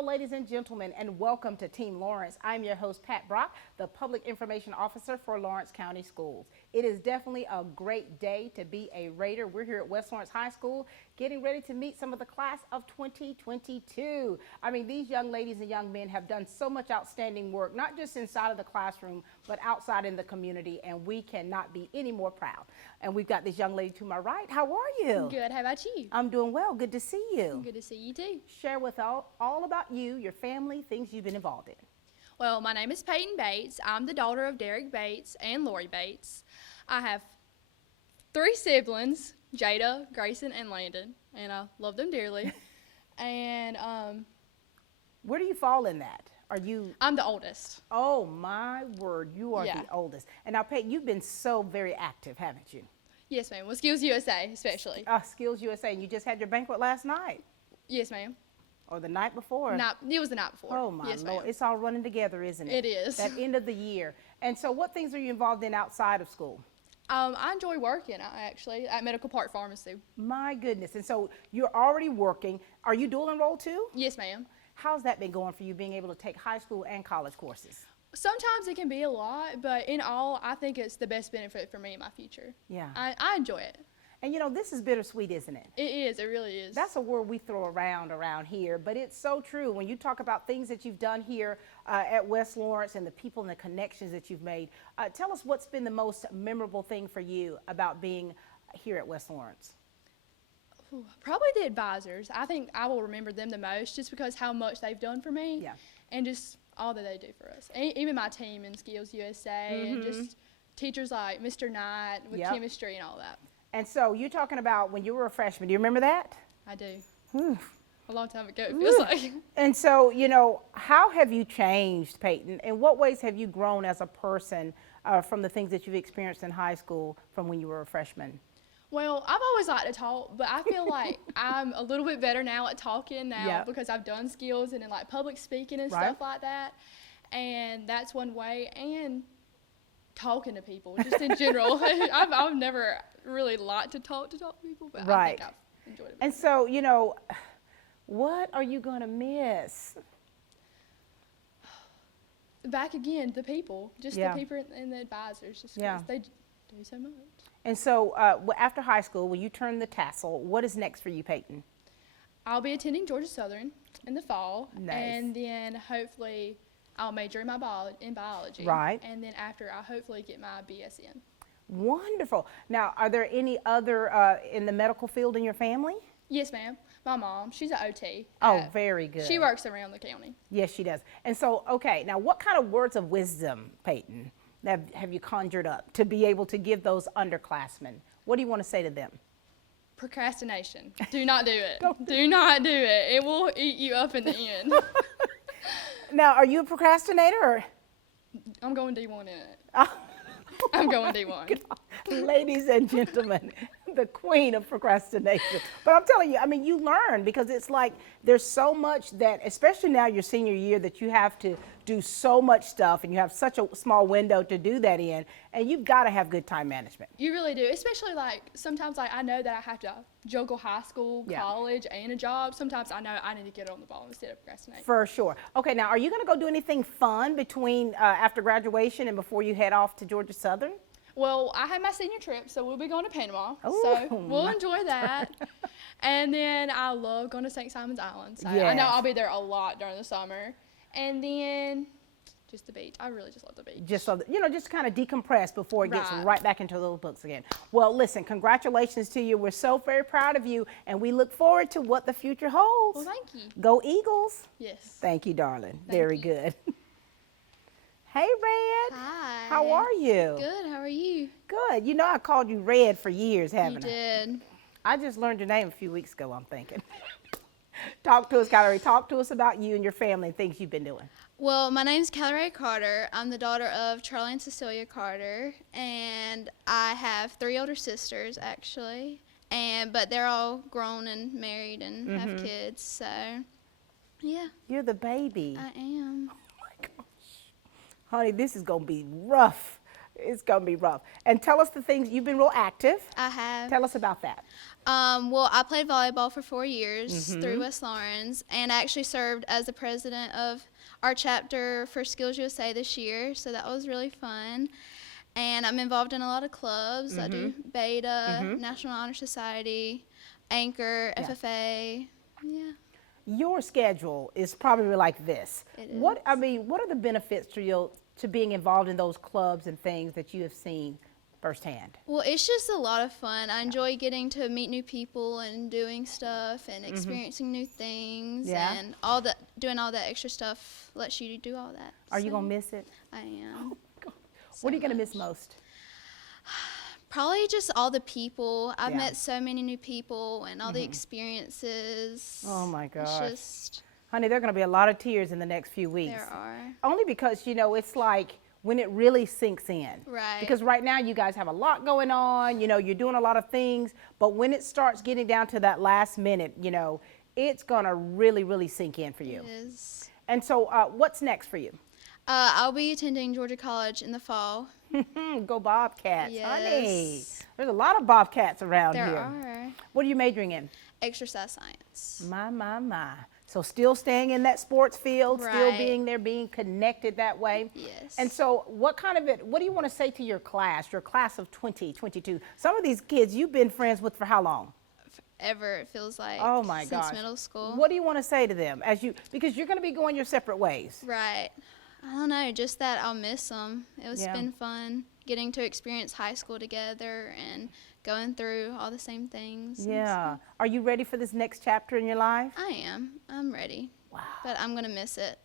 Hello, ladies and gentlemen, and welcome to Team Lawrence. I'm your host, Pat Brock, the Public Information Officer for Lawrence County Schools. It is definitely a great day to be a Raider. We're here at West Lawrence High School getting ready to meet some of the class of 2022. I mean, these young ladies and young men have done so much outstanding work, not just inside of the classroom, but outside in the community, and we cannot be any more proud. And we've got this young lady to my right. How are you? Good. How about you? I'm doing well. Good to see you. Good to see you too. Share with all about you, your family, things you've been involved in. Well, my name is Peyton Bates. I'm the daughter of Derek Bates and Lori Bates. I have 3 siblings, Jada, Grayson, and Landon, and I love them dearly. And where do you fall in that? Are you? I'm the oldest. Oh my word, you are the oldest. And now, Peyton, you've been so very active, haven't you? Yes, ma'am. With Skills USA, especially. Skills USA, and you just had your banquet last night? Yes, ma'am. Or the night before? It was the night before. Oh my Lord, it's all running together, isn't it? It is. That end of the year. And so what things are you involved in outside of school? I enjoy working, actually, at Medical Park Pharmacy. My goodness. And so you're already working. Are you dual enrolled too? Yes, ma'am. How's that been going for you, being able to take high school and college courses? Sometimes it can be a lot, but in all, I think it's the best benefit for me in my future. Yeah. I enjoy it. And you know, this is bittersweet, isn't it? It is. It really is. That's a word we throw around here, but it's so true. When you talk about things that you've done here at West Lawrence and the people and the connections that you've made, tell us what's been the most memorable thing for you about being here at West Lawrence. Probably the advisors. I think I will remember them the most just because how much they've done for me. Yeah. And just all that they do for us. Even my team in Skills USA and just teachers like Mr. Knight with chemistry and all that. And so you're talking about when you were a freshman. Do you remember that? I do. Ooh. A long time ago, it feels like. And so, you know, how have you changed, Peyton? In what ways have you grown as a person from the things that you've experienced in high school from when you were a freshman? Well, I've always liked to talk, but I feel like I'm a little bit better now at talking now because I've done skills and in like public speaking and stuff like that. And that's one way. And talking to people, just in general. I've never really liked to talk to people, but I think I've enjoyed it. And so, you know, what are you going to miss? Back again, the people, just the people and the advisors, just because they do so much. And so after high school, when you turn the tassel, what is next for you, Peyton? I'll be attending Georgia Southern in the fall. Nice. And then hopefully I'll major in biology. Right. And then after, I'll hopefully get my BSN. Wonderful. Now, are there any other in the medical field in your family? Yes, ma'am. My mom, she's an OT. Oh, very good. She works around the county. Yes, she does. And so, okay, now what kind of words of wisdom, Peyton, have you conjured up to be able to give those underclassmen? What do you want to say to them? Procrastination. Do not do it. Do not do it. It will eat you up in the end. Now, are you a procrastinator? Or? I'm going D1 in it. I'm going D1. Ladies and gentlemen, the queen of procrastination. But I'm telling you, I mean, you learn because it's like there's so much that, especially now your senior year, that you have to do so much stuff and you have such a small window to do that in, and you've got to have good time management. You really do, especially like sometimes like I know that I have to juggle high school, college, and a job. Sometimes I know I need to get on the ball instead of procrastinating. For sure. Okay, now are you going to go do anything fun between after graduation and before you head off to Georgia Southern? Well, I have my senior trip, so we'll be going to Panama. Ooh, so we'll enjoy that. And then I love going to St. Simon's Island. So I know I'll be there a lot during the summer. And then just the beach. I really just love the beach. Just so, you know, just kind of decompress before it gets right back into those books again. Well, listen, congratulations to you. We're so very proud of you, and we look forward to what the future holds. Well, thank you. Go Eagles. Yes. Thank you, darling. Thank very you. Good. Hey, Red. Hi. How are you? Good. How are you? Good. You know I called you Red for years, haven't I? You did. I just learned your name a few weeks ago, I'm thinking. Talk to us, Katherine. Talk to us about you and your family and things you've been doing. Well, my name's Katherine Carter. I'm the daughter of Charlie and Cecilia Carter, and I have 3 older sisters, actually, but they're all grown and married and have kids, so, yeah. You're the baby. I am. Oh, my gosh. Honey, this is going to be rough It's going to be rough. And tell us the things, you've been real active. I have. Tell us about that. Well, I played volleyball for 4 years through West Lawrence, and I actually served as the president of our chapter for Skills USA this year, so that was really fun. And I'm involved in a lot of clubs. I do Beta, National Honor Society, Anchor, FFA. Yeah. Your schedule is probably like this. It What is. I mean, what are the benefits to being involved in those clubs and things that you have seen firsthand? Well, it's just a lot of fun. I enjoy getting to meet new people and doing stuff and experiencing new things, Yeah. and doing all that extra stuff lets you do all that. Are you So, going to miss it? I am. What are you going to much. miss most? Probably just all the people. I've Yeah. met so many new people and all the experiences. Oh my gosh. It's just, Honey, there are going to be a lot of tears in the next few weeks. there are. Only because, it's like when it really sinks in. Right. Because right now you guys have a lot going on, you're doing a lot of things, but when it starts getting down to that last minute, it's going to really, really sink in for you. It is. And so what's next for you? I'll be attending Georgia College in the fall. Go Bobcats, honey. Yes. There's a lot of Bobcats around There here. are. What are you majoring in? Exercise science. My. So still staying in that sports field, still Right. being there, being connected that way. Yes. And so what do you want to say to your class of 2022? Some of these kids you've been friends with for how long? Ever, it feels like. Oh my since gosh. middle school. What do you want to say to them because you're going to be going your separate ways? Right. I don't know, just that I'll miss them. It's Yeah. been fun getting to experience high school together and going through all the same things. and Yeah. stuff. Are you ready for this next chapter in your life? I am. I'm ready. Wow. But I'm going to miss it.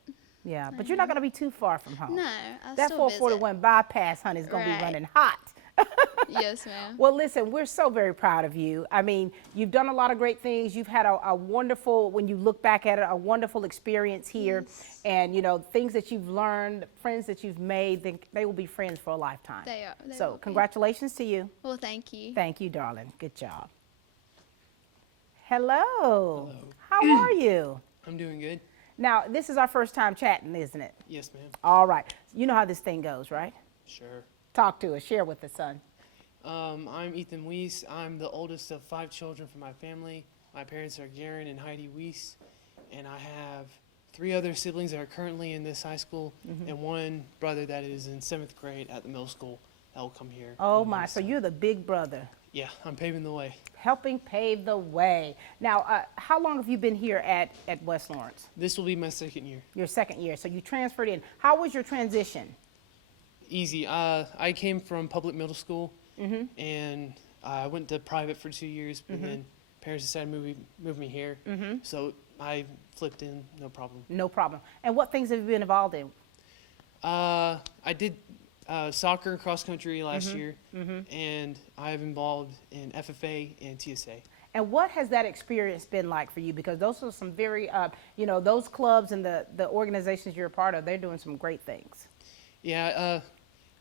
Yeah, but you're not going to be too far from home. No, I That still 441 bypass, honey, is going to be Right. running hot. visit. Yes, ma'am. Well, listen, we're so very proud of you. I mean, you've done a lot of great things. You've had a wonderful, when you look back at it, a wonderful experience here. Yes. And, things that you've learned, friends that you've made, they will be friends for a lifetime. They are. They will So be. congratulations to you. Well, thank you. Thank you, darling. Good job. Hello. How are you? I'm doing good. Now, this is our first time chatting, isn't it? Yes, ma'am. All right. You know how this thing goes, right? Sure. Talk to us. Share with us, son. I'm Ethan Wiese. I'm the oldest of 5 children from my family. My parents are Garen and Heidi Wiese, and I have 3 other siblings that are currently in this high school, and one brother that is in 7th grade at the middle school that will come here. Oh, with my. me, So you're the big brother. Yeah, I'm paving the way. Helping pave the way. Now, how long have you been here at West Lawrence? This will be my 2nd year. Your 2nd year. So you transferred in. How was your transition? Easy. I came from public middle school, and I went to private for 2 years, and then parents decided to move me here. So I flipped in, no problem. No problem. And what things have you been involved in? I did soccer and cross country last year, and I've involved in FFA and TSA. And what has that experience been like for you? Because those are some very, those clubs and the organizations you're a part of, they're doing some great things. Yeah,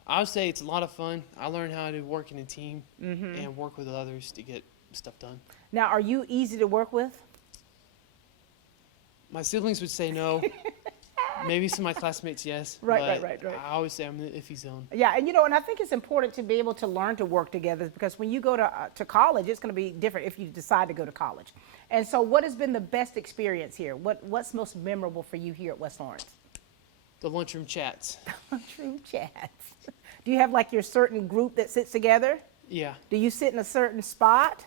I would say it's a lot of fun. I learned how to work in a team and work with others to get stuff done. Now, are you easy to work with? My siblings would say no. Maybe some of my classmates, yes. Right. but I always say I'm in the iffy zone. Yeah, and and I think it's important to be able to learn to work together because when you go to college, it's going to be different if you decide to go to college. And so what has been the best experience here? What's most memorable for you here at West Lawrence? The lunchroom chats. True chats. Do you have like your certain group that sits together? Yeah. Do you sit in a certain spot?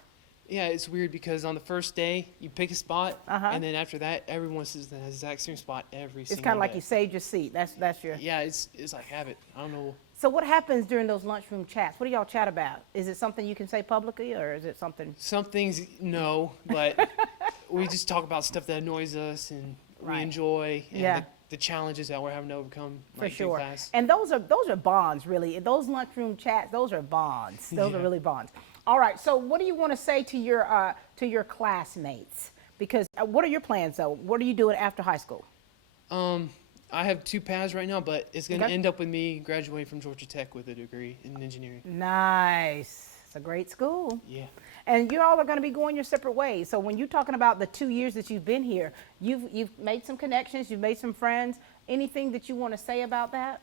Yeah, it's weird because on the first day, you pick a spot, and then after that, everyone sits in the exact same spot every single day. It's kind of like you saved your seat. That's your... Yeah, it's like habit. I don't know. So what happens during those lunchroom chats? What do y'all chat about? Is it something you can say publicly or is it something... Some things, no, but we just talk about stuff that annoys us and we Right. enjoy, and Yeah. the challenges that we're having to overcome. For like, in sure. class. And those are bonds, really. Those lunchroom chats, those are bonds. Those are Yeah. really bonds. All right. So what do you want to say to your classmates? Because what are your plans, though? What are you doing after high school? I have 2 paths right now, but it's going to Okay. end up with me graduating from Georgia Tech with a degree in engineering. Nice. It's a great school. Yeah. And you all are going to be going your separate ways. So when you're talking about the 2 years that you've been here, you've made some connections, you've made some friends. Anything that you want to say about that?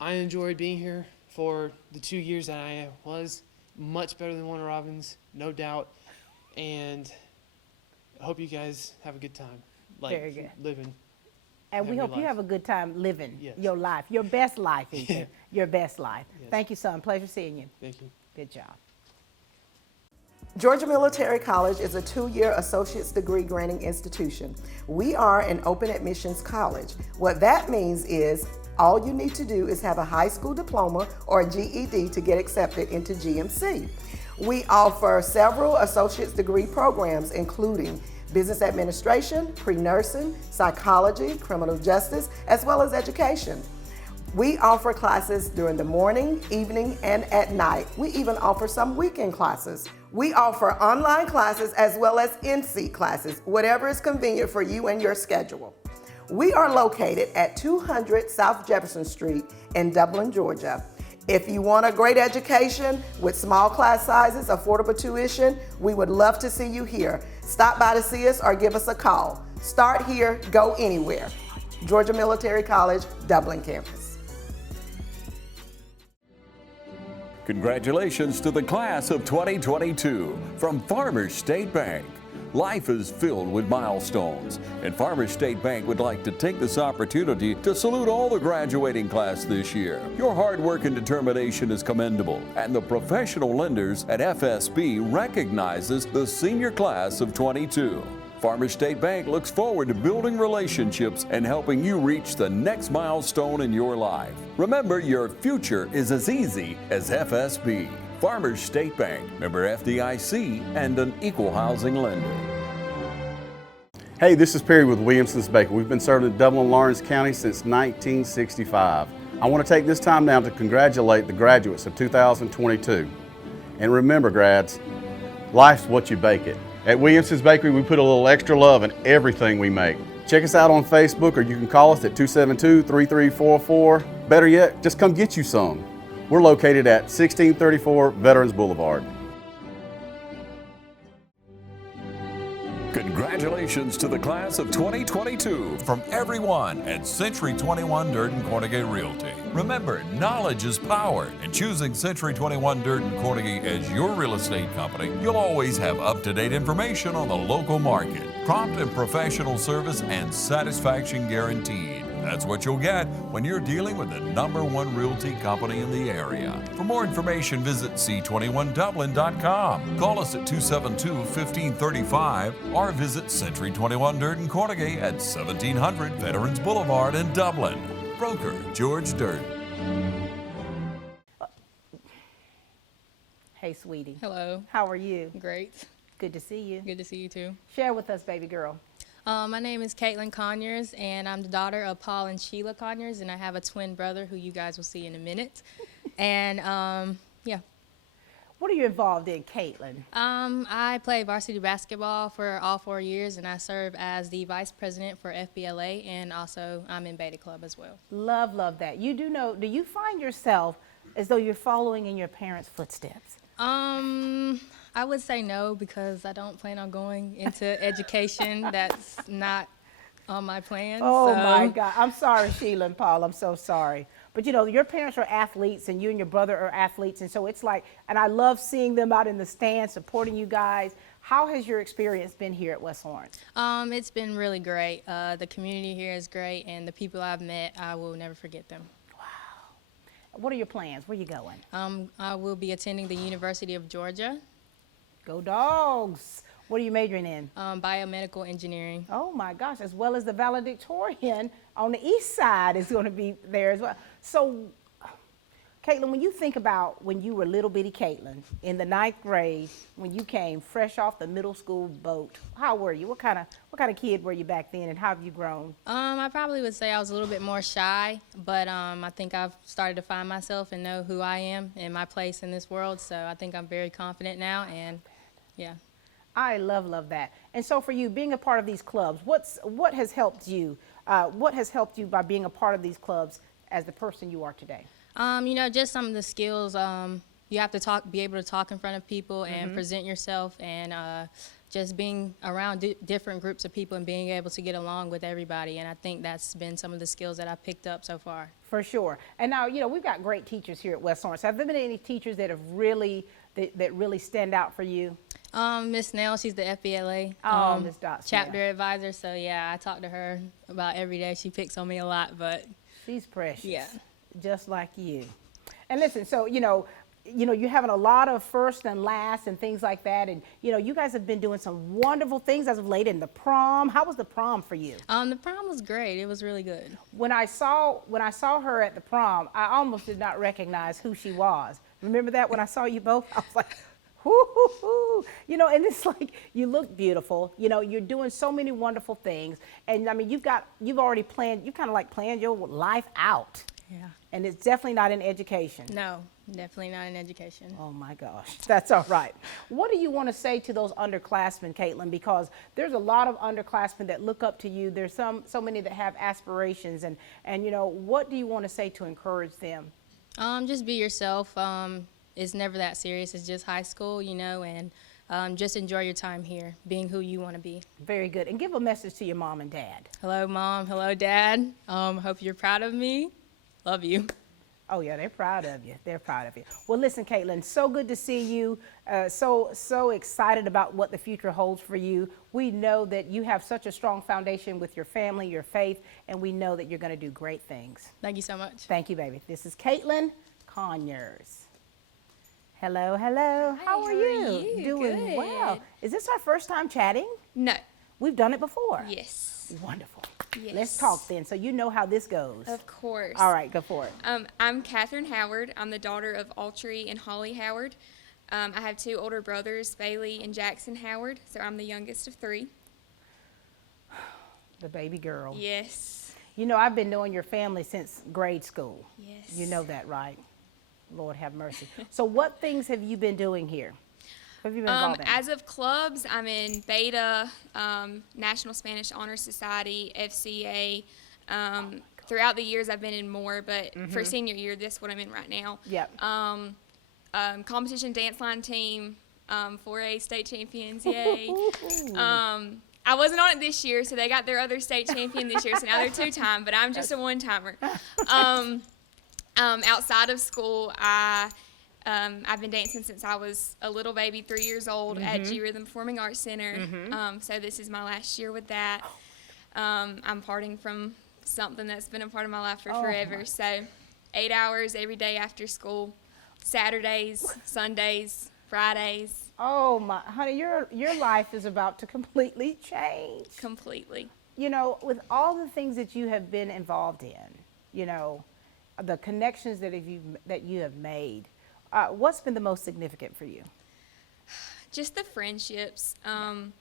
I enjoyed being here. for the 2 years that I was. Much better than Warner Robins, no doubt. And I hope you guys have a good time. Very good. Living. And we Have your hope you life. have a good time living Yes. your life, your best life, Ethan. Your best life. Yes. Thank you, son. Pleasure seeing you. Thank you. Good job. Georgia Military College is a 2-year associate's degree granting institution. We are an open admissions college. What that means is all you need to do is have a high school diploma or a GED to get accepted into GMC. We offer several associate's degree programs, including business administration, pre-nursing, psychology, criminal justice, as well as education. We offer classes during the morning, evening, and at night. We even offer some weekend classes. We offer online classes as well as in-seat classes, whatever is convenient for you and your schedule. We are located at 200 South Jefferson Street in Dublin, Georgia. If you want a great education with small class sizes, affordable tuition, we would love to see you here. Stop by to see us or give us a call. Start here, go anywhere. Georgia Military College, Dublin campus. Congratulations to the class of 2022 from Farmers State Bank. Life is filled with milestones, and Farmers State Bank would like to take this opportunity to salute all the graduating class this year. Your hard work and determination is commendable, and the professional lenders at FSB recognizes the senior class of 22. Farmers State Bank looks forward to building relationships and helping you reach the next milestone in your life. Remember, your future is as easy as FSB. Farmers State Bank, member FDIC, and an equal housing lender. Hey, this is Perry with Williamson's Baker. We've been serving Dublin, Lawrence County since 1965. I want to take this time now to congratulate the graduates of 2022. And remember, grads, life's what you bake it. At Williamson's Bakery, we put a little extra love in everything we make. Check us out on Facebook, or you can call us at 272-3344. Better yet, just come get you some. We're located at 1634 Veterans Boulevard. Congratulations to the class of 2022 from everyone at Century 21 Durden Cornegay Realty. Remember, knowledge is power, and choosing Century 21 Durden Cornegay as your real estate company, you'll always have up-to-date information on the local market, prompt and professional service, and satisfaction guaranteed. That's what you'll get when you're dealing with the #1 realty company in the area. For more information, visit c21dublin.com. Call us at 272-1535 or visit Century 21 Durden Cornegay at 1700 Veterans Boulevard in Dublin. Broker George Durden. Hey, sweetie. Hello. How are you? Great. Good to see you. Good to see you too. Share with us, baby girl. My name is Conyers, and I'm the daughter of Paul and Sheila Conyers, and I have a twin brother who you guys will see in a minute. And yeah. What are you involved in, Caitlin? I play varsity basketball for all 4 years, and I serve as the vice president for FBLA, and also I'm in Beta Club as well. Love that. You do know, do you find yourself as though you're following in your parents' footsteps? I would say no, because I don't plan on going into education. That's not on my plan. Oh my God. I'm sorry, Sheila and Paul. I'm so sorry. But you know, your parents are athletes and you and your brother are athletes. And so it's like, and I love seeing them out in the stands supporting you guys. How has your experience been here at West Lawrence? It's been really great. The community here is great, and the people I've met, I will never forget them. What are your plans? Where are you going? I will be attending the University of Georgia. Go Dogs. What are you majoring in? Biomedical engineering. Oh my gosh, as well as the valedictorian on the east side is going to be there as well. So, Caitlin, when you think about when you were little bitty Caitlin in the 9th grade, when you came fresh off the middle school boat, how were you? What kind of kid were you back then, and how have you grown? I probably would say I was a little bit more shy, but I think I've started to find myself and know who I am and my place in this world. So I think I'm very confident now, and yeah. I love that. And so for you, being a part of these clubs, what has helped you? What has helped you by being a part of these clubs as the person you are today? You know, just some of the skills, you have to be able to talk in front of people and present yourself, and just being around different groups of people and being able to get along with everybody. And I think that's been some of the skills that I've picked up so far. For sure. And now, we've got great teachers here at West Lawrence. Have there been any teachers that have really, that really stand out for you? Miss Nell, she's the FBLA Miss Dotson, chapter advisor. So yeah, I talk to her about every day. She picks on me a lot, but she's precious. Yeah. Just like you. And listen, so, you're having a lot of first and last and things like that. And, you guys have been doing some wonderful things as of late in the prom. How was the prom for you? The prom was great. It was really good. When I saw her at the prom, I almost did not recognize who she was. Remember that when I saw you both? I was like, whoo. And it's like, you look beautiful. You're doing so many wonderful things. And I mean, you've already planned, you kind of like planned your life out. Yeah. And it's definitely not in education. No, definitely not in education. Oh my gosh, that's all right. What do you want to say to those underclassmen, Caitlin? Because there's a lot of underclassmen that look up to you. There's so many that have aspirations, and what do you want to say to encourage them? Just be yourself. It's never that serious. It's just high school, and just enjoy your time here, being who you want to be. Very good. And give a message to your mom and dad. Hello, Mom. Hello, Dad. Hope you're proud of me. Love you. Oh, yeah, they're proud of you. They're proud of you. Well, listen, Caitlin, so good to see you. So excited about what the future holds for you. We know that you have such a strong foundation with your family, your faith, and we know that you're going to do great things. Thank you so much. Thank you, baby. This is Caitlin Conyers. Hello. How are you? Doing Good. well. Is this our first time chatting? No. We've done it before. Yes. Wonderful. Yes. Let's talk then, so you know how this goes. Of course. All right, go for it. I'm Katherine Howard. I'm the daughter of Autry and Holly Howard. I have two older brothers, Bailey and Jackson Howard, so I'm the youngest of three. The baby girl. Yes. I've been knowing your family since grade school. Yes. You know that, right? Lord have mercy. So what things have you been doing here? What have you been involved in? As of clubs, I'm in Beta, National Spanish Honor Society, FCA. Throughout the years, I've been in more, but for senior year, this is what I'm in right now. Yep. Competition dance line team, 4A state champions, yay. I wasn't on it this year, so they got their other state champion this year, so now they're two-time, but I'm just a one-timer. Outside of school, I've been dancing since I was a little baby, 3 years old, at G Rhythm Performing Arts Center. So this is my last year with that. I'm parting from something that's been a part of my life for forever. So 8 hours every day after school, Saturdays, Sundays, Fridays. Oh my, honey, your life is about to completely change. Completely. With all the things that you have been involved in, the connections that you have made. What's been the most significant for you? Just the friendships.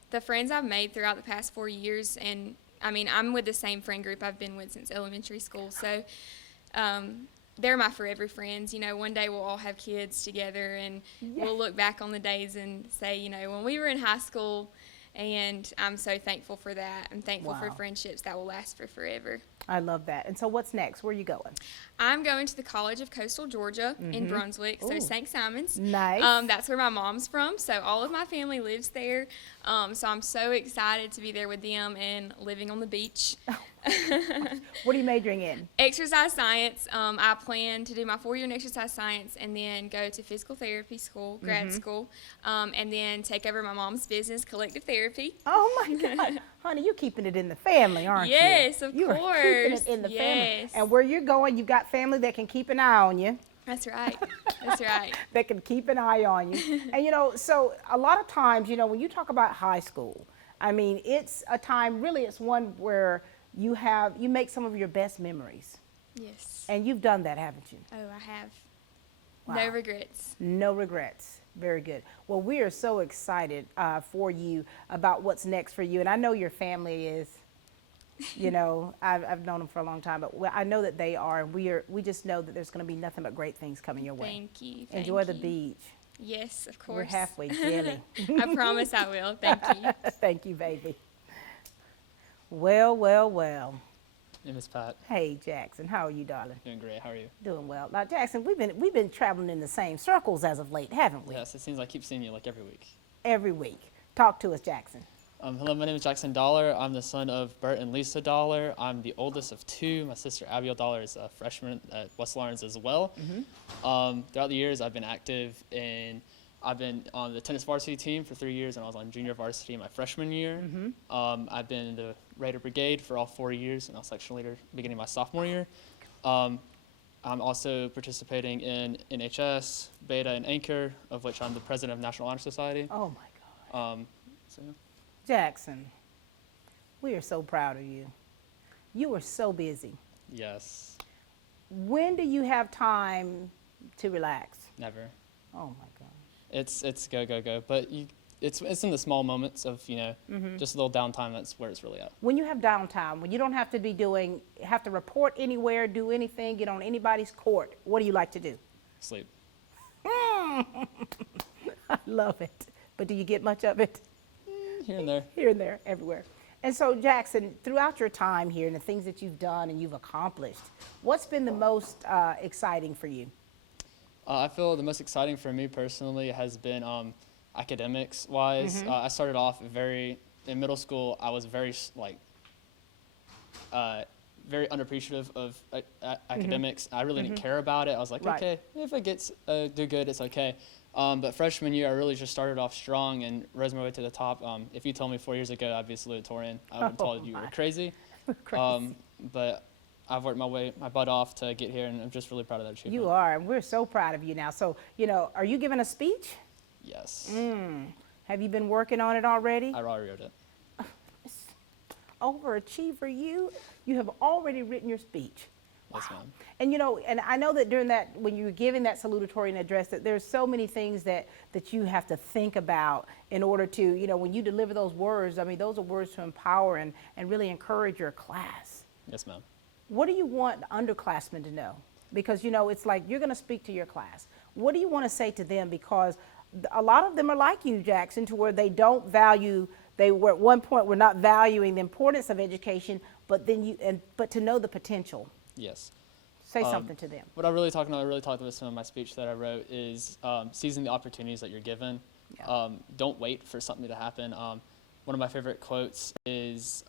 The friends I've made throughout the past 4 years, and I mean, I'm with the same friend group I've been with since elementary school, so they're my forever friends. One day we'll all have kids together, and we'll look back on the days and say, when we were in high school, and I'm so thankful for that. I'm thankful for friendships that will last for forever. I love that. And so what's next? Where are you going? I'm going to the College of Coastal Georgia in Brunswick, so St. Simon's. Nice. That's where my mom's from, so all of my family lives there. So I'm so excited to be there with them and living on the beach. What are you majoring in? Exercise science. I plan to do my 4 year in exercise science and then go to physical therapy school, grad school, and then take over my mom's business, collective therapy. Oh my God. Honey, you're keeping it in the family, aren't you? Yes, of you course. You are keeping it in the family. And where you're going, you've got family that can keep an eye on you. That's right. That's right. That can keep an eye on you. And so a lot of times, when you talk about high school, I mean, it's a time, really, it's one where you make some of your best memories. Yes. And you've done that, haven't you? Oh, I have. Wow. No regrets. No regrets. Very good. Well, we are so excited for you about what's next for you. And I know your family is, I've known them for a long time, but I know that they are. And we just know that there's going to be nothing but great things coming your way. Thank you. Enjoy the beach. Yes, of course. We're halfway jelly. I promise I will. Thank you. Thank you, baby. Well. Hey, Miss Pat. Hey, Jackson. How are you, darling? Doing great. How are you? Doing well. Now, Jackson, we've been traveling in the same circles as of late, haven't we? Yes, it seems like I keep seeing you like every week. Every week. Talk to us, Jackson. Hello, my name is Jackson Dollar. I'm the son of Bert and Lisa Dollar. I'm the oldest of two. My sister Abigail Dollar is a freshman at West Lawrence as well. Throughout the years, I've been active I've been on the tennis varsity team for 3 years, and I was on junior varsity my freshman year. I've been in the Raider Brigade for all 4 years, and I was section leader beginning my sophomore year. I'm also participating in NHS, Beta, and Anchor, of which I'm the president of National Honor Society. Oh, my God. So, yeah. Jackson, we are so proud of you. You are so busy. Yes. When do you have time to relax? Never. Oh, my God. It's go, go, go. But it's in the small moments of, just a little downtime, that's where it's really at. When you have downtime, when you don't have to have to report anywhere, do anything, get on anybody's court, what do you like to do? Sleep. I love it. But do you get much of it? Here and there. Here and there, everywhere. And so, Jackson, throughout your time here and the things that you've done and you've accomplished, what's been the most exciting for you? I feel the most exciting for me personally has been academics-wise. I started off in middle school. I was very unappreciative of academics. I really didn't care about it. I was like, okay, if I do good, it's okay. But freshman year, I really just started off strong and rose my way to the top. If you told me 4 years ago I'd be a salutatorian, I would have told you were crazy. But I've worked my butt off to get here, and I'm just really proud of that achievement. You are, and we're so proud of you now. So, are you giving a speech? Yes. Have you been working on it already? I already wrote it. Overachiever, you have already written your speech. Yes, ma'am. And and I know that during that, when you were giving that salutatorian address, that there's so many things that you have to think about in order to, when you deliver those words. I mean, those are words to empower and really encourage your class. Yes, ma'am. What do you want underclassmen to know? Because, it's like you're going to speak to your class. What do you want to say to them? Because a lot of them are like you, Jackson, to where they don't value, they were at one point were not valuing the importance of education, but to know the potential. Yes. Say something to them. What I really talked about some of my speech that I wrote is seizing the opportunities that you're given. Yeah. Don't wait for something to happen. One of my favorite quotes is,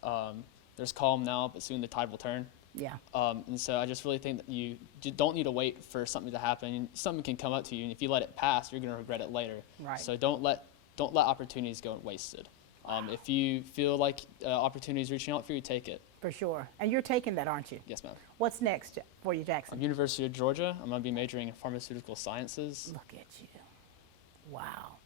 there's calm now, but soon the tide will turn. Yeah. And so I just really think that you don't need to wait for something to happen. Something can come up to you, and if you let it pass, you're going to regret it later. Right. So don't let opportunities go wasted. If you feel like opportunities reaching out for you, take it. For sure. And you're taking that, aren't you? Yes, ma'am. What's next for you, Jackson? University of Georgia. I'm going to be majoring in pharmaceutical sciences. Look at you. Wow.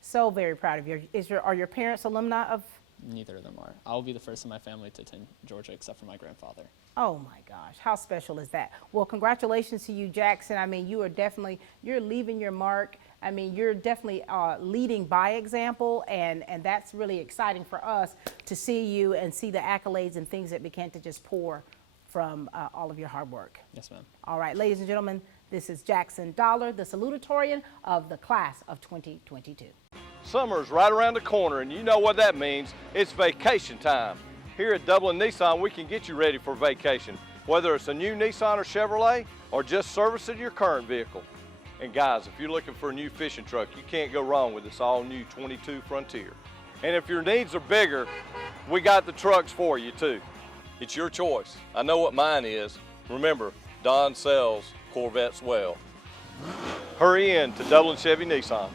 So very proud of you. Are your parents alumni of? Neither of them are. I will be the first in my family to attend Georgia except for my grandfather. Oh my gosh, how special is that? Well, congratulations to you, Jackson. I mean, you're leaving your mark. I mean, you're definitely leading by example, and that's really exciting for us to see you and see the accolades and things that begin to just pour from all of your hard work. Yes, ma'am. All right, ladies and gentlemen, this is Jackson Dollar, the salutatorian of the class of 2022. Summer's right around the corner, and you know what that means. It's vacation time. Here at Dublin Nissan, we can get you ready for vacation, whether it's a new Nissan or Chevrolet or just servicing your current vehicle. And guys, if you're looking for a new fishing truck, you can't go wrong with this all-new 22 Frontier. And if your needs are bigger, we got the trucks for you too. It's your choice. I know what mine is. Remember, Don sells Corvettes well. Hurry in to Dublin Chevy Nissan.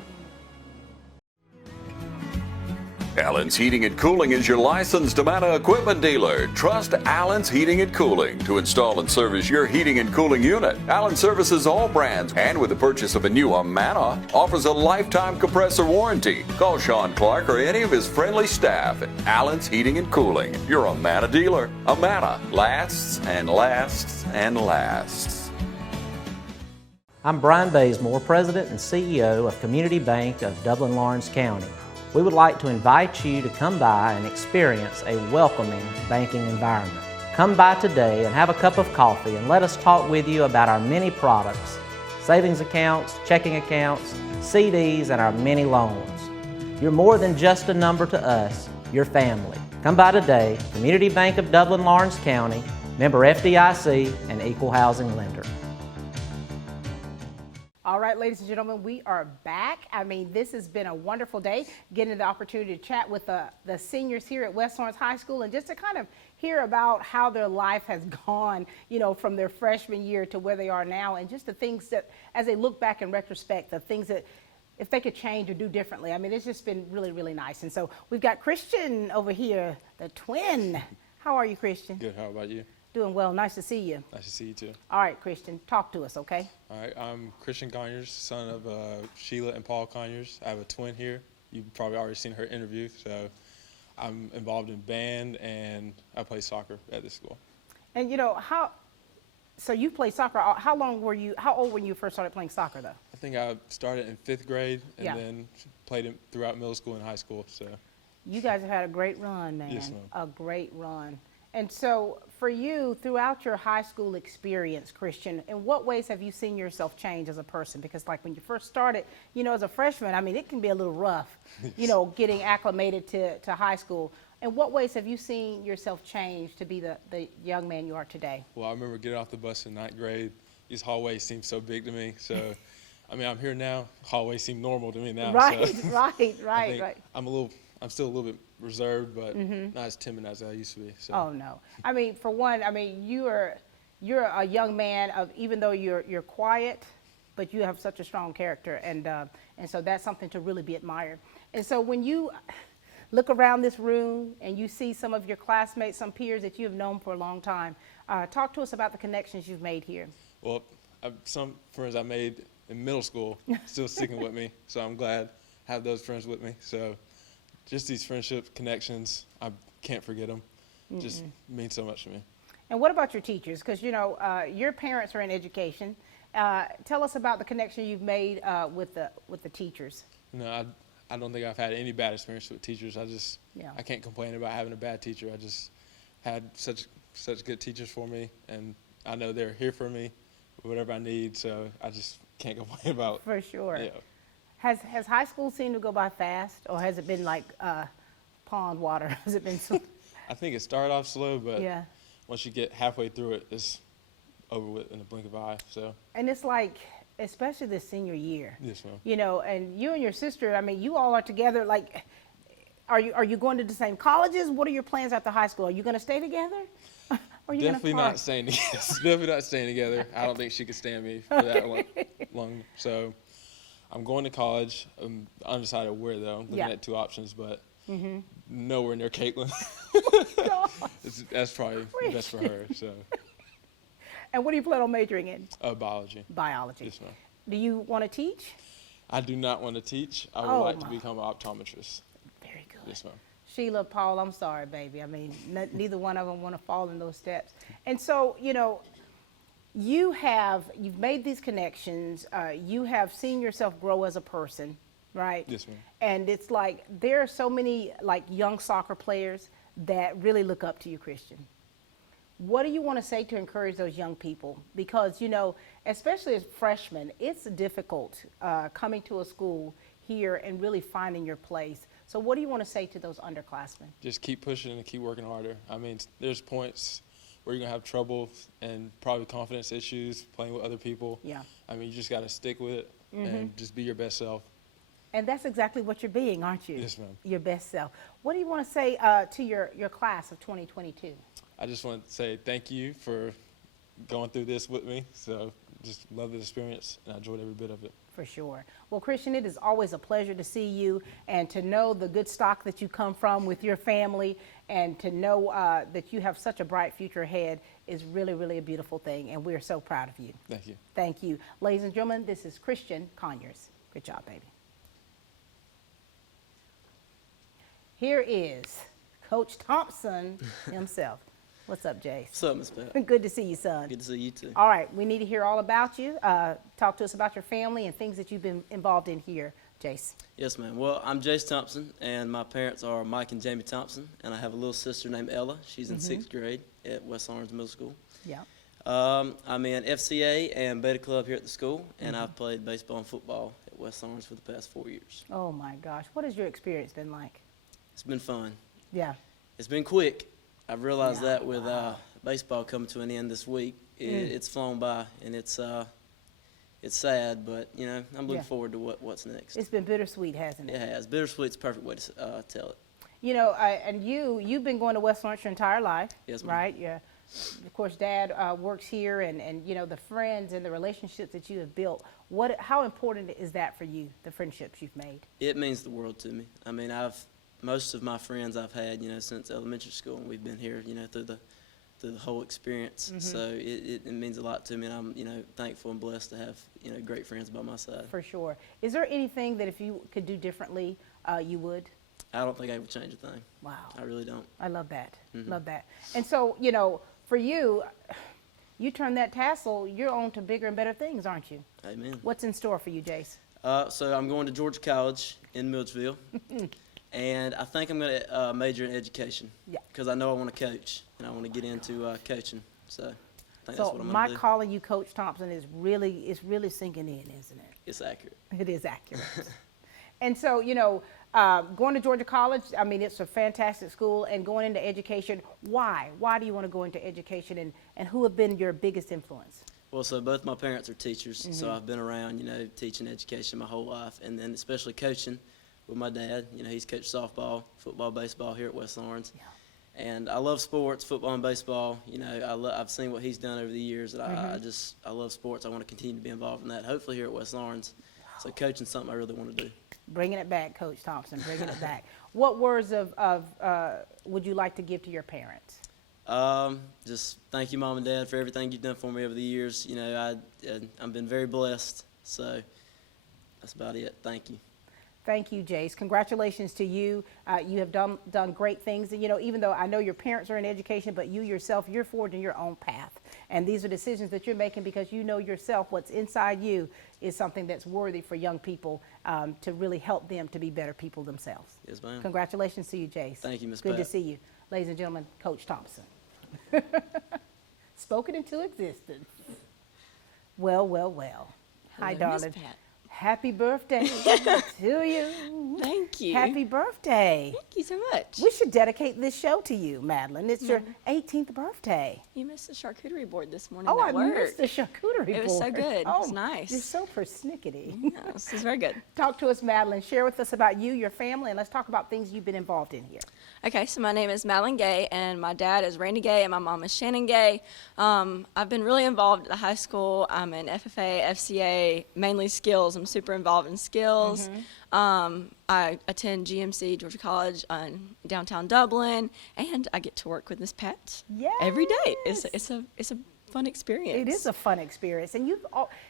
Allen's Heating and Cooling is your licensed Amana equipment dealer. Trust Allen's Heating and Cooling to install and service your heating and cooling unit. Allen services all brands, and with the purchase of a new Amana, offers a lifetime compressor warranty. Call Sean Clark or any of his friendly staff at Allen's Heating and Cooling, your Amana dealer. Amana lasts and lasts and lasts. I'm Brian Bazemore, President and CEO of Community Bank of Dublin Lawrence County. We would like to invite you to come by and experience a welcoming banking environment. Come by today and have a cup of coffee and let us talk with you about our many products, savings accounts, checking accounts, CDs, and our many loans. You're more than just a number to us, you're family. Come by today, Community Bank of Dublin Lawrence County, member FDIC, and equal housing lender. All right, ladies and gentlemen, we are back. I mean, this has been a wonderful day, getting the opportunity to chat with the seniors here at West Lawrence High School and just to kind of hear about how their life has gone, you know, from their freshman year to where they are now, and just the things that, as they look back in retrospect, the things that if they could change or do differently. I mean, it's just been really, really nice. And so we've got Christian over here, the twin. How are you, Christian? Good. How about you? Doing well. Nice to see you. Nice to see you too. All right, Christian, talk to us, okay? All right. I'm Christian Conyers, son of Sheila and Paul Conyers. I have a twin here. You've probably already seen her interview. So I'm involved in band and I play soccer at this school. And you know, so you play soccer. How old were you first started playing soccer, though? I think I started in 5th grade and Yeah. then played it throughout middle school and high school. So You guys have had a great run, man. Yes, ma'am. A great run. And so for you, throughout your high school experience, Christian, in what ways have you seen yourself change as a person? Because like when you first started, you know, as a freshman, I mean, it can be a little rough, you know, getting acclimated to high school. In what ways have you seen yourself change to be the young man you are today? well, I remember getting off the bus in 9th grade. These hallways seemed so big to me. So I mean, I'm here now. Hallways seem normal to me now. Right, so right. I'm still a little bit reserved, but not as timid as I used to be. So. Oh no! I mean, for one, I mean you're a young man of, even though you're quiet, but you have such a strong character, and so that's something to really be admired. And so when you look around this room and you see some of your classmates, some peers that you have known for a long time, talk to us about the connections you've made here. Well, some friends I made in middle school still sticking with me, so I'm glad I have those friends with me. So just these friendship connections, I can't forget them. Just means so much to me. And what about your teachers? Because you know your parents are in education. Tell us about the connection you've made with the teachers. No, I don't think I've had any bad experience with teachers. Yeah. I can't complain about having a bad teacher. I just had such good teachers for me, and I know they're here for me, whatever I need. So I just can't complain about. For sure. Yeah. Has high school seemed to go by fast, or has it been like pond water? Has it been so? I think it started off slow, but Yeah. once you get halfway through it, it's over with in a blink of an eye. So And it's like, especially this senior year. yes, ma'am. You know, and you and your sister, I mean, you all are together. Like, are you going to the same colleges? What are your plans after high school? Are you going to stay together? Or are you Definitely gonna not staying together. Definitely not staying together. I don't think she could stand me for that long. So I'm going to college. I'm undecided where though. I'm looking Yeah. at 2 options, but nowhere near Caitlin. That's probably best for her. So And what do you plan on majoring in? biology. Biology. Yes, ma'am. Do you want to teach? I do not want to teach. I would Oh, like to my. become an optometrist. Very good. Yes, ma'am. Sheila, Paul, I'm sorry, baby. I mean, neither one of them want to fall in those steps. And so, you know, you've made these connections. You have seen yourself grow as a person, right? Yes, ma'am. And it's like there are so many like young soccer players that really look up to you, Christian. What do you want to say to encourage those young people? Because, you know, especially as freshmen, it's difficult coming to a school here and really finding your place. So what do you want to say to those underclassmen? Just keep pushing and keep working harder. I mean, there's points where you're going to have trouble and probably confidence issues playing with other people. Yeah. I mean, you just got to stick with it and just be your best self. And that's exactly what you're being, aren't you? Yes, ma'am. Your best self. What do you want to say to your class of 2022? I just want to say thank you for going through this with me. So just love the experience, and I enjoyed every bit of it. For sure. Well, Christian, it is always a pleasure to see you and to know the good stock that you come from with your family, and to know that you have such a bright future ahead is really, really a beautiful thing, and we're so proud of you. Thank you. Thank you. Ladies and gentlemen, this is Christian Conyers. Good job, baby. Here is Coach Thompson himself. What's up, Jace? What's up, Miss Pat? Good to see you, son. Good to see you too. All right, we need to hear all about you. Talk to us about your family and things that you've been involved in here, Jace. Yes, ma'am. Well, I'm Jace Thompson, and my parents are Mike and Jamie Thompson, and I have a little sister named Ella. She's in 6th grade at West Lawrence Middle School. Yeah. I'm in FCA and Beta Club here at the school, and I've played baseball and football at West Lawrence for the past 4 years. Oh my gosh, what has your experience been like? It's been fun. Yeah. It's been quick. I've realized that with baseball coming to an end this week. It's flown by, and it's sad, but you know, I'm looking forward to what's next. It's been bittersweet, hasn't it? It has. Bittersweet's the perfect way to tell it. You know, and you've been going to West Lawrence your entire life, Yes, ma'am. right? Yeah. Of course, Dad works here, and you know the friends and the relationships that you have built. How important is that for you? The friendships you've made. It means the world to me. I mean, most of my friends I've had, you know, since elementary school, and we've been here, you know, through the whole experience. So it means a lot to me, and I'm, you know, thankful and blessed to have, you know, great friends by my side. For sure. Is there anything that if you could do differently, you would? I don't think I would change a thing. Wow. I really don't. I love that. Love that. And so, you know, for you, you turn that tassel, you're on to bigger and better things, aren't you? Amen. What's in store for you, Jace? So I'm going to Georgia College in Milledgeville, and I think I'm going to major in education. Yeah. Because I know I want to coach, and I want to get into coaching. So I think that's So what I'm my going to do. calling you Coach Thompson is really sinking in, isn't it? It's accurate. It is accurate. And so, you know, going to Georgia College, I mean, it's a fantastic school, and going into education, why? Why do you want to go into education, and who have been your biggest influence? Well, so both my parents are teachers, so I've been around, you know, teaching education my whole life, and then especially coaching with my dad. You know, he's coached softball, football, baseball here at West Lawrence. Yeah. And I love sports, football and baseball. You know, I've seen what he's done over the years, and I love sports. I want to continue to be involved in that, hopefully here at West Lawrence. So coaching's something I really want to do. Bringing it back, Coach Thompson, bringing it back. What words of would you like to give to your parents? Just thank you, Mom and Dad, for everything you've done for me over the years. You know, I've been very blessed, so that's about it. Thank you. Thank you, Jace. Congratulations to you. You have done great things. And, you know, even though I know your parents are in education, but you yourself, you're forging your own path. And these are decisions that you're making because you know yourself what's inside you is something that's worthy for young people to really help them to be better people themselves. Yes, ma'am. Congratulations to you, Jace. Thank you, Ms. Good to Pat. see you. Ladies and gentlemen, Coach Thompson. Spoken into existence. Well, well, well. Hi, Hello, Miss darling. Pat. Happy birthday to you. Thank you. Happy birthday. Thank you so much. We should dedicate this show to you, Madeline. It's your 18th birthday. You missed the charcuterie board this morning. Oh, at I work. missed the charcuterie board. It was so good. Oh, It was nice. You're so persnickety. Yes, it was very good. Talk to us, Madeline. Share with us about you, your family, and let's talk about things you've been involved in here. Okay, so my name is Madeline Gay, and my dad is Randy Gay, and my mom is Shannon Gay. I've been really involved at the high school. I'm in FFA, FCA, mainly skills. I'm super involved in skills. I attend GMC, Georgia College, in downtown Dublin, and I get to work with Miss Pat every day. It's a fun experience. It is a fun experience, and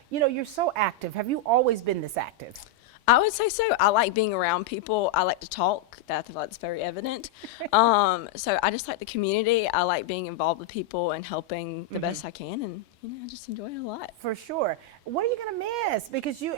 you're so active. Have you always been this active? I would say so. I like being around people. I like to talk. I feel like that's very evident. So I just like the community. I like being involved with people and helping the best I can, and I just enjoy it a lot. For sure. What are you going to miss? Because you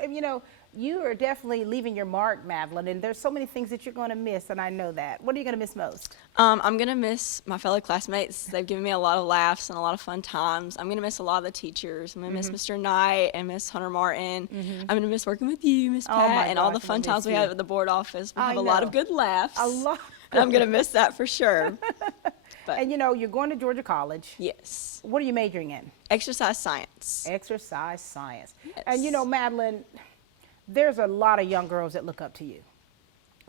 are definitely leaving your mark, Madeline, and there's so many things that you're going to miss, and I know that. What are you going to miss most? I'm going to miss my fellow classmates. They've given me a lot of laughs and a lot of fun times. I'm going to miss a lot of the teachers. I'm going to miss Mr. Knight and Miss Hunter Martin. I'm going to miss working with you, Miss Pat, and all the fun times we have at the board office. We have a lot of good laughs. A lot. And I'm going to miss that for sure. And you're going to Georgia College. Yes. What are you majoring in? Exercise science. Exercise science. Yes. And Madeline, there's a lot of young girls that look up to you.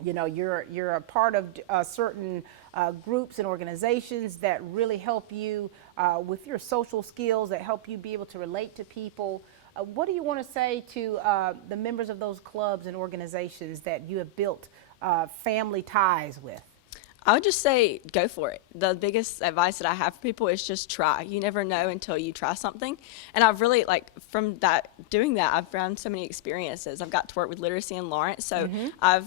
You're a part of certain groups and organizations that really help you with your social skills, that help you be able to relate to people. What do you want to say to the members of those clubs and organizations that you have built family ties with? I would just say go for it. The biggest advice that I have for people is just try. You never know until you try something. And I've really, from doing that, I've found so many experiences. I've got to work with literacy in Lawrence, so I've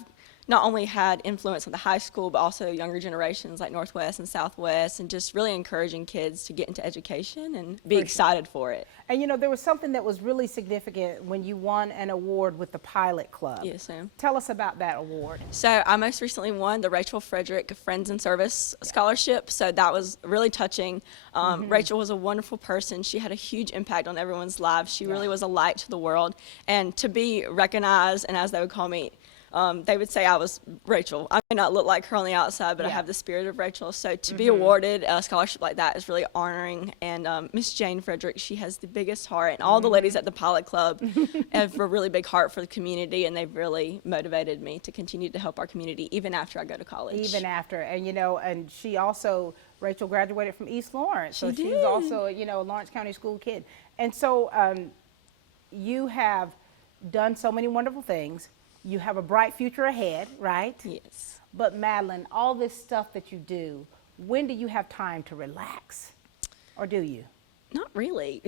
not only had influence on the high school, but also younger generations like Northwest and Southwest, and just really encouraging kids to get into education and be excited for it. And there was something that was really significant when you won an award with the Pilot Club. Yes, ma'am. Tell us about that award. So I most recently won the Rachel Frederick Friends in Service Scholarship, so that was really touching. Rachel was a wonderful person. She had a huge impact on everyone's lives. She really was a light to the world. And to be recognized, and as they would call me, They would say I was Rachel. I may not look like her on the outside, but I have the spirit of Rachel. So to be awarded a scholarship like that is really honoring. And Miss Jane Frederick, she has the biggest heart. And all the ladies at the Pilot Club have a really big heart for the community, and they've really motivated me to continue to help our community even after I go to college. Even after. And, you know, and she also, Rachel graduated from East Lawrence. So she's also, you know, a Lawrence County School kid. And so you have done so many wonderful things. You have a bright future ahead, right? Yes. But Madeline, all this stuff that you do, when do you have time to relax? Or do you? Not really.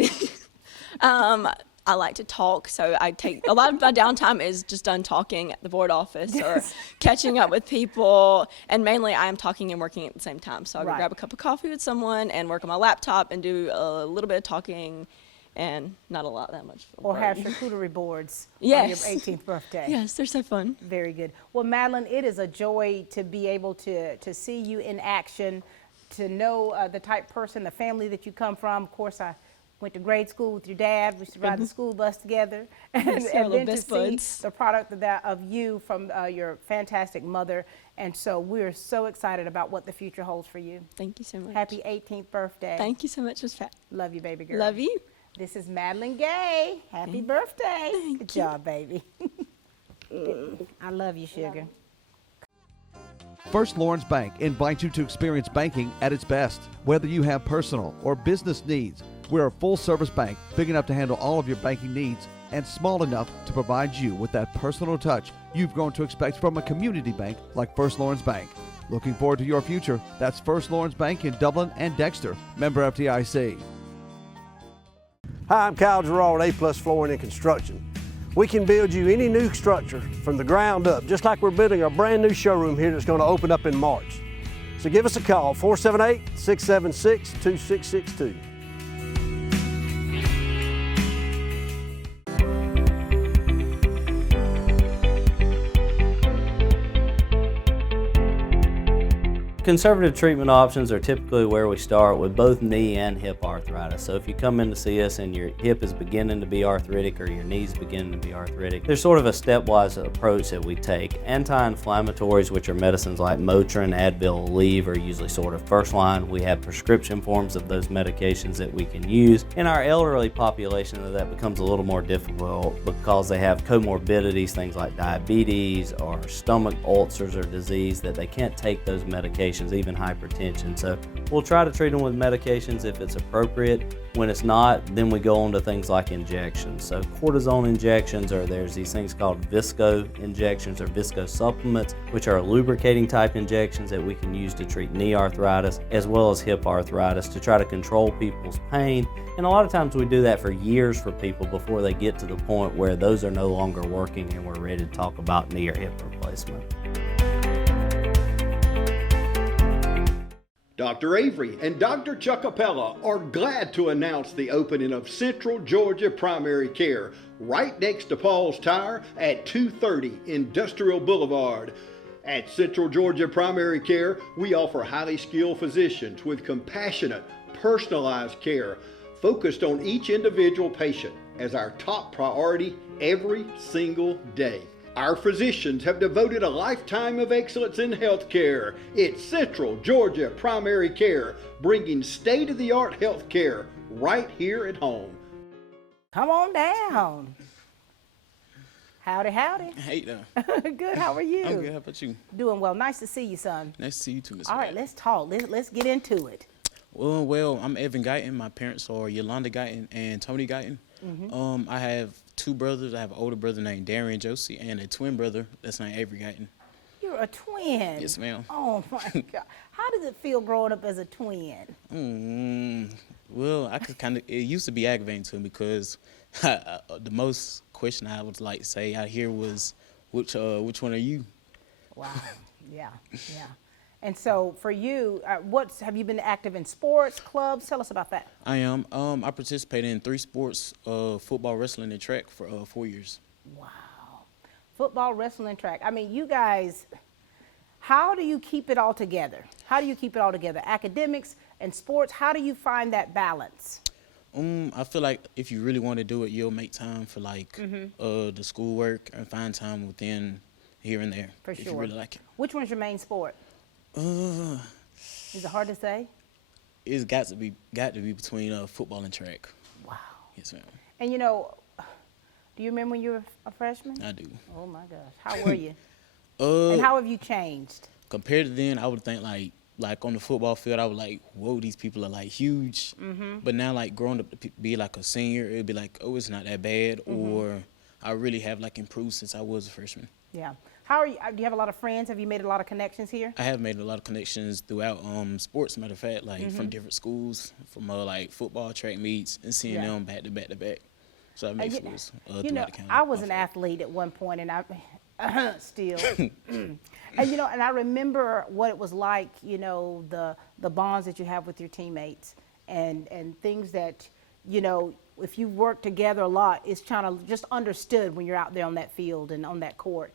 I like to talk, so I take a lot of my downtime is just done talking at the board office or catching up with people, and mainly I am talking and working at the same time. So I'll go grab a cup of coffee with someone and work on my laptop and do a little bit of talking, and not a lot, that much. Or have charcuterie boards on your 18th birthday. Yes, they're so fun. Very good. Well, Madeline, it is a joy to be able to see you in action, to know the type person, the family that you come from. Of course, I went to grade school with your dad. We used to ride the school bus together. And then to see the product of you from your fantastic mother. And so we're so excited about what the future holds for you. Thank you so much. Happy 18th birthday. Thank you so much, Ms. Pat. Love you, baby girl. Love you. This is Madeline Gay. Happy birthday. Good job, baby. I love you, sugar. First Lawrence Bank invites you to experience banking at its best. Whether you have personal or business needs, we're a full-service bank big enough to handle all of your banking needs and small enough to provide you with that personal touch you've grown to expect from a community bank like First Lawrence Bank. Looking forward to your future. That's First Lawrence Bank in Dublin and Dexter. Member FDIC. Hi, I'm Kyle Gerard, A+ Flooring and Construction. We can build you any new structure from the ground up, just like we're building a brand new showroom here that's going to open up in March. So give us a call, 478-676-2662. Conservative treatment options are typically where we start with both knee and hip arthritis. So if you come in to see us and your hip is beginning to be arthritic or your knee's beginning to be arthritic, there's sort of a stepwise approach that we take. Anti-inflammatories, which are medicines like Motrin, Advil, Aleve, are usually sort of first line. We have prescription forms of those medications that we can use. In our elderly population, that becomes a little more difficult because they have comorbidities, things like diabetes or stomach ulcers or disease, that they can't take those medications, even hypertension. So we'll try to treat them with medications if it's appropriate. When it's not, then we go on to things like injections. So cortisone injections, or there's these things called visco injections or visco supplements, which are lubricating type injections that we can use to treat knee arthritis as well as hip arthritis to try to control people's pain. And a lot of times we do that for years for people before they get to the point where those are no longer working and we're ready to talk about knee or hip replacement. Dr. Avery and Dr. Chuckapella are glad to announce the opening of Central Georgia Primary Care right next to Paul's Tire at 230 Industrial Boulevard. At Central Georgia Primary Care, we offer highly skilled physicians with compassionate, personalized care focused on each individual patient as our top priority every single day. Our physicians have devoted a lifetime of excellence in healthcare. It's Central Georgia Primary Care, bringing state-of-the-art healthcare right here at home. Come on down. Howdy, howdy. Hey there. Good, how are you? I'm good, how about you? Doing well. Nice to see you, son. Nice to see you too, Miss All right, let's talk. Let's get into it. Well, I'm Evan Guyton. My parents are Yolanda Guyton and Tony Guyton. I have two brothers. I have an older brother named Darwin Jase and a twin brother that's named Avery Guyton. You're a twin. Yes, ma'am. Oh my God. How does it feel growing up as a twin? Well, I could it used to be aggravating to me because the most question I would like to say out here was, which one are you? Wow. Yeah. And so for you, have you been active in sports, clubs? Tell us about that. I am. I participated in 3 sports, football, wrestling, and track for 4 years. Wow. Football, wrestling, and track. I mean, you guys, how do you keep it all together? Academics and sports, how do you find that balance? I feel like if you really want to do it, you'll make time for the schoolwork and find time within here and there For if sure. you really like it. Which one's your main sport? Is it hard to say? It's got to be between football and track. Wow. Yes, ma'am. And you know, do you remember when you were a freshman? I do. Oh my gosh. How were you? Uh, And how have you changed? Compared to then, I would think like on the football field, I was like, whoa, these people are like huge. But now, like growing up to be like a senior, it'd be like, oh, it's not that bad, or I really have like improved since I was a freshman. Yeah. How are you? Do you have a lot of friends? Have you made a lot of connections here? I have made a lot of connections throughout sports. Matter of fact, like from different schools, from like football, track meets, and seeing them back to back to back. So I made friends You throughout know, the county. I was an athlete at one point, and I still. And you know, and I remember what it was like. You know, the bonds that you have with your teammates, and things that, you know, if you work together a lot, it's kind of just understood when you're out there on that field and on that court.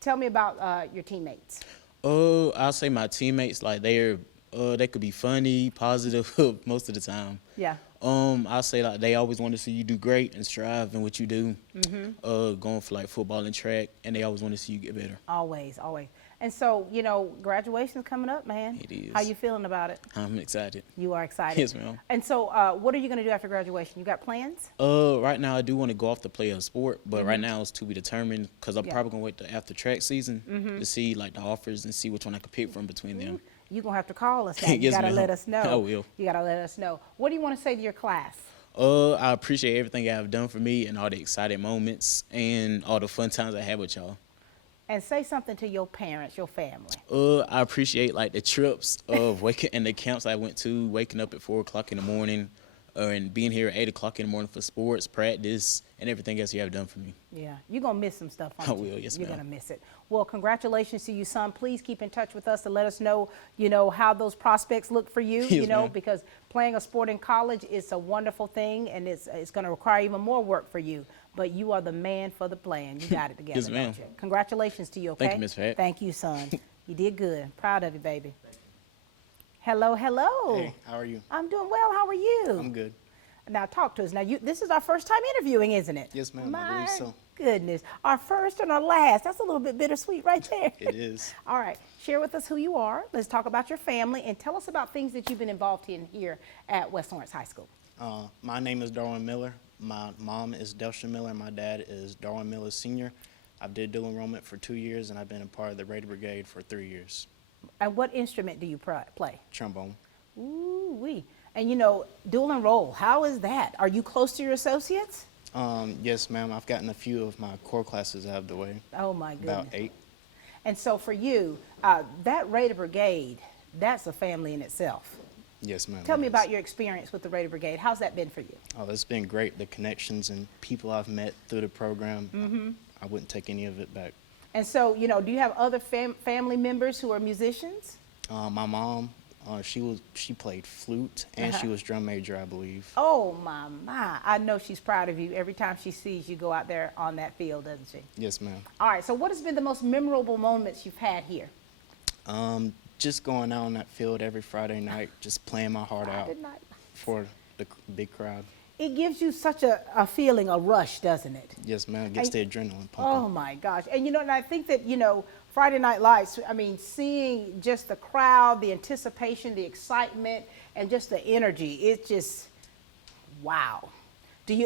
Tell me about your teammates. I'll say my teammates, like they could be funny, positive most of the time. Yeah. I'll say like they always want to see you do great and strive in what you do. Going for like football and track, and they always want to see you get better. Always, always. And so, you know, graduation's coming up, man. It is. How you feeling about it? I'm excited. You are excited. Yes, ma'am. And so, what are you going to do after graduation? You got plans? Right now I do want to go off to play a sport, but right now it's to be determined because I'm probably gonna wait till after track season to see like the offers and see which one I could pick from between them. You're going to have to call us now. You Yes, got to ma'am. let us know. I will. You got to let us know. What do you want to say to your class? I appreciate everything y'all have done for me and all the exciting moments and all the fun times I had with y'all. And say something to your parents, your family. I appreciate like the trips of waking and the camps I went to, waking up at 4 o'clock in the morning, and being here at 8 o'clock in the morning for sports, practice, and everything else you have done for me. Yeah, you're going to miss some stuff, aren't I you? will, yes, You're ma'am. going to miss it. Well, congratulations to you, son. Please keep in touch with us to let us know, you know, how those prospects look for you, you Yes, know, ma'am. because playing a sport in college is a wonderful thing, and it's going to require even more work for you. But you are the man for the plan. You got it together, Yes, ma'am. don't you? Congratulations to you, okay? Thank you, Miss Pat. Thank you, son. You did good. Proud of you, baby. Hello, hello. Hey, how are you? I'm doing well. How are you? I'm good. Now talk to us. Now this is our first time interviewing, isn't it? Yes, ma'am. I My believe so. goodness, our first and our last. That's a little bit bittersweet right there. It is. All right, share with us who you are. Let's talk about your family and tell us about things that you've been involved in here at West Lawrence High School. My name is Darwin Miller. My mom is Delsha Miller. My dad is Darwin Miller Sr. I did dual enrollment for 2 years, and I've been a part of the Raider Brigade for 3 years. And what instrument do you play? Trombone. Ooh wee. And you know, dual enroll. How is that? Are you close to your associates? Yes, ma'am. I've gotten a few of my core classes out of the way. Oh my goodness. About 8. And so for you, that Raider Brigade, that's a family in itself. Yes, ma'am. Tell me it is. about your experience with the Raider Brigade. How's that been for you? Oh, it's been great. The connections and people I've met through the program, I wouldn't take any of it back. And so, you know, do you have other family members who are musicians? My mom, she played flute and she was drum major, I believe. Oh my. I know she's proud of you every time she sees you go out there on that field, doesn't she? Yes, ma'am. All right, so what has been the most memorable moments you've had here? Just going out on that field every Friday night, just playing my heart out for the big crowd. It gives you such a feeling, a rush, doesn't it? Yes, ma'am. It gets the adrenaline pumping. Oh my gosh. And you know, and I think that, you know, Friday Night Lights, I mean, seeing just the crowd, the anticipation, the excitement, and just the energy, it's just, wow.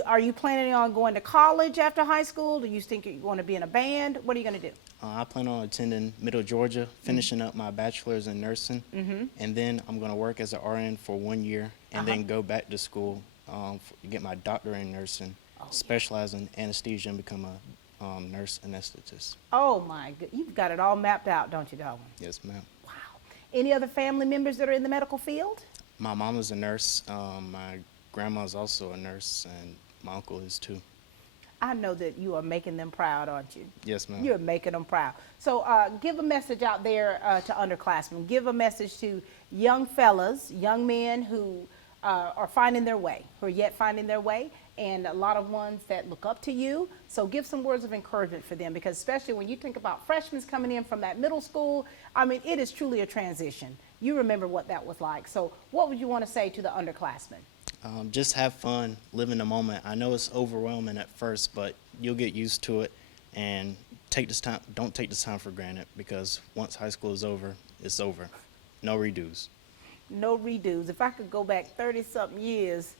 Are you planning on going to college after high school? Do you think you want to be in a band? What are you going to do? I plan on attending Middle Georgia, finishing up my bachelor's in nursing, and then I'm going to work as an RN for 1 year, and then go back to school to get my doctorate in nursing, specialize in anesthesia, and become a nurse anesthetist. Oh my good, you've got it all mapped out, don't you, Darwin? Yes, ma'am. Wow. Any other family members that are in the medical field? My mom is a nurse. My grandma is also a nurse, and my uncle is too. I know that you are making them proud, aren't you? Yes, ma'am. You're making them proud. So give a message out there to underclassmen. Give a message to young fellas, young men who are finding their way, who are yet finding their way, and a lot of ones that look up to you. So give some words of encouragement for them, because especially when you think about freshmen coming in from that middle school, I mean, it is truly a transition. You remember what that was like. So what would you want to say to the underclassmen? Just have fun, live in the moment. I know it's overwhelming at first, but you'll get used to it and don't take this time for granted, because once high school is over, it's over. No redos. No redos. If I could go back 30-something years,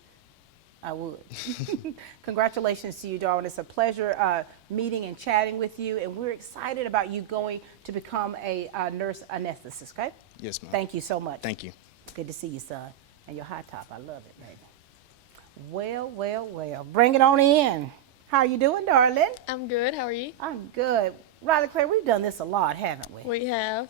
I would. Congratulations to you, Darwin. It's a pleasure meeting and chatting with you, and we're excited about you going to become a nurse anesthetist, okay? Yes, ma'am. Thank you so much. Thank you. Good to see you, son. And your high top, I love it, baby. Well, well, well. Bring it on in. How are you doing, darling? I'm good. How are you? I'm good. Riley Claire, we've done this a lot, haven't we? We have.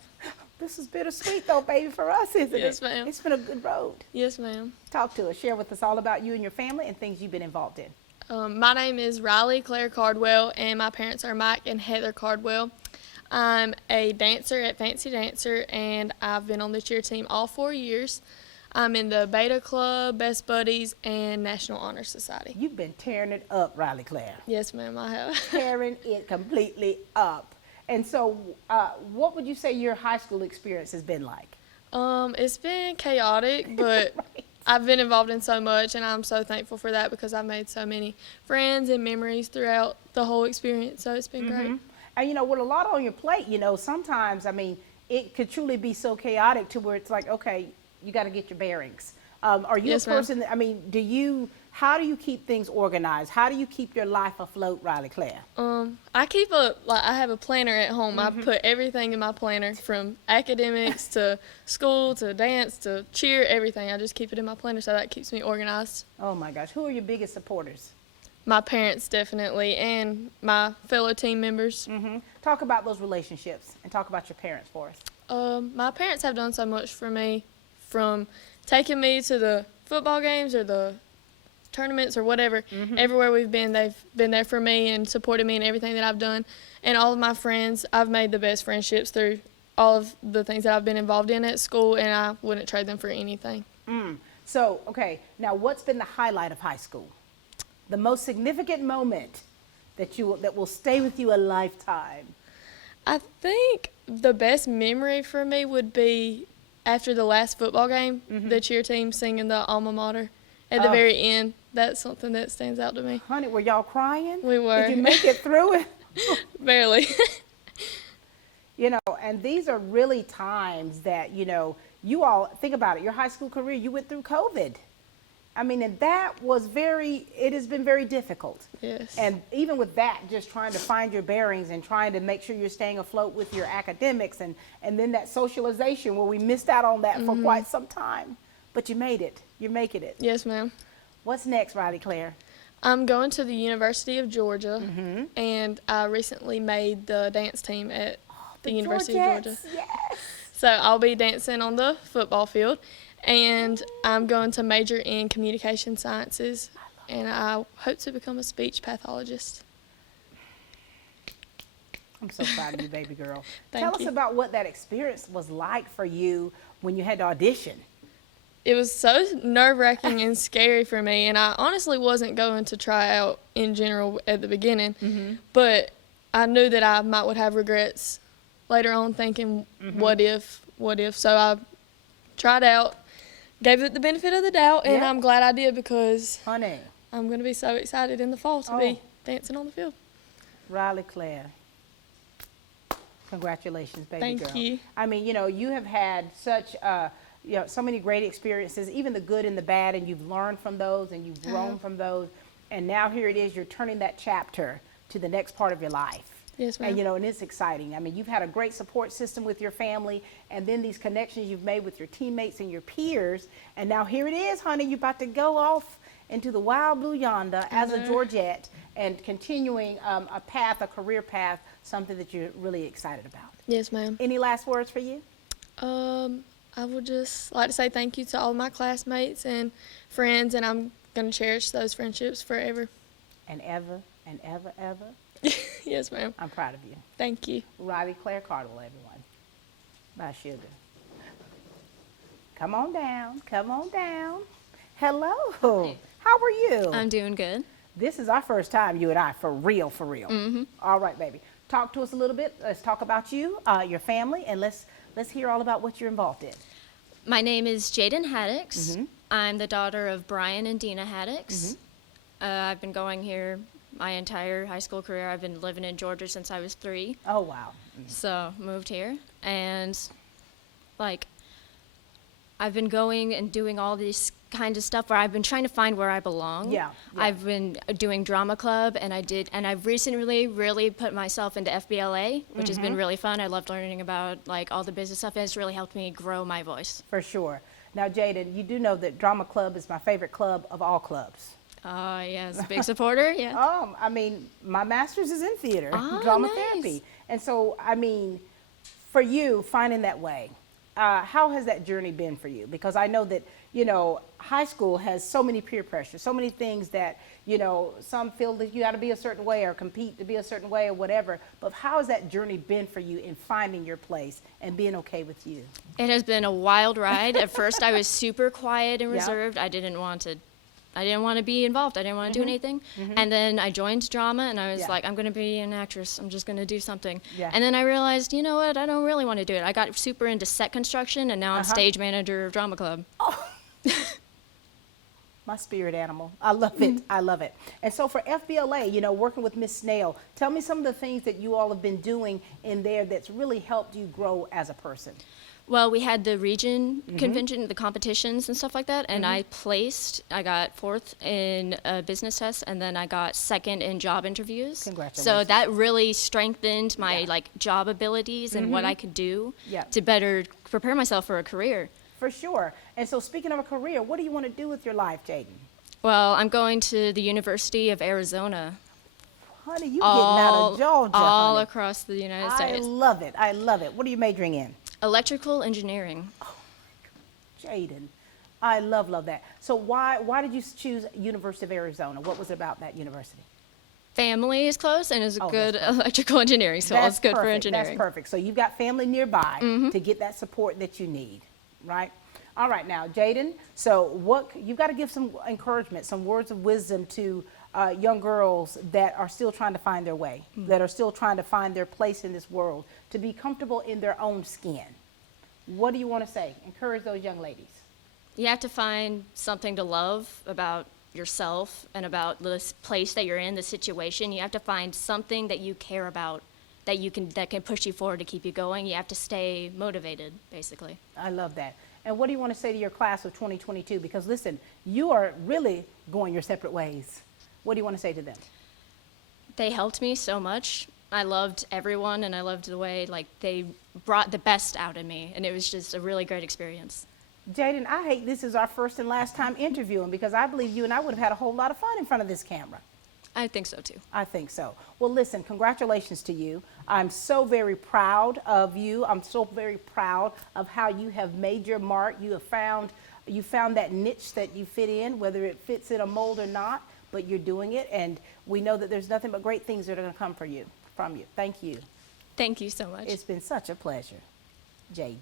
This is bittersweet, though, baby, for us, isn't it? Yes, ma'am. It's been a good road. Yes, ma'am. Talk to us. Share with us all about you and your family and things you've been involved in. My name is Riley Claire Cardwell, and my parents are Mike and Heather Cardwell. I'm a dancer at Fancy Dancer, and I've been on the cheer team all 4 years. I'm in the Beta Club, Best Buddies, and National Honor Society. You've been tearing it up, Riley Claire. Yes, ma'am, I have. Tearing it completely up. And so what would you say your high school experience has been like? It's been chaotic, but Right. I've been involved in so much, and I'm so thankful for that because I've made so many friends and memories throughout the whole experience, so it's been great. And, you know, with a lot on your plate, you know, sometimes, I mean, it could truly be so chaotic to where it's like, okay, you got to get your bearings. Are you Yes, a ma'am. person that, I mean, how do you keep things organized? How do you keep your life afloat, Riley Claire? I have a planner at home. I put everything in my planner, from academics to school to dance to cheer, everything. I just keep it in my planner, so that keeps me organized. Oh my gosh, who are your biggest supporters? My parents, definitely, and my fellow team members. Talk about those relationships and talk about your parents for us. My parents have done so much for me, from taking me to the football games or the tournaments or whatever. Everywhere we've been, they've been there for me and supported me in everything that I've done. And all of my friends, I've made the best friendships through all of the things that I've been involved in at school, and I wouldn't trade them for anything. So, okay, now what's been the highlight of high school? The most significant moment that will stay with you a lifetime? I think the best memory for me would be after the last football game, the cheer team singing the alma mater at the very end. That's something that stands out to me. Honey, were y'all crying? We were. Did you make it through it? Barely. You know, and these are really times that, you know, you all, think about it, your high school career, you went through COVID. I mean, and that was it has been very difficult. Yes. And even with that, just trying to find your bearings and trying to make sure you're staying afloat with your academics and then that socialization where we missed out on that for quite some time. But you made it. You're making it. Yes, ma'am. What's next, Riley Claire? I'm going to the University of Georgia, and I recently made the dance team at the University of Georgia. Yes. So I'll be dancing on the football field, and I'm going to major in communication sciences, and I hope to become a speech pathologist. I'm so proud of you, baby girl. Thank Tell us you. about what that experience was like for you when you had to audition. It was so nerve-wracking and scary for me, and I honestly wasn't going to try out in general at the beginning, but I knew that I would have regrets later on, thinking, what if? So I tried out, gave it the benefit of the doubt, and I'm glad I did, because Honey, I'm going to be so excited in the fall to be dancing on the field. Riley Claire, congratulations, baby girl. Thank you. I mean, you know, you have had such so many great experiences, even the good and the bad, and you've learned from those and you've grown from those. And now here it is, you're turning that chapter to the next part of your life. Yes, ma'am. And, you know, and it's exciting. I mean, you've had a great support system with your family, and then these connections you've made with your teammates and your peers. And now here it is, honey, you're about to go off into the wild blue yonder as a Georgette and continuing a career path, something that you're really excited about. Yes, ma'am. Any last words for you? I would just like to say thank you to all my classmates and friends, and I'm going to cherish those friendships forever. And ever, and ever, ever. Yes, ma'am. I'm proud of you. Thank you. Riley Claire Cardwell, everyone. Bye, sugar. Come on down. Come on down. Hello. How are you? I'm doing good. This is our first time, you and I, for real, for real. All right, baby. Talk to us a little bit. Let's talk about you, your family, and let's hear all about what you're involved in. My name is Jaden Haddocks. I'm the daughter of Brian and Dina Haddocks. I've been going here my entire high school career. I've been living in Georgia since I was 3. Oh, wow. So moved here, and like I've been going and doing all this kind of stuff where I've been trying to find where I belong. Yeah. I've been doing drama club, and I've recently really put myself into FBLA, which has been really fun. I loved learning about like all the business stuff, and it's really helped me grow my voice. For sure. Now, Jaden, you do know that drama club is my favorite club of all clubs. Yes, big supporter, yeah. I mean, my master's is in theater, Oh, drama nice. therapy. And so, I mean, for you, finding that way, how has that journey been for you? Because I know that, you know, high school has so many peer pressure, so many things that, you know, some feel that you got to be a certain way or compete to be a certain way or whatever. But how has that journey been for you in finding your place and being okay with you? It has been a wild ride. At first, I was super quiet and Yeah. reserved. I didn't want to be involved. I didn't want to do anything. And then I joined drama, and I was like, I'm going to be an actress. I'm just going to do something. Yeah. And then I realized, you know what? I don't really want to do it. I got super into set construction, and now I'm stage manager of drama club. My spirit animal. I love it. I love it. And so for FBLA, you know, working with Miss Snell, tell me some of the things that you all have been doing in there that's really helped you grow as a person. Well, we had the region convention, the competitions and stuff like that, and I got 4th in a business test, and then I got 2nd in job interviews. Congratulations. So that really strengthened my like job abilities and what I could do to better prepare myself for a career. For sure. And so speaking of a career, what do you want to do with your life, Jaden? Well, I'm going to the University of Arizona. Honey, you getting out of Georgia, all honey. across the United I States. love it. I love it. What are you majoring in? Electrical engineering. Jaden. I love that. So why did you choose University of Arizona? What was it about that university? Family is close, and it's a good electrical engineering, so it's good for engineering. That's perfect. So you've got family nearby to get that support that you need, right? All right, now, Jaden, so you've got to give some encouragement, some words of wisdom to young girls that are still trying to find their way, that are still trying to find their place in this world, to be comfortable in their own skin. What do you want to say? Encourage those young ladies. You have to find something to love about yourself and about this place that you're in, the situation. You have to find something that you care about that can push you forward to keep you going. You have to stay motivated, basically. I love that. And what do you want to say to your class of 2022? Because listen, you are really going your separate ways. What do you want to say to them? They helped me so much. I loved everyone, and I loved the way like they brought the best out of me, and it was just a really great experience. Jaden, I hate this is our first and last time interviewing, because I believe you and I would have had a whole lot of fun in front of this camera. I think so too. I think so. Well, listen, congratulations to you. I'm so very proud of you. I'm so very proud of how you have made your mark. You found that niche that you fit in, whether it fits in a mold or not, but you're doing it, and we know that there's nothing but great things that are going to come from you. Thank you. Thank you so much. It's been such a pleasure. Jaden.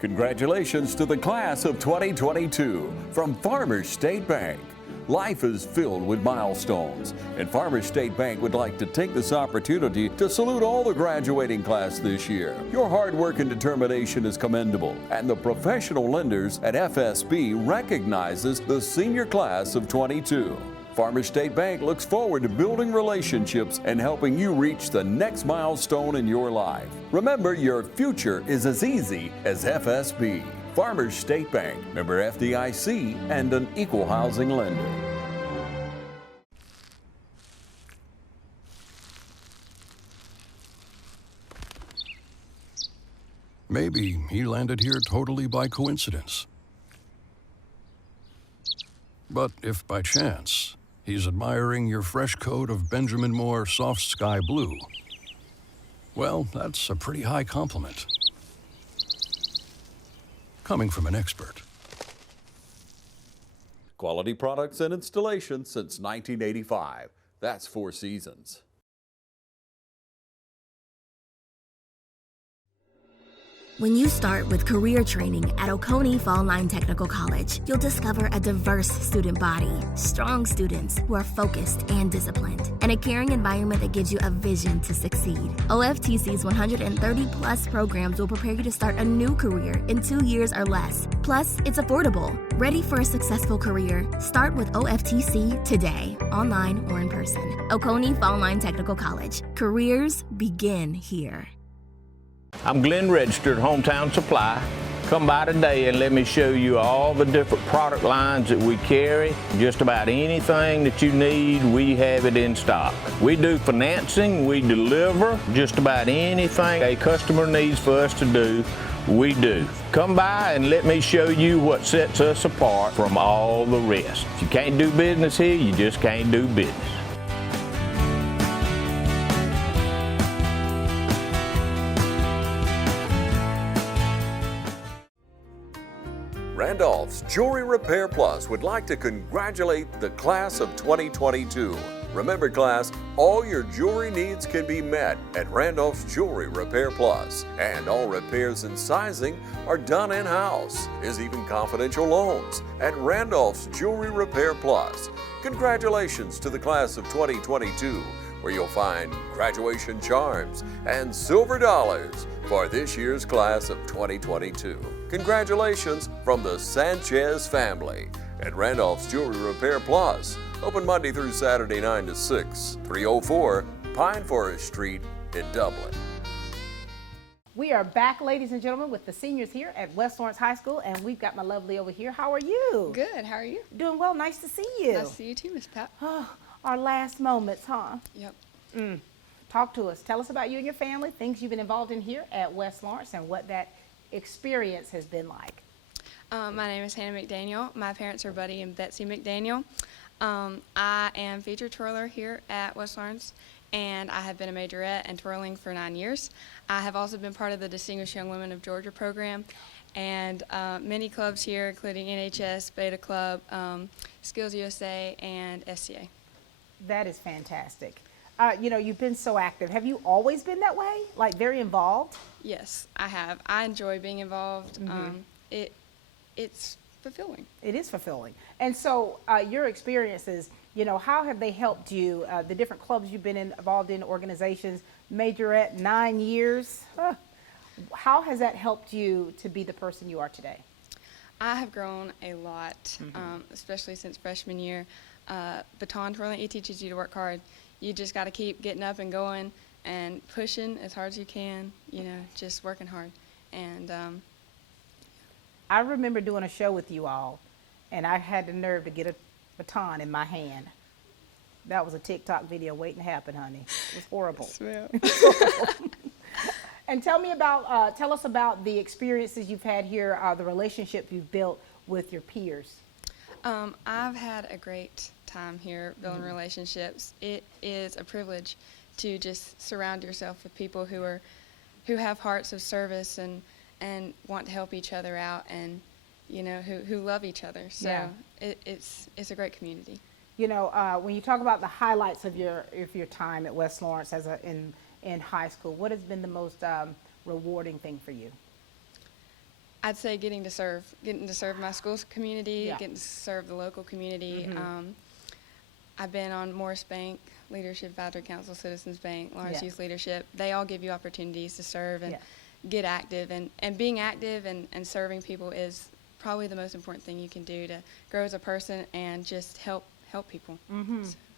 Congratulations to the class of 2022 from Farmers State Bank. Life is filled with milestones, and Farmers State Bank would like to take this opportunity to salute all the graduating class this year. Your hard work and determination is commendable, and the professional lenders at FSB recognizes the senior class of 22. Farmers State Bank looks forward to building relationships and helping you reach the next milestone in your life. Remember, your future is as easy as FSB. Farmers State Bank, member FDIC, and an equal housing lender. Maybe he landed here totally by coincidence. But if by chance he's admiring your fresh coat of Benjamin Moore soft sky blue, well, that's a pretty high compliment. Coming from an expert. Quality products and installation since 1985. That's 4 Seasons. When you start with career training at Oconee Fall Line Technical College, you'll discover a diverse student body, strong students who are focused and disciplined, and a caring environment that gives you a vision to succeed. OFTC's 130-plus programs will prepare you to start a new career in 2 years or less. Plus, it's affordable. Ready for a successful career? Start with OFTC today, online or in person. Oconee Fall Line Technical College. Careers begin here. I'm Glenn Register at Hometown Supply. Come by today and let me show you all the different product lines that we carry. Just about anything that you need, we have it in stock. We do financing, we deliver just about anything a customer needs for us to do, we do. Come by and let me show you what sets us apart from all the rest. If you can't do business here, you just can't do business. Randolph's Jewelry Repair Plus would like to congratulate the class of 2022. Remember, class, all your jewelry needs can be met at Randolph's Jewelry Repair Plus, and all repairs and sizing are done in-house. There's even confidential loans at Randolph's Jewelry Repair Plus. Congratulations to the class of 2022, where you'll find graduation charms and silver dollars for this year's class of 2022. Congratulations from the Sanchez family at Randolph's Jewelry Repair Plus. Open Monday through Saturday 9 to 6, 304 Pine Forest Street in Dublin. We are back, ladies and gentlemen, with the seniors here at West Lawrence High School, and we've got my lovely over here. How are you? Good. How are you? Doing well. Nice to see you. Nice to see you too, Miss Pat. Oh, our last moments, huh? Yep. Talk to us. Tell us about you and your family, things you've been involved in here at West Lawrence, and what that experience has been like. My name is Hannah McDaniel. My parents are Buddy and Betsy McDaniel. I am featured twirler here at West Lawrence, and I have been a majorette and twirling for 9 years. I have also been part of the Distinguished Young Women of Georgia program, and many clubs here, including NHS, Beta Club, Skills USA, and SCA. That is fantastic. You know, you've been so active. Have you always been that way, like very involved? Yes, I have. I enjoy being involved. It's fulfilling. It is fulfilling. And so your experiences, you know, how have they helped you, the different clubs you've been involved in, organizations, majorette, 9 years? How has that helped you to be the person you are today? I have grown a lot, especially since freshman year. Baton twirling, it teaches you to work hard. You just got to keep getting up and going and pushing as hard as you can, you know, just working hard. And I remember doing a show with you all, and I had the nerve to get a baton in my hand. That was a TikTok video waiting to happen, honey. It was horrible. And tell us about the experiences you've had here, the relationship you've built with your peers. I've had a great time here building relationships. It is a privilege to just surround yourself with people who have hearts of service and want to help each other out, and you know, who love each other. So it's a great community. You know, when you talk about the highlights of your time at West Lawrence in high school, what has been the most rewarding thing for you? I'd say getting to serve my school's community, getting to serve the local community. I've been on Morris Bank, Leadership Advisory Council, Citizens Bank, Lawrence Youth Leadership. They all give you opportunities to serve and get active. And being active and serving people is probably the most important thing you can do to grow as a person and just help people.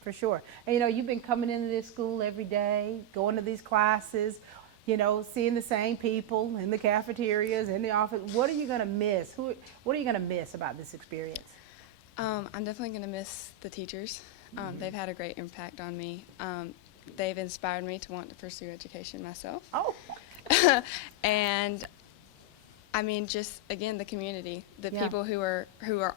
For sure. And you know, you've been coming into this school every day, going to these classes, you know, seeing the same people in the cafeterias, in the office. What are you going to miss? What are you going to miss about this experience? I'm definitely going to miss the teachers. They've had a great impact on me. They've inspired me to want to pursue education myself. Oh. And I mean, just again, the community, the people who are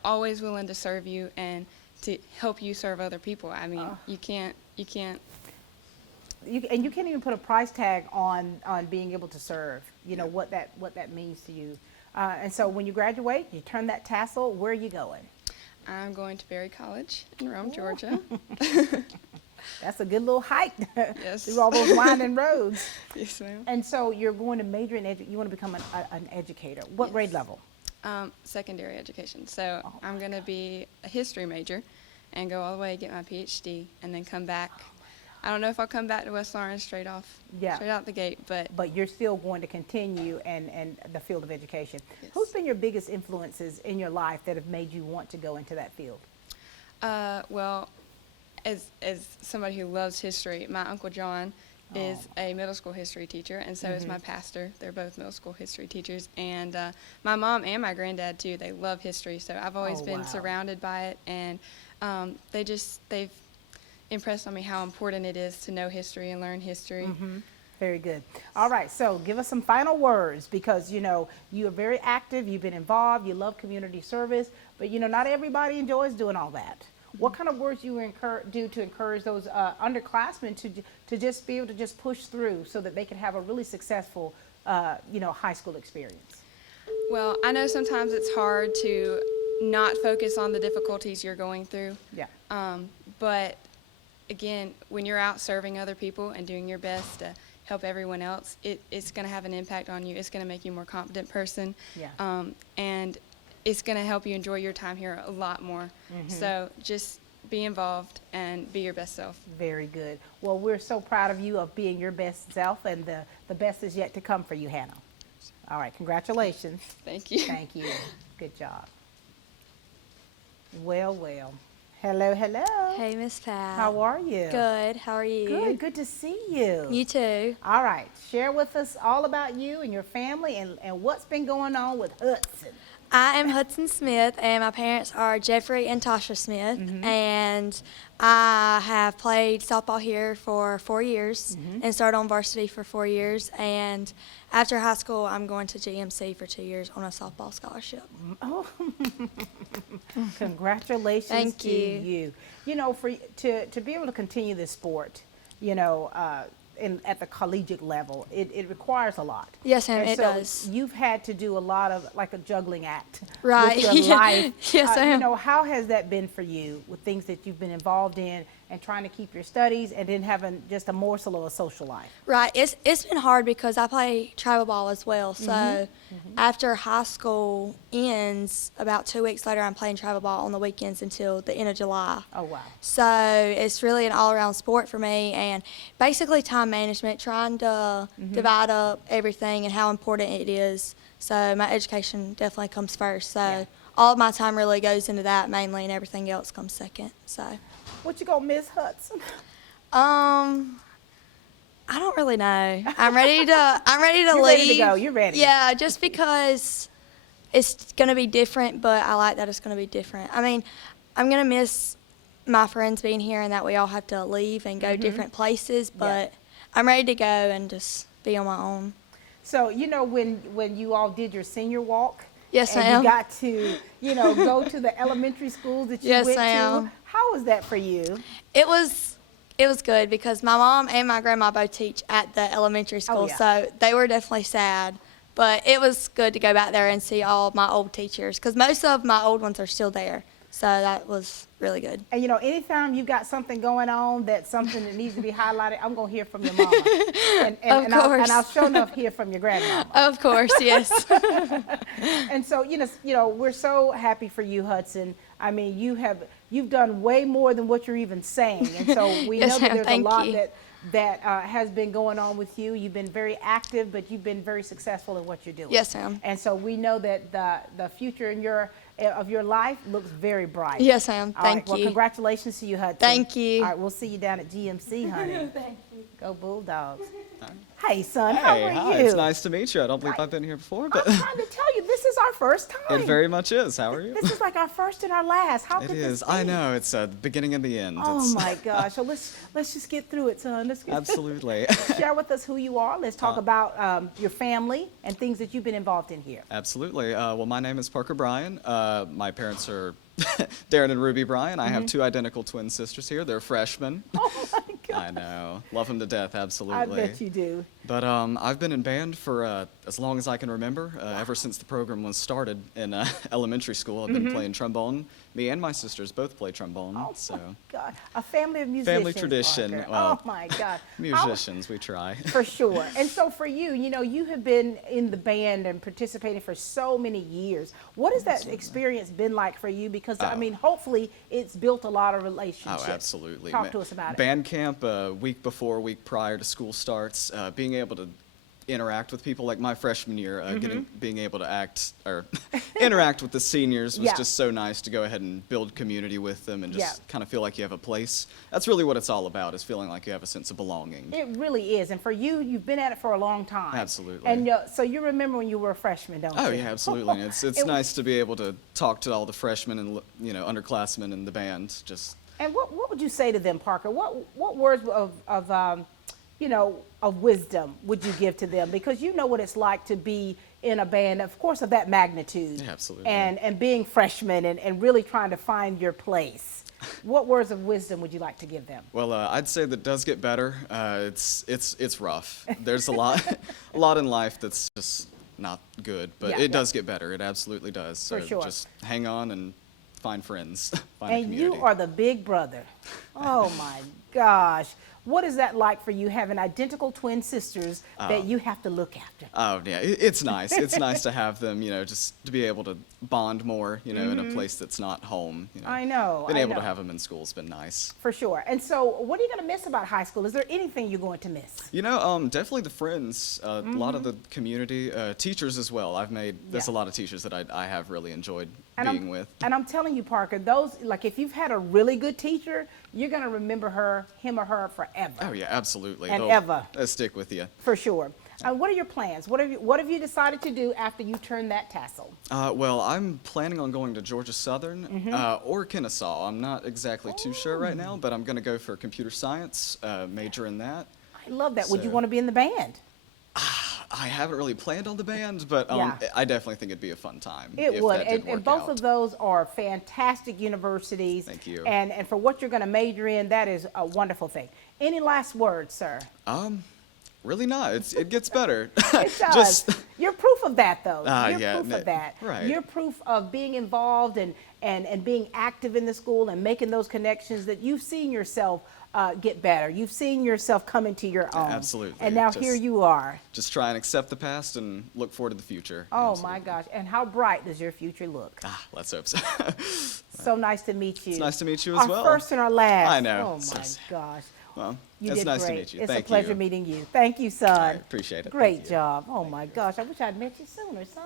always willing to serve you and to help you serve other people. I mean, you can't. And you can't even put a price tag on being able to serve. You know what that means to you. And so when you graduate, you turn that tassel. Where are you going? I'm going to Berry College in Rome, Georgia. That's a good little hike Yes. through all those winding roads. Yes, ma'am. And so you're going to major in you want to become an educator. What grade level? Secondary education. So I'm going to be a history major and go all the way, get my PhD, and then come back. I don't know if I'll come back to West Lawrence straight out the gate, but you're still going to continue and the field of education. Yes. Who's been your biggest influences in your life that have made you want to go into that field? Well, as somebody who loves history, my Uncle John is a middle school history teacher, and so is my pastor. They're both middle school history teachers, and my mom and my granddad too. They love history, so I've always been surrounded by it, and they've impressed on me how important it is to know history and learn history. Very good. All right, so give us some final words, because you are very active, you've been involved, you love community service, but not everybody enjoys doing all that. What kind of words you do to encourage those underclassmen to just be able to just push through so that they can have a really successful high school experience? Well, I know sometimes it's hard to not focus on the difficulties you're going through. Yeah. But again, when you're out serving other people and doing your best to help everyone else, it's going to have an impact on you. It's going to make you a more confident person. Yeah. And it's going to help you enjoy your time here a lot more. So just be involved and be your best self. Very good. Well, we're so proud of you of being your best self, and the best is yet to come for you, Hannah. All right, congratulations. Thank you. Thank you. Good job. Well. Hello. Hey, Miss Pat. How are you? Good. How are you? Good to see you. You too. All right. Share with us all about you and your family and what's been going on with Hudson. I am Hudson Smith, and my parents are Jeffrey and Tasha Smith, and I have played softball here for 4 years and started on varsity for 4 years, and after high school, I'm going to GMC for 2 years on a softball scholarship. Oh, congratulations Thank to you. To be able to continue this sport, at the collegiate level, it requires a lot. Yes, ma'am, it so does. You've had to do a lot of like a juggling act Right. with your life. Yes, ma'am. How has that been for you with things that you've been involved in and trying to keep your studies and then having just a morsel of a social life? Right. It's been hard because I play travel ball as well. So after high school ends, about 2 weeks later, I'm playing travel ball on the weekends until the end of July. Oh, wow. So it's really an all-around sport for me, and basically time management, trying to divide up everything and how important it is. So my education definitely comes first. So all of my time really goes into that mainly, and everything else comes second. So. What you gonna miss, Hudson? I don't really know. I'm ready to You're leave. ready to go. You're ready. Yeah, just because it's gonna be different, but I like that it's gonna be different. I mean, I'm gonna miss my friends being here and that we all have to leave and go different places, but I'm ready to go and just be on my own. So, when you all did your senior walk, Yes, and ma'am. you got to, go to the elementary schools that you Yes, went ma'am. to, how was that for you? It was good because my mom and my grandma both teach at the elementary school, yeah. so they were definitely sad. But it was good to go back there and see all my old teachers because most of my old ones are still there. So that was really good. And anytime you got something going on something that needs to be highlighted, I'm gonna hear from your mama. Of course. I'll sure enough hear from your grandmama. Of course, yes. And so we're so happy for you, Hudson. I mean, you've done way more than what you're even saying, and so we Yes, know that ma'am. there's Thank a lot you. that has been going on with you. You've been very active, but you've been very successful in what you're doing. Yes, ma'am. And so we know that the future of your life looks very bright. Yes, ma'am. All right, Thank well, you. congratulations to you, Hudson. Thank you. All right, we'll see you down at GMC, honey. Thank you. Go Bulldogs. Hey, son, how are Hi, you? it's nice to meet you. I don't believe I've been here before, but I'm trying to tell you, this is our first time. it very much is. How are you? This is like our first and our last. How It could is. this be? I know. It's the beginning and the end. Oh It's my gosh! So let's just get through it, son. Let's get Absolutely. Share with us who you are. Let's talk about your family and things that you've been involved in here. Absolutely. Well, my name is Parker Bryan. My parents are Darren and Ruby Bryan. I have two identical twin sisters here. They're freshmen. Oh my God! I know. Love them to death. Absolutely. I bet you do. But I've been in band for as long as I can remember, ever since the program was started in elementary school. I've been playing trombone, Me and my sisters both play trombone. Oh so. my God, a family of musicians. Family tradition. Parker. Well, oh my God. Musicians, we try. For sure. And so for you, you know, you have been in the band and participating for so many years. What has that experience been like for you? Because, I mean, hopefully it's built a lot of relationships. Oh, absolutely. Talk to us about it. Band camp, week before, week prior to school starts, being able to interact with people like my freshman year, being able to interact with the seniors was just so nice to go ahead and build community with them and just kind of feel like you have a place. That's really what it's all about, is feeling like you have a sense of belonging. It really is. And for you, you've been at it for a long time. Absolutely. And so you remember when you were a freshman, don't you? Oh yeah, absolutely. And it's nice to be able to talk to all the freshmen and, you know, underclassmen in the band. And what would you say to them, Parker? What words of you know, of wisdom would you give to them? Because you know what it's like to be in a band, of course, of that magnitude. Yeah, absolutely. And being freshmen and really trying to find your place. What words of wisdom would you like to give them? Well, I'd say that does get better. It's rough. There's a lot in life that's just not good, but it does get better. It absolutely does. So For sure. Just hang on and find friends, find a And community. you are the big brother. Oh my gosh. What is that like for you, having identical twin sisters that you have to look after? Oh yeah, it's nice. It's nice to have them, you know, just to be able to bond more, you know, in a place that's not home. You know. I know. Being able to have them in school has been nice. For sure. And so what are you going to miss about high school? Is there anything you're going to miss? You know, definitely the friends, a lot of the community, teachers as well. There's a lot of teachers that I have really enjoyed being with. And I'm telling you, Parker, those, like if you've had a really good teacher, you're going to remember him or her forever. Oh yeah, absolutely. And They'll ever. Stick with you. For sure. What are your plans? What have you decided to do after you turn that tassel? Well, I'm planning on going to Georgia Southern or Kennesaw. I'm not exactly too sure right now, but I'm going to go for computer science, major in that. I love that. Would you want to be in the band? I haven't really planned on the band, but I definitely think it'd be a fun time. It would. And both of those are fantastic universities. Thank you. And for what you're going to major in, that is a wonderful thing. Any last words, sir? Really not. It gets better. It does. You're proof of that, though. You're proof of that. Right. You're proof of being involved and being active in the school and making those connections that you've seen yourself get better. You've seen yourself come into your own. Absolutely. And now here you are. Just try and accept the past and look forward to the future. Oh my gosh. And how bright does your future look? Let's hope so. So nice to meet you. It's nice to meet you as well. Our first and our last. I know. Oh my gosh. Well, You it's did nice great. to meet you. It's Thank a pleasure you. meeting you. Thank you, son. I appreciate it. Great job. Oh my gosh. I wish I'd met you sooner, son.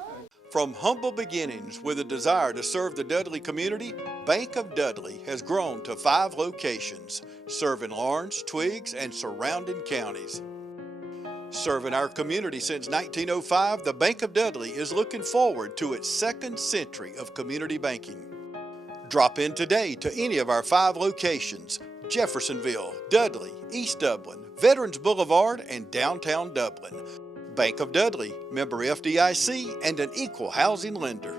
From humble beginnings with a desire to serve the Dudley community, Bank of Dudley has grown to 5 locations, serving Lawrence, Twiggs, and surrounding counties. Serving our community since 1905, the Bank of Dudley is looking forward to its 2nd century of community banking. Drop in today to any of our 5 locations: Jeffersonville, Dudley, East Dublin, Veterans Boulevard, and downtown Dublin. Bank of Dudley, member FDIC, and an equal housing lender.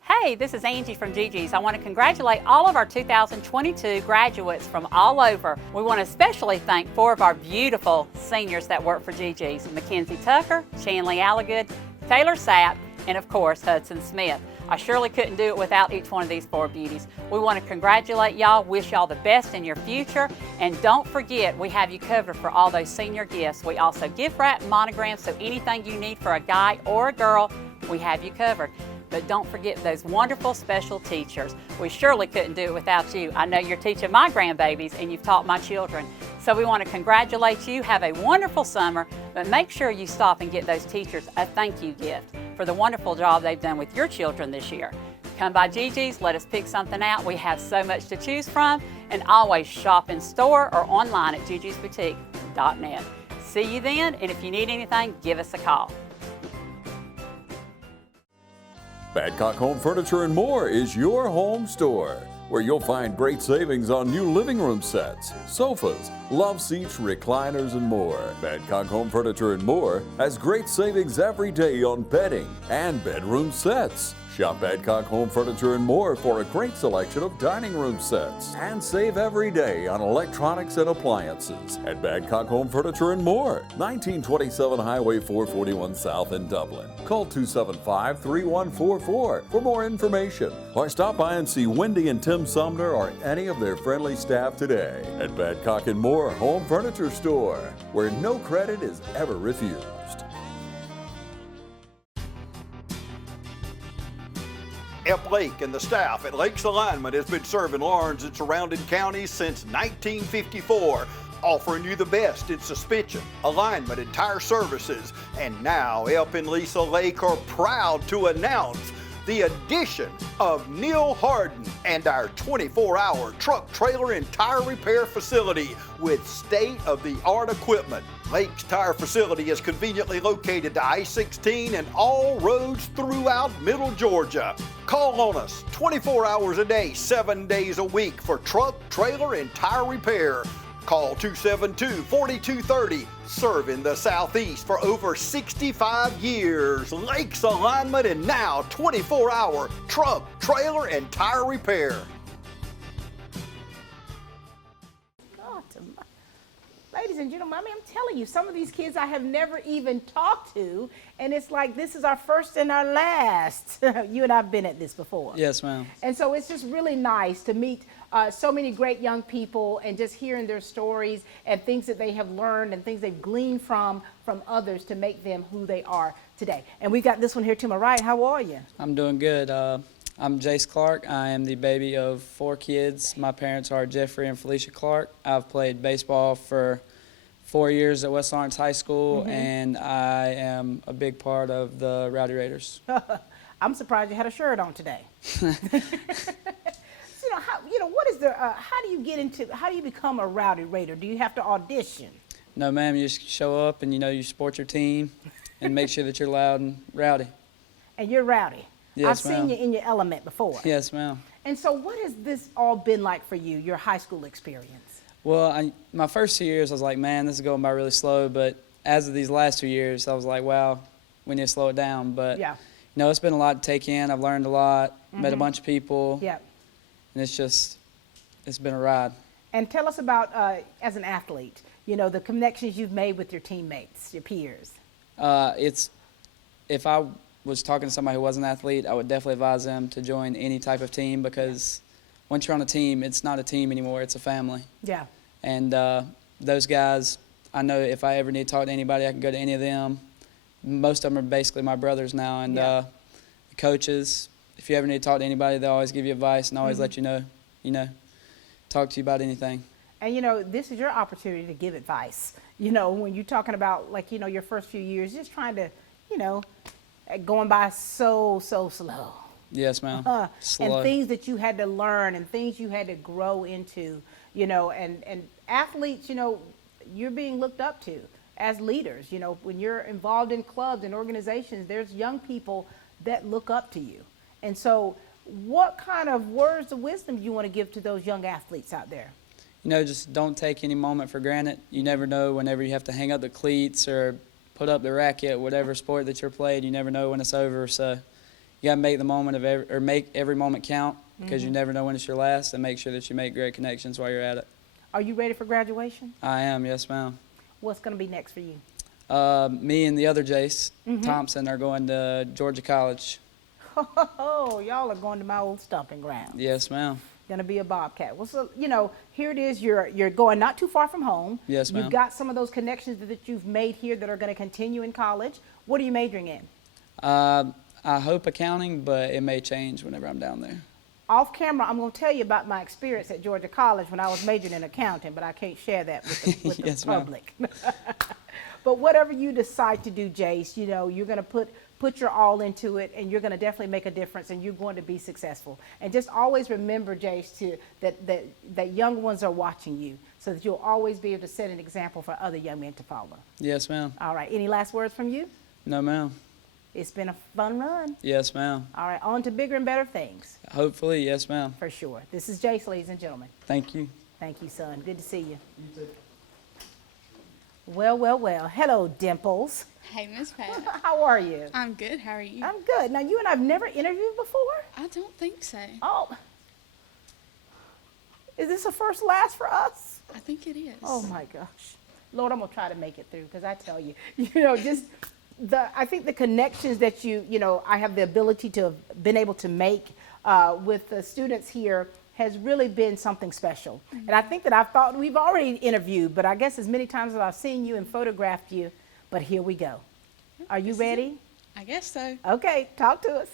Hey, this is Angie from Gigi's. I want to congratulate all of our 2022 graduates from all over. We want to especially thank 4 of our beautiful seniors that work for Gigi's: Mackenzie Tucker, Shanley Allagood, Taylor Sapp, and of course, Hudson Smith. I surely couldn't do it without each one of these 4 beauties. We want to congratulate y'all, wish y'all the best in your future, and don't forget we have you covered for all those senior gifts. We also gift wrap monograms, so anything you need for a guy or a girl, we have you covered. But don't forget those wonderful special teachers. We surely couldn't do it without you. I know you're teaching my grandbabies and you've taught my children. So we want to congratulate you. Have a wonderful summer, but make sure you stop and get those teachers a thank you gift for the wonderful job they've done with your children this year. Come by Gigi's, let us pick something out. We have so much to choose from, and always shop in store or online at gigisboutique.net. See you then, and if you need anything, give us a call. Badcock Home Furniture and More is your home store, where you'll find great savings on new living room sets, sofas, love seats, recliners, and more. Badcock Home Furniture and More has great savings every day on bedding and bedroom sets. Shop Badcock Home Furniture and More for a great selection of dining room sets. And save every day on electronics and appliances at Badcock Home Furniture and More, 1927 Highway 441 South in Dublin. Call 275-3144 for more information, or stop by and see Wendy and Tim Sumner or any of their friendly staff today at Badcock and More Home Furniture Store, where no credit is ever refused. Ep Lake and the staff at Lakes Alignment has been serving Lawrence and surrounding counties since 1954, offering you the best in suspension, alignment, and tire services. And now Ep and Lisa Lake are proud to announce the addition of Neil Harden and our 24-hour truck, trailer, and tire repair facility with state-of-the-art equipment. Lake's Tire Facility is conveniently located to I-16 and all roads throughout Middle Georgia. Call on us 24 hours a day, 7 days a week for truck, trailer, and tire repair. Call 272-4230, serving the Southeast for over 65 years. Lakes Alignment, and now 24-hour truck, trailer, and tire repair. Ladies and gentlemen, I'm telling you, some of these kids I have never even talked to, and it's like this is our first and our last. You and I have been at this before. Yes, ma'am. And so it's just really nice to meet so many great young people and just hearing their stories and things that they have learned and things they've gleaned from others to make them who they are today. And we got this one here to my right. How are you? I'm doing good. I'm Jace Clark. I am the baby of 4 kids. My parents are Jeffrey and Felicia Clark. I've played baseball for 4 years at West Lawrence High School, and I am a big part of the Rowdy Raiders. I'm surprised you had a shirt on today. What is how do you become a Rowdy Raider? Do you have to audition? No, ma'am, you just show up and you support your team and make sure that you're loud and rowdy. And you're rowdy. Yes, I've seen you in your element before. Yes, ma'am. And so what has this all been like for you, your high school experience? Well, my first 2 years, I was like, man, this is going by really slow. But as of these last 2 years, I was like, wow, we need to slow it down. But, it's been a lot to take in. I've learned a lot, met a bunch of people. Yeah. And it's been a ride. And tell us about, as an athlete, the connections you've made with your teammates, your peers. If I was talking to somebody who was an athlete, I would definitely advise them to join any type of team, because once you're on a team, it's not a team anymore, it's a family. Yeah. And those guys, I know if I ever need to talk to anybody, I can go to any of them. Most of them are basically my brothers now. And the coaches, if you ever need to talk to anybody, they'll always give you advice and always let you know, talk to you about anything. And, this is your opportunity to give advice. When you're talking about, your first few years, just trying to, going by so slow. Yes, ma'am. And things that you had to learn and things you had to grow into, and athletes, you're being looked up to as leaders. When you're involved in clubs and organizations, there's young people that look up to you. And so what kind of words of wisdom do you want to give to those young athletes out there? Just don't take any moment for granted. You never know whenever you have to hang up the cleats or put up the racket, whatever sport that you're playing, you never know when it's over. So you got to make the moment make every moment count, because you never know when it's your last, and make sure that you make great connections while you're at it. Are you ready for graduation? I am, yes, ma'am. What's going to be next for you? Me and the other Jace, Thompson, are going to Georgia College. Oh, y'all are going to my old stomping ground. Yes, ma'am. Going to be a Bobcat. Well, so, here it is. You're going not too far from home. Yes, ma'am. You've got some of those connections that you've made here that are going to continue in college. What are you majoring in? I hope accounting, but it may change whenever I'm down there. Off camera, I'm going to tell you about my experience at Georgia College when I was majoring in accounting, but I can't share that with the yes, public. But whatever you decide to do, Jace, you're going to put your all into it, and you're going to definitely make a difference, and you're going to be successful. And just always remember, Jace, that young ones are watching you, so that you'll always be able to set an example for other young men to follow. Yes, ma'am. All right. Any last words from you? No, ma'am. It's been a fun run. Yes, ma'am. All right. On to bigger and better things. Hopefully, yes, ma'am. For sure. This is Jace, ladies and gentlemen. Thank you. Thank you, son. Good to see you. You too. Well, well, well. Hello, Dimples. Hey, Miss Pat. How are you? I'm good. How are you? I'm good. Now, you and I've never interviewed before? I don't think so. Oh. Is this a first last for us? I think it is. Oh, my gosh. Lord, I'm going to try to make it through because I tell you, just I think the connections that I have the ability to have been able to make with the students here has really been something special. Mm-hmm. And I think that I've thought we've already interviewed, but I guess as many times as I've seen you and photographed you, but here we go. Are you ready? I guess so. Okay, talk to us.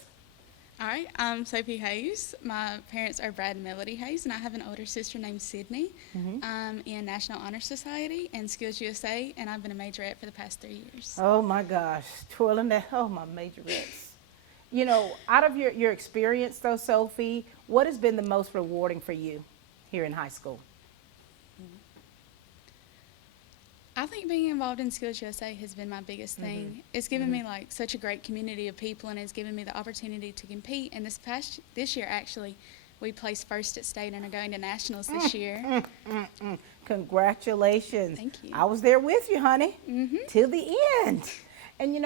All right, I'm Sophie Hughes. My parents are Brad and Melody Hughes, and I have an older sister named Sydney. Mm-hmm. I'm in National Honor Society and Skills USA, and I've been a majorette for the past 3 years. Oh my gosh, twirling that, oh my majorettes. Out of your experience though, Sophie, what has been the most rewarding for you here in high school? I think being involved in Skills USA has been my biggest thing. Mm-hmm. It's given me like such a great community of people, and it's given me the opportunity to compete. And this year actually, we placed first at state and are going to nationals this year. Congratulations. Thank you. I was there with you, honey, mm-hmm. till the end. And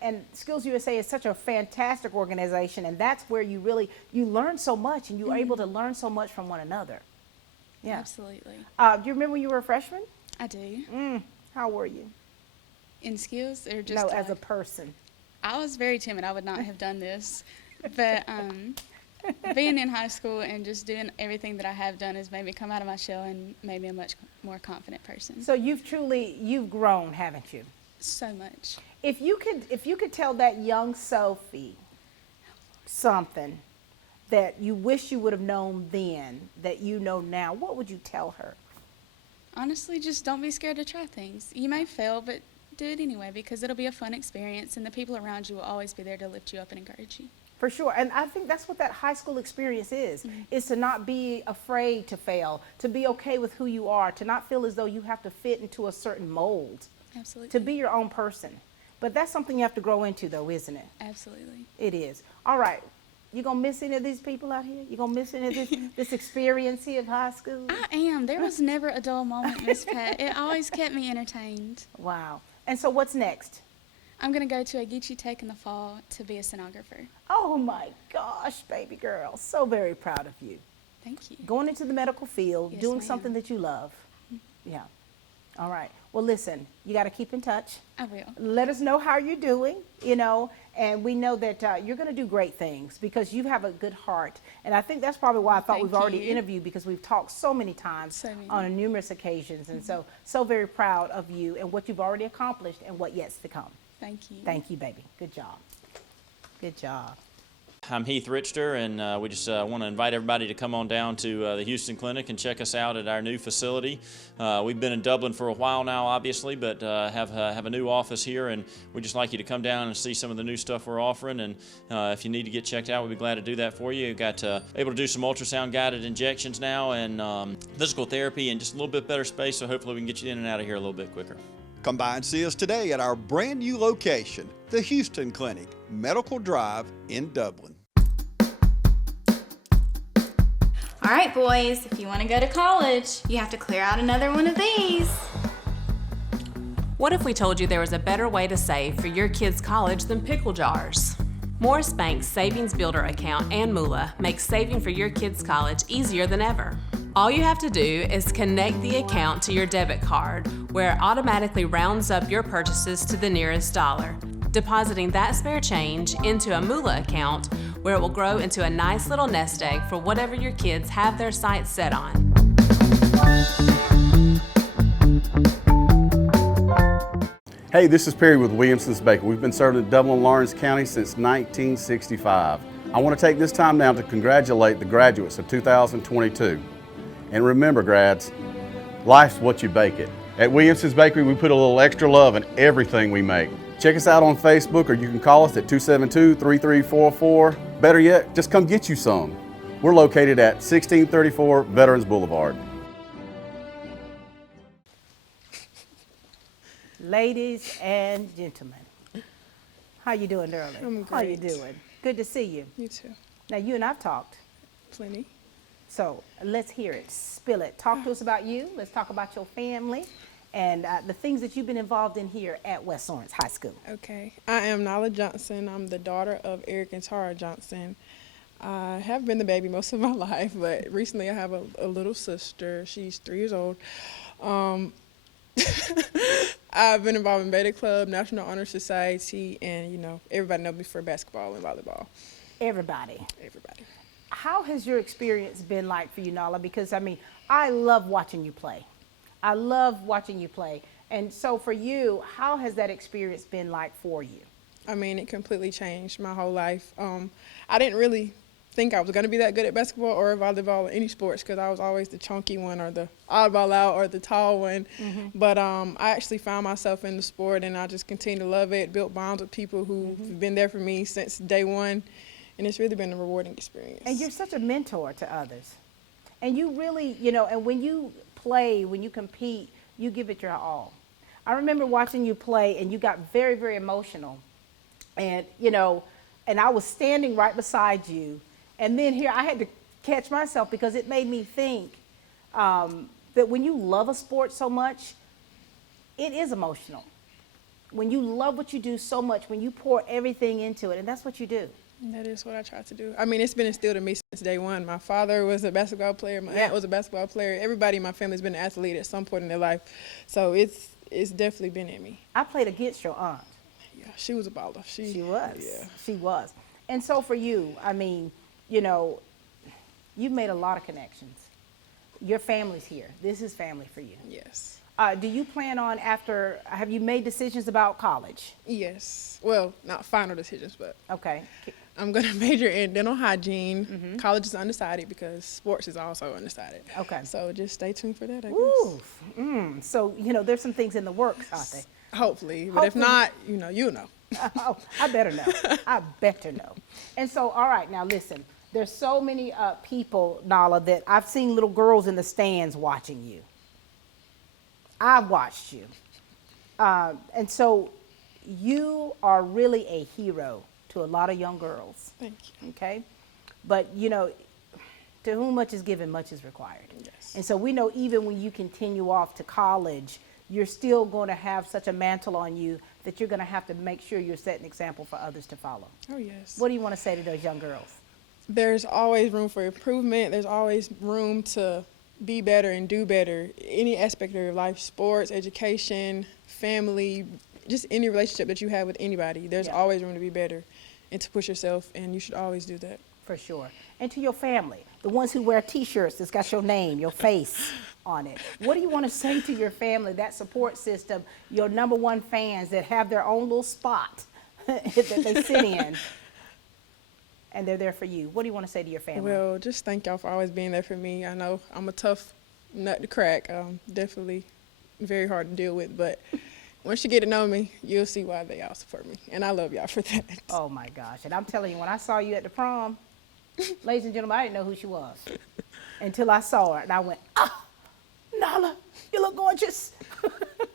and Skills USA is such a fantastic organization, and that's where you learn so much, and you're able to learn so much from one another. Yeah, absolutely. Do you remember when you were a freshman? I do. How were you? In skills or just? No, as a person. I was very timid. I would not have done this, but being in high school and just doing everything that I have done has made me come out of my shell and made me a much more confident person. So you've grown, haven't you? So much. If you could tell that young Sophie something that you wish you would have known then that you know now, what would you tell her? Honestly, just don't be scared to try things. You may fail, but do it anyway because it'll be a fun experience, and the people around you will always be there to lift you up and encourage you. For sure, and I think that's what that high school experience is to not be afraid to fail, to be okay with who you are, to not feel as though you have to fit into a certain mold. Absolutely. To be your own person. But that's something you have to grow into though, isn't it? Absolutely. It is. All right. You gonna miss any of these people out here? You gonna miss any of this experience here of high school? I am. There was never a dull moment, Miss Pat. It always kept me entertained. Wow. And so what's next? I'm gonna go to Agee Tech in the fall to be a stenographer. Oh my gosh, baby girl. So very proud of you. Thank you. Going into the medical field, yes, doing ma'am. something that you love. Yeah. All right. Well, listen, you got to keep in touch. I will. Let us know how you're doing, and we know that you're going to do great things because you have a good heart. And I think that's probably why I thought we've already interviewed because we've talked so many times on numerous occasions. And so very proud of you and what you've already accomplished and what yet's to come. Thank you. Thank you, baby. Good job. Good job. I'm Heath Richter, and we just want to invite everybody to come on down to the Houston Clinic and check us out at our new facility. We've been in Dublin for a while now, obviously, but have a new office here, and we'd just like you to come down and see some of the new stuff we're offering. And if you need to get checked out, we'd be glad to do that for you. We've got able to do some ultrasound-guided injections now and physical therapy and just a little bit better space, so hopefully we can get you in and out of here a little bit quicker. Come by and see us today at our brand new location, the Houston Clinic, Medical Drive in Dublin. All right, boys, if you want to go to college, you have to clear out another one of these. What if we told you there was a better way to save for your kids' college than pickle jars? Morris Bank's Savings Builder account and moolah makes saving for your kids' college easier than ever. All you have to do is connect the account to your debit card, where it automatically rounds up your purchases to the nearest dollar, depositing that spare change into a moolah account where it will grow into a nice little nest egg for whatever your kids have their sights set on. Hey, this is Perry with Williamson's Bakery. We've been serving in Dublin, Lawrence County since 1965. I want to take this time now to congratulate the graduates of 2022. And remember, grads, life's what you bake it. At Williamson's Bakery, we put a little extra love in everything we make. Check us out on Facebook, or you can call us at 272-3344. Better yet, just come get you some. We're located at 1634 Veterans Boulevard. Ladies and gentlemen, how you doing, darling? I'm great. How you doing? Good to see you. You too. Now, you and I've talked. Plenty. So let's hear it. Spill it. Talk to us about you. Let's talk about your family and the things that you've been involved in here at West Lawrence High School. Okay. I am Nala Johnson. I'm the daughter of Eric and Tara Johnson. I have been the baby most of my life, but recently I have a little sister. She's 3 years old. I've been involved in Beta Club, National Honor Society, and, you know, everybody knows me for basketball and volleyball. Everybody. Everybody. How has your experience been like for you, Nala? Because, I mean, I love watching you play. I love watching you play. And so for you, how has that experience been like for you? I mean, it completely changed my whole life. I didn't really think I was going to be that good at basketball or volleyball or any sports because I was always the chunky one or the oddball out or the tall one. But I actually found myself in the sport, and I just continue to love it, built bonds with people who've been there for me since day one, and it's really been a rewarding experience. And you're such a mentor to others. And you really, you know, and when you play, when you compete, you give it your all. I remember watching you play, and you got very, very emotional. And, you know, and I was standing right beside you. And then here I had to catch myself because it made me think that when you love a sport so much, it is emotional. When you love what you do so much, when you pour everything into it, and that's what you do. That is what I try to do. I mean, it's been instilled in me since day one. My father was a basketball player. My aunt was a basketball player. Everybody in my family has been an athlete at some point in their life. So it's definitely been in me. I played against your aunt. Yeah, she was a baller. She was. Yeah. She was. And so for you, I mean, you know, you've made a lot of connections. Your family's here. This is family for you. Yes. Do you plan on have you made decisions about college? Yes. Well, not final decisions, but. Okay. I'm going to major in dental hygiene. College is undecided because sports is also undecided. Okay. So just stay tuned for that, I guess. So, you know, there's some things in the works, aren't they? Hopefully. But if not, you know, you'll know. Oh, I better know. I better know. And so, all right, now listen. There's so many people, Nala, that I've seen little girls in the stands watching you. I've watched you. And so you are really a hero to a lot of young girls. Thank you. Okay? But, you know, to whom much is given, much is required. Yes. And so we know even when you continue off to college, you're still going to have such a mantle on you that you're going to have to make sure you're setting an example for others to follow. Oh, yes. What do you want to say to those young girls? There's always room for improvement. There's always room to be better and do better. Any aspect of your life, sports, education, family, just any relationship that you have with anybody, there's always room to be better and to push yourself, and you should always do that. For sure. And to your family, the ones who wear T-shirts that's got your name, your face on it. What do you want to say to your family, that support system, your #1 fans that have their own little spot that they sit in, and they're there for you? What do you want to say to your family? Well, just thank y'all for always being there for me. I know I'm a tough nut to crack. Definitely very hard to deal with, but once you get to know me, you'll see why they all support me, and I love y'all for that. Oh my gosh, and I'm telling you, when I saw you at the prom, ladies and gentlemen, I didn't know who she was until I saw her, and I went, ah, Nala, you look gorgeous.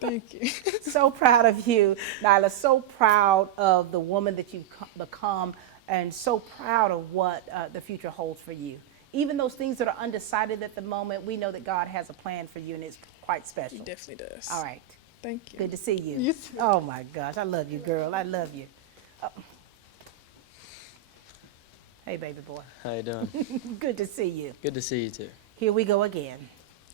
Thank you. So proud of you, Nyla, so proud of the woman that you've become, and so proud of what the future holds for you. Even those things that are undecided at the moment, we know that God has a plan for you, and it's quite special. He definitely does. All right. Thank you. Good to see you. You too. Oh my gosh, I love you, girl. I love you. Oh. Hey, baby boy. How you doing? Good to see you. Good to see you too. Here we go again.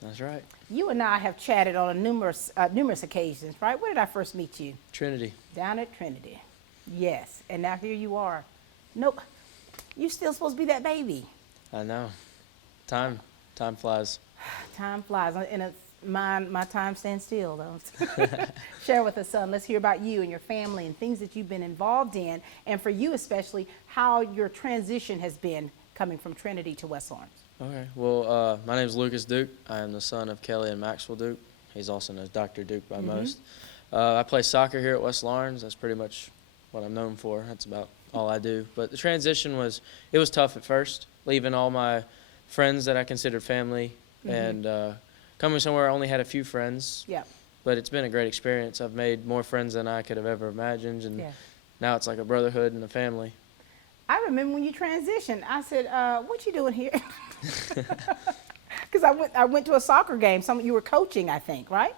That's right. You and I have chatted on numerous occasions, right? Where did I first meet you? Trinity. Down at Trinity. Yes, and now here you are. Nope, you still supposed to be that baby. I know. Time flies. Time flies, and my time stands still, though. Share with us, son. Let's hear about you and your family and things that you've been involved in, and for you especially, how your transition has been coming from Trinity to West Lawrence. Okay. Well, my name is Lucas Duke. I am the son of Kelly and Maxwell Duke. He's also known as Dr. Duke by most. I play soccer here at West Lawrence. That's pretty much what I'm known for. That's about all I do. But the transition was tough at first, leaving all my friends that I considered family and coming somewhere I only had a few friends. Yeah. But it's been a great experience. I've made more friends than I could have ever imagined, and now it's like a brotherhood and a family. I remember when you transitioned, I said, what you doing here? Because I went to a soccer game. You were coaching, I think, right?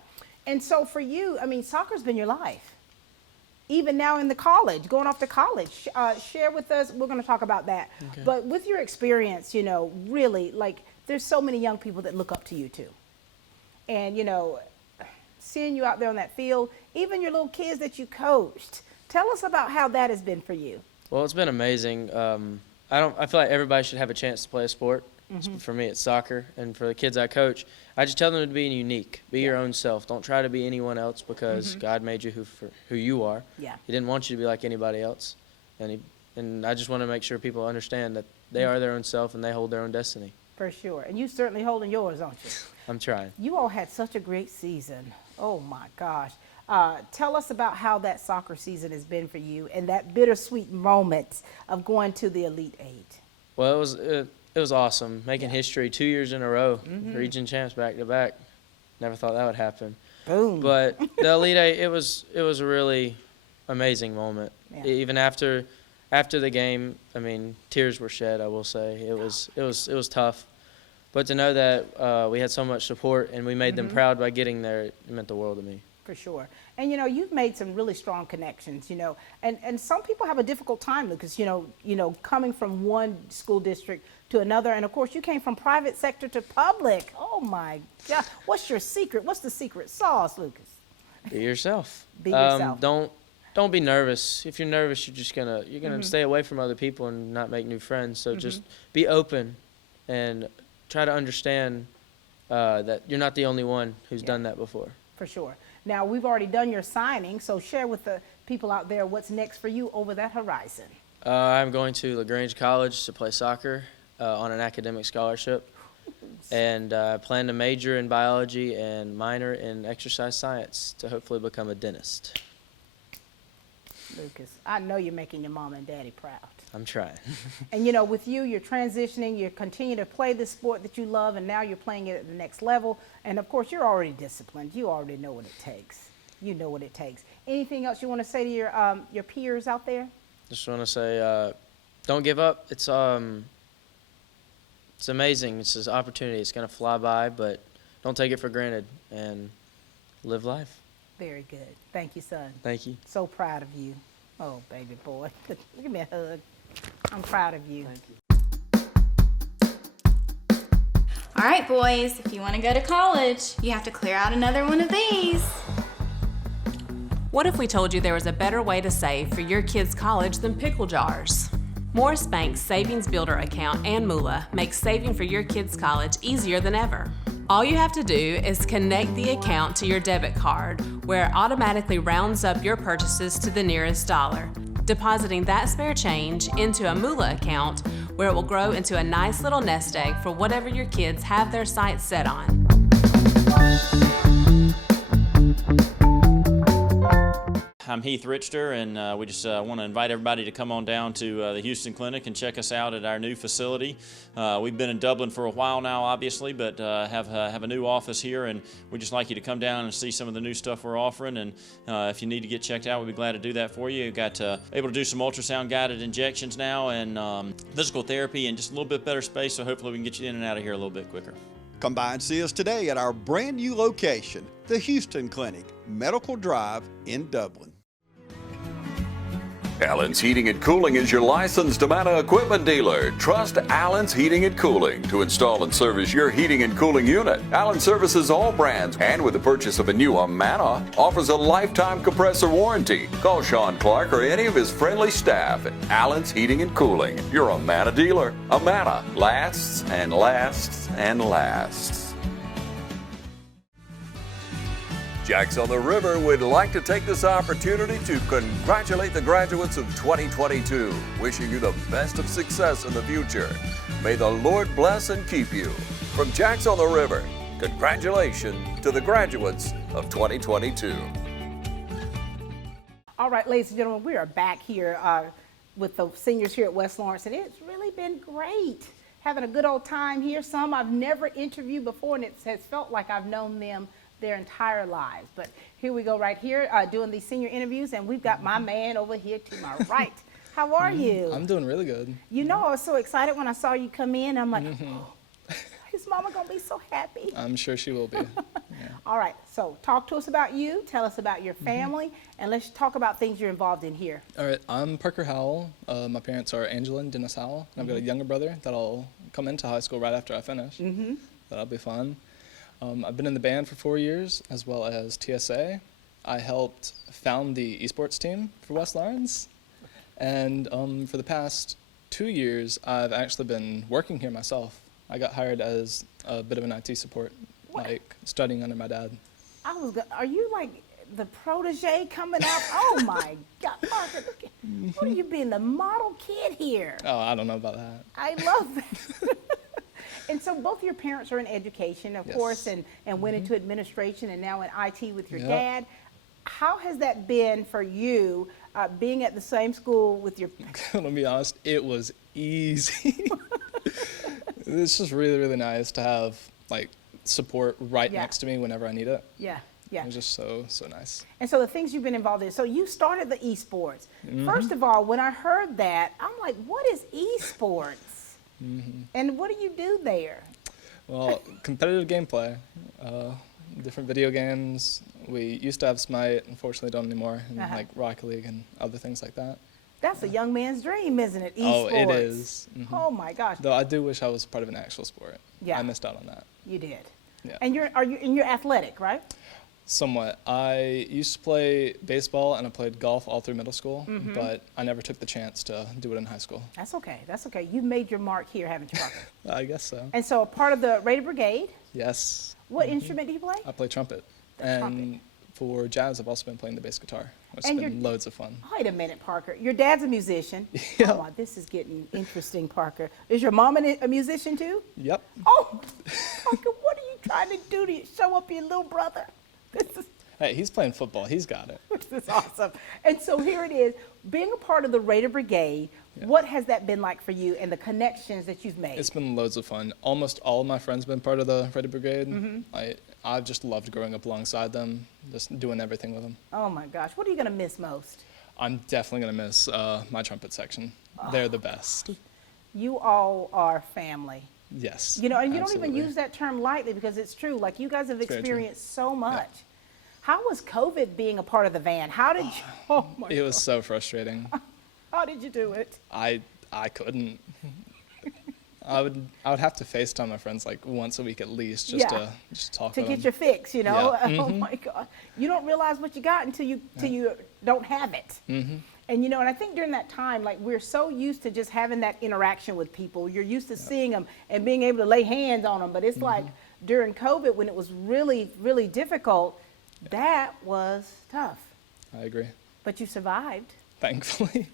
And so for you, I mean, soccer's been your life. Even now in the college, going off to college, share with us, we're going to talk about that. Okay. But with your experience, you know, really, like, there's so many young people that look up to you too. And, you know, seeing you out there on that field, even your little kids that you coached, tell us about how that has been for you. Well, it's been amazing. I feel like everybody should have a chance to play a sport. Mm-hmm. For me, it's soccer, and for the kids I coach, I just tell them to be unique, be your own self. Don't try to be anyone else, because God made you who you are. Yeah. He didn't want you to be like anybody else, and I just want to make sure people understand that they are their own self and they hold their own destiny. For sure, and you certainly holding yours, aren't you? I'm trying. You all had such a great season. Oh my gosh. Tell us about how that soccer season has been for you and that bittersweet moment of going to the Elite Eight. Well, it was awesome, making history 2 years in a row, region champs back to back. Never thought that would happen. Boom. But the Elite Eight, it was a really amazing moment. Yeah. Even after the game, I mean, tears were shed, I will say. It was tough. But to know that we had so much support and we made them proud by getting there, it meant the world to me. For sure. And, you know, you've made some really strong connections, you know, and some people have a difficult time, Lucas, you know, coming from one school district to another. And, of course, you came from private sector to public. Oh, my God. What's your secret? What's the secret sauce, Lucas? Be yourself. Be yourself. Don't be nervous. If you're nervous, you're gonna stay away from other people and not make new friends. So just be open and try to understand that you're not the only one who's done that before. For sure. Now, we've already done your signing, so share with the people out there what's next for you over that horizon. I'm going to LaGrange College to play soccer on an academic scholarship, and I plan to major in biology and minor in exercise science to hopefully become a dentist. Lucas, I know you're making your mom and daddy proud. I'm trying. And, you know, with you, you're transitioning, you're continuing to play the sport that you love, and now you're playing it at the next level. And, of course, you're already disciplined. You already know what it takes. You know what it takes. Anything else you want to say to your peers out there? Just want to say, don't give up. It's amazing. It's an opportunity. It's going to fly by, but don't take it for granted and live life. Very good. Thank you, son. Thank you. So proud of you. Oh, baby boy. Give me a hug. I'm proud of you. Thank you. All right, boys, if you want to go to college, you have to clear out another one of these. What if we told you there was a better way to save for your kids' college than pickle jars? Morris Bank's Savings Builder account and moolah makes saving for your kids' college easier than ever. All you have to do is connect the account to your debit card, where it automatically rounds up your purchases to the nearest dollar, depositing that spare change into a moolah account where it will grow into a nice little nest egg for whatever your kids have their sights set on. I'm Heath Richter, and we just want to invite everybody to come on down to the Houston Clinic and check us out at our new facility. We've been in Dublin for a while now, obviously, but have a new office here, and we'd just like you to come down and see some of the new stuff we're offering. And if you need to get checked out, we'd be glad to do that for you. We've got able to do some ultrasound-guided injections now, and physical therapy, and just a little bit better space, so hopefully we can get you in and out of here a little bit quicker. Come by and see us today at our brand new location, the Houston Clinic, Medical Drive in Dublin. Allen's Heating and Cooling is your licensed Amana equipment dealer. Trust Allen's Heating and Cooling to install and service your heating and cooling unit. Allen services all brands, and with the purchase of a new Amana, offers a lifetime compressor warranty. Call Sean Clark or any of his friendly staff at Allen's Heating and Cooling, your Amana dealer. Amana lasts and lasts and lasts. Jacks on the River would like to take this opportunity to congratulate the graduates of 2022, wishing you the best of success in the future. May the Lord bless and keep you. From Jacks on the River, congratulations to the graduates of 2022. All right, ladies and gentlemen, we are back here with the seniors here at West Lawrence, and it's really been great. Having a good old time here. Some I've never interviewed before, and it has felt like I've known them their entire lives. But here we go right here doing these senior interviews, and we've got my man over here to my right. How are you? I'm doing really good. You know, I was so excited when I saw you come in. I'm like, oh, his mama gonna be so happy. I'm sure she will be. All right, so talk to us about you, tell us about your family, and let's talk about things you're involved in here. All right, I'm Parker Howell. My parents are Angela and Dennis Howell, and I've got a younger brother that'll come into high school right after I finish. That'll be fun. I've been in the band for 4 years, as well as TSA. I helped found the esports team for West Lawrence, and for the past 2 years, I've actually been working here myself. I got hired as a bit of an IT support, like studying under my dad. Are you like the protege coming up? Oh my God, Parker, look at, what are you being, the model kid here? Oh, I don't know about that. I love that. And so both your parents are in education, of course, and went into administration and now in IT with your dad. How has that been for you, being at the same school with your... I'm gonna be honest, it was easy. It's just really, really nice to have like support right next to me whenever I need it. Yeah. It was just so nice. And so the things you've been involved in, so you started the esports. First of all, when I heard that, I'm like, what is esports? And what do you do there? Well, competitive gameplay, different video games. We used to have Smite, unfortunately don't anymore, and like Rocket League and other things like that. That's a young man's dream, isn't it? Oh, Esports. it is. Oh my gosh. Though I do wish I was part of an actual sport. Yeah. I missed out on that. You did. Yeah. And you're athletic, right? Somewhat. I used to play baseball and I played golf all through middle school, but I never took the chance to do it in high school. That's okay. That's okay. You've made your mark here, haven't you, Parker? I guess so. And so a part of the Raider Brigade. Yes. What instrument do you play? I play trumpet. And for jazz, I've also been playing the bass guitar. It's been loads of fun. Wait a minute, Parker. Your dad's a musician. Yeah. Oh, this is getting interesting, Parker. Is your mom a musician too? Yep. Oh, Parker, what are you trying to do to show up your little brother? Hey, he's playing football. He's got it. This is awesome. And so here it is, being a part of the Raider Brigade, what has that been like for you and the connections that you've made? It's been loads of fun. Almost all of my friends have been part of the Raider Brigade. I've just loved growing up alongside them, just doing everything with them. Oh my gosh, what are you going to miss most? I'm definitely going to miss my trumpet section. They're the best. You all are family. Yes. You know, and you absolutely. don't even use that term lightly because it's true. Like, you guys have experienced so much. Yeah. How was COVID being a part of the van? How did you, oh my God. It was so frustrating. How did you do it? I couldn't. I would have to FaceTime my friends like once a week at least just to talk to to get them. your fix, you know? Yeah. Oh my God. You don't realize what you got until you don't have it. And you know, and I think during that time, like, we're so used to just having that interaction with people. You're used to seeing them and being able to lay hands on them. But it's like during COVID, when it was really, really difficult, that was tough. I agree. But you survived. Thankfully.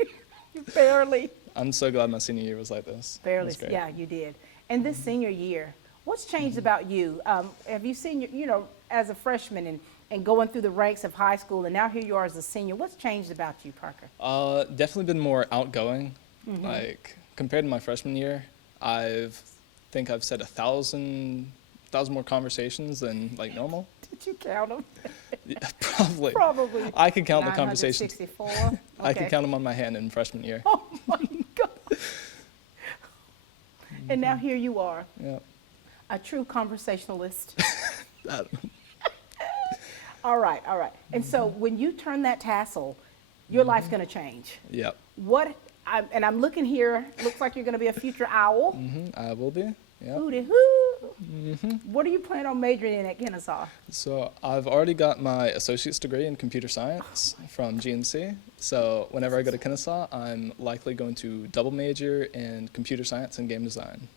Barely. I'm so glad my senior year was like this. Barely. Yeah, you did. And this senior year, what's changed about you? Have you seen, you know, as a freshman and going through the ranks of high school, and now here you are as a senior. What's changed about you, Parker? Definitely been more outgoing. Like, compared to my freshman year, I think I've said 1,000 more conversations than like normal. Did you count them? Yeah, probably. Probably. I could count the conversations. 964. Okay. I could count them on my hand in freshman year. Oh my God. And now here you are. Yeah. A true conversationalist. All right. And so when you turn that tassel, your life's going to change. Yep. And I'm looking here, looks like you're going to be a future owl. I will be. Yeah. Hooty hoo. What are you planning on majoring in at Kennesaw? So I've already got my associate's degree in computer science from GNC. So whenever I go to Kennesaw, I'm likely going to double major in computer science and game design.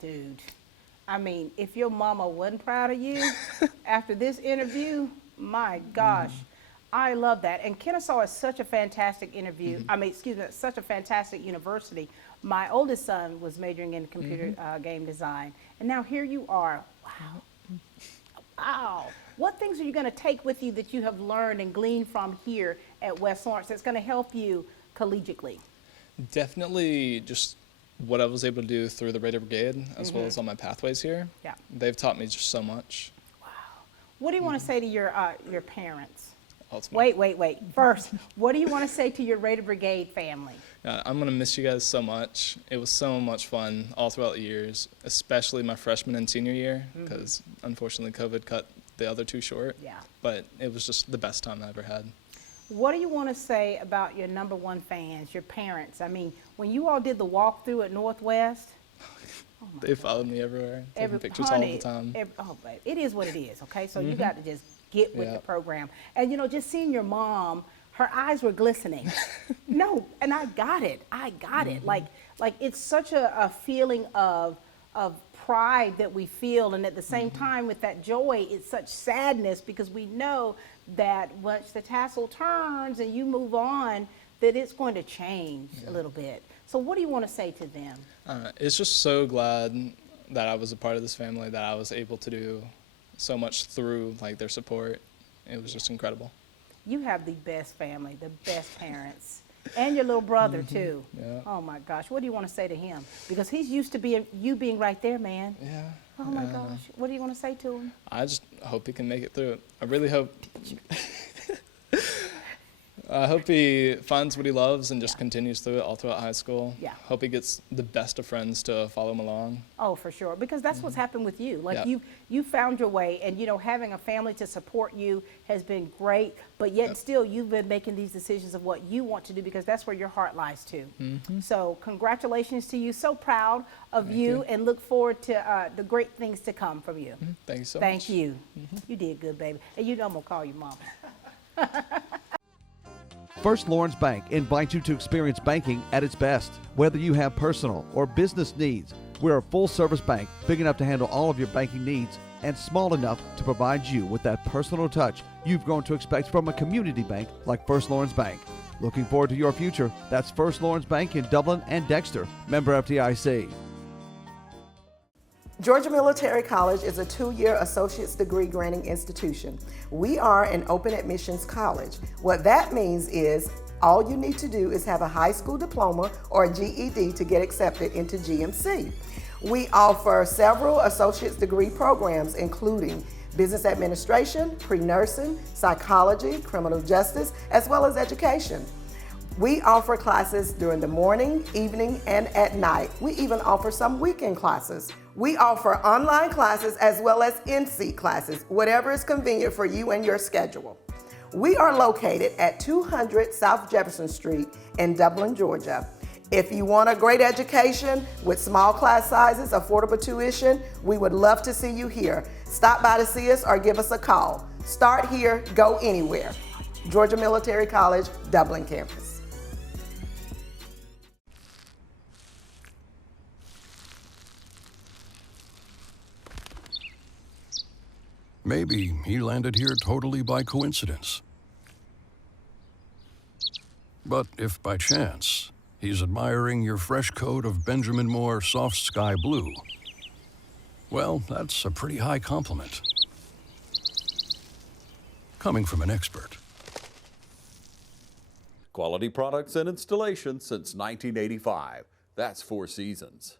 Dude, I mean, if your mama wasn't proud of you after this interview, my gosh. I love that. And Kennesaw is such a fantastic such a fantastic university. My oldest son was majoring in computer game design. And now here you are. Wow. Wow. What things are you going to take with you that you have learned and gleaned from here at West Lawrence that's going to help you collegiately? Definitely just what I was able to do through the Raider Brigade, as well as on my pathways here. Yeah. They've taught me just so much. Wow. What do you want to say to your parents? ultimately. Wait. First, what do you want to say to your Raider Brigade family? I'm going to miss you guys so much. It was so much fun all throughout the years, especially my freshman and senior year, because unfortunately COVID cut the other two short. Yeah. But it was just the best time I ever had. What do you want to say about your number one fans, your parents? I mean, when you all did the walkthrough at Northwest, They followed me everywhere, taking pictures all the time. Babe, it is what it is, okay? So you got to just get with the program. And, you know, just seeing your mom, her eyes were glistening. No, and I got it. Like it's such a feeling of pride that we feel, and at the same time with that joy, it's such sadness because we know that once the tassel turns and you move on, that it's going to change a little bit. So what do you want to say to them? It's just so glad that I was a part of this family, that I was able to do so much through like their support. It was just incredible. You have the best family, the best parents, and your little brother too. Yeah. Oh my gosh, what do you want to say to him? Because he's used to being right there, man. Yeah. Oh my gosh, what do you want to say to him? I just hope he can make it through. I really hope. I hope he finds what he loves and just continues through it all throughout high school. Yeah. Hope he gets the best of friends to follow him along. Oh, for sure, because that's what's happened with you. Like you found your way, and you know, having a family to support you has been great, but yet still you've been making these decisions of what you want to do because that's where your heart lies too. So congratulations to you. So proud of you and look forward to the great things to come from you. Thank you so much. Thank you. You did good, baby. And you know I'm going to call you mama. First Lawrence Bank invites you to experience banking at its best. Whether you have personal or business needs, we're a full-service bank big enough to handle all of your banking needs and small enough to provide you with that personal touch you've grown to expect from a community bank like First Lawrence Bank. Looking forward to your future. That's First Lawrence Bank in Dublin and Dexter, member FDIC. Georgia Military College is a 2-year associate's degree granting institution. We are an open admissions college. What that means is all you need to do is have a high school diploma or a GED to get accepted into GMC. We offer several associate's degree programs, including business administration, pre-nursing, psychology, criminal justice, as well as education. We offer classes during the morning, evening, and at night. We even offer some weekend classes. We offer online classes as well as in-seat classes, whatever is convenient for you and your schedule. We are located at 200 South Jefferson Street in Dublin, Georgia. If you want a great education with small class sizes, affordable tuition, we would love to see you here. Stop by to see us or give us a call. Start here, go anywhere. Georgia Military College, Dublin campus. Maybe he landed here totally by coincidence. But if by chance he's admiring your fresh coat of Benjamin Moore soft sky blue, well, that's a pretty high compliment. Coming from an expert. Quality products and installation since 1985. That's 4 Seasons.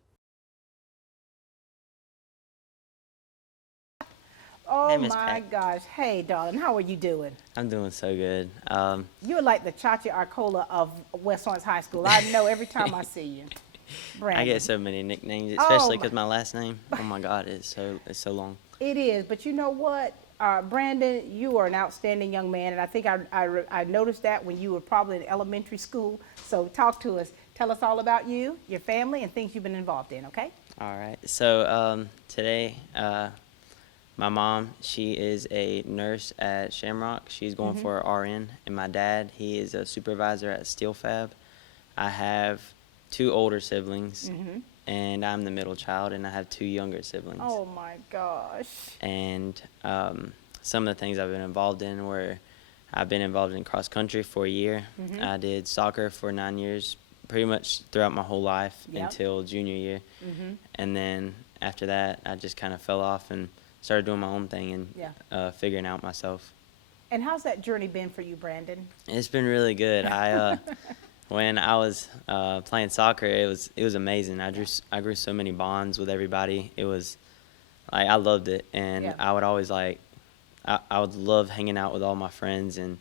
Oh Hey, Miss my Pat. gosh. Hey, darling, how are you doing? I'm doing so good. You're like the Chachi Arcola of West Lawrence High School. I know every time I see you. Brandon. I get so many nicknames, Oh, especially my- because my last name. Oh my God, it's so long. It is, but you know what? Brandon, you are an outstanding young man, and I think I noticed that when you were probably in elementary school. So talk to us. Tell us all about you, your family, and things you've been involved in, okay? All right. So today, my mom, she is a nurse at Shamrock. She's going for her RN, and my dad, he is a supervisor at Steel Fab. I have 2 older siblings, and I'm the middle child, and I have 2 younger siblings. Oh my gosh. And some of the things I've been involved in were I've been involved in cross country for a year. I did soccer for 9 years, pretty much throughout my whole life until junior year. And then after that, I just kind of fell off and started doing my own thing and figuring out myself. And how's that journey been for you, Brandon? It's been really good. When I was playing soccer, it was amazing. I grew so many bonds with everybody. It was like I loved it, and I would always I would love hanging out with all my friends and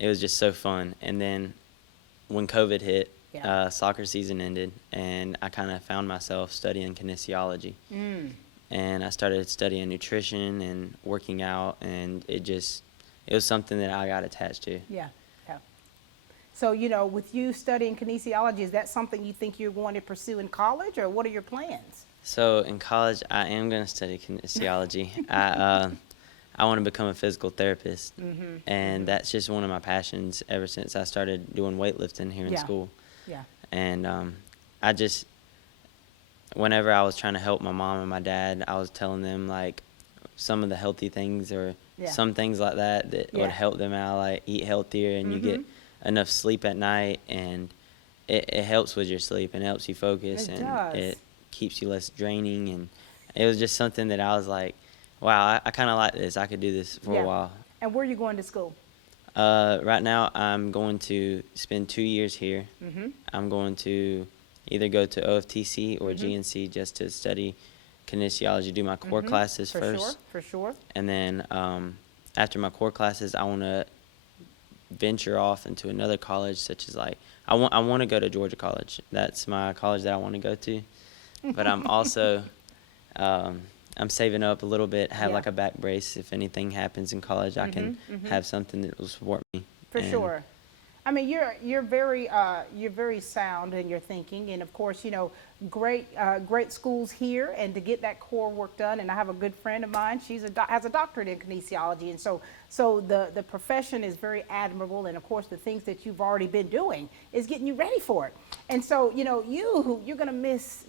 it was just so fun. And then when COVID hit, soccer season ended, and I kind of found myself studying kinesiology. And I started studying nutrition and working out, and it was something that I got attached to. Yeah. So, you know, with you studying kinesiology, is that something you think you're going to pursue in college, or what are your plans? So in college, I am going to study kinesiology. I want to become a physical therapist, and that's just one of my passions ever since I started doing weightlifting here in school. Yeah. And whenever I was trying to help my mom and my dad, I was telling them like some of the healthy things or some things like that would help them out, like eat healthier, and you get enough sleep at night, and it helps with your sleep and helps you focus, it keeps you less draining, and it was just something that I was like, wow, I kind of like this. I could do this for a while. And where are you going to school? Right now, I'm going to spend 2 years here. I'm going to either go to OFTC or GNC just to study kinesiology, do my core classes first. For sure. And then after my core classes, I want to venture off into another college, such as like I want to go to Georgia College. That's my college that I want to go to. But I'm also I'm saving up a little bit, have like a back brace. If anything happens in college, I can have something that will support me. For sure. I mean, you're very sound in your thinking, and of course, you know, great schools here, and to get that core work done. And I have a good friend of mine; she's has a doctorate in kinesiology, and so the profession is very admirable. And of course, the things that you've already been doing is getting you ready for it. And so, you know, you're gonna miss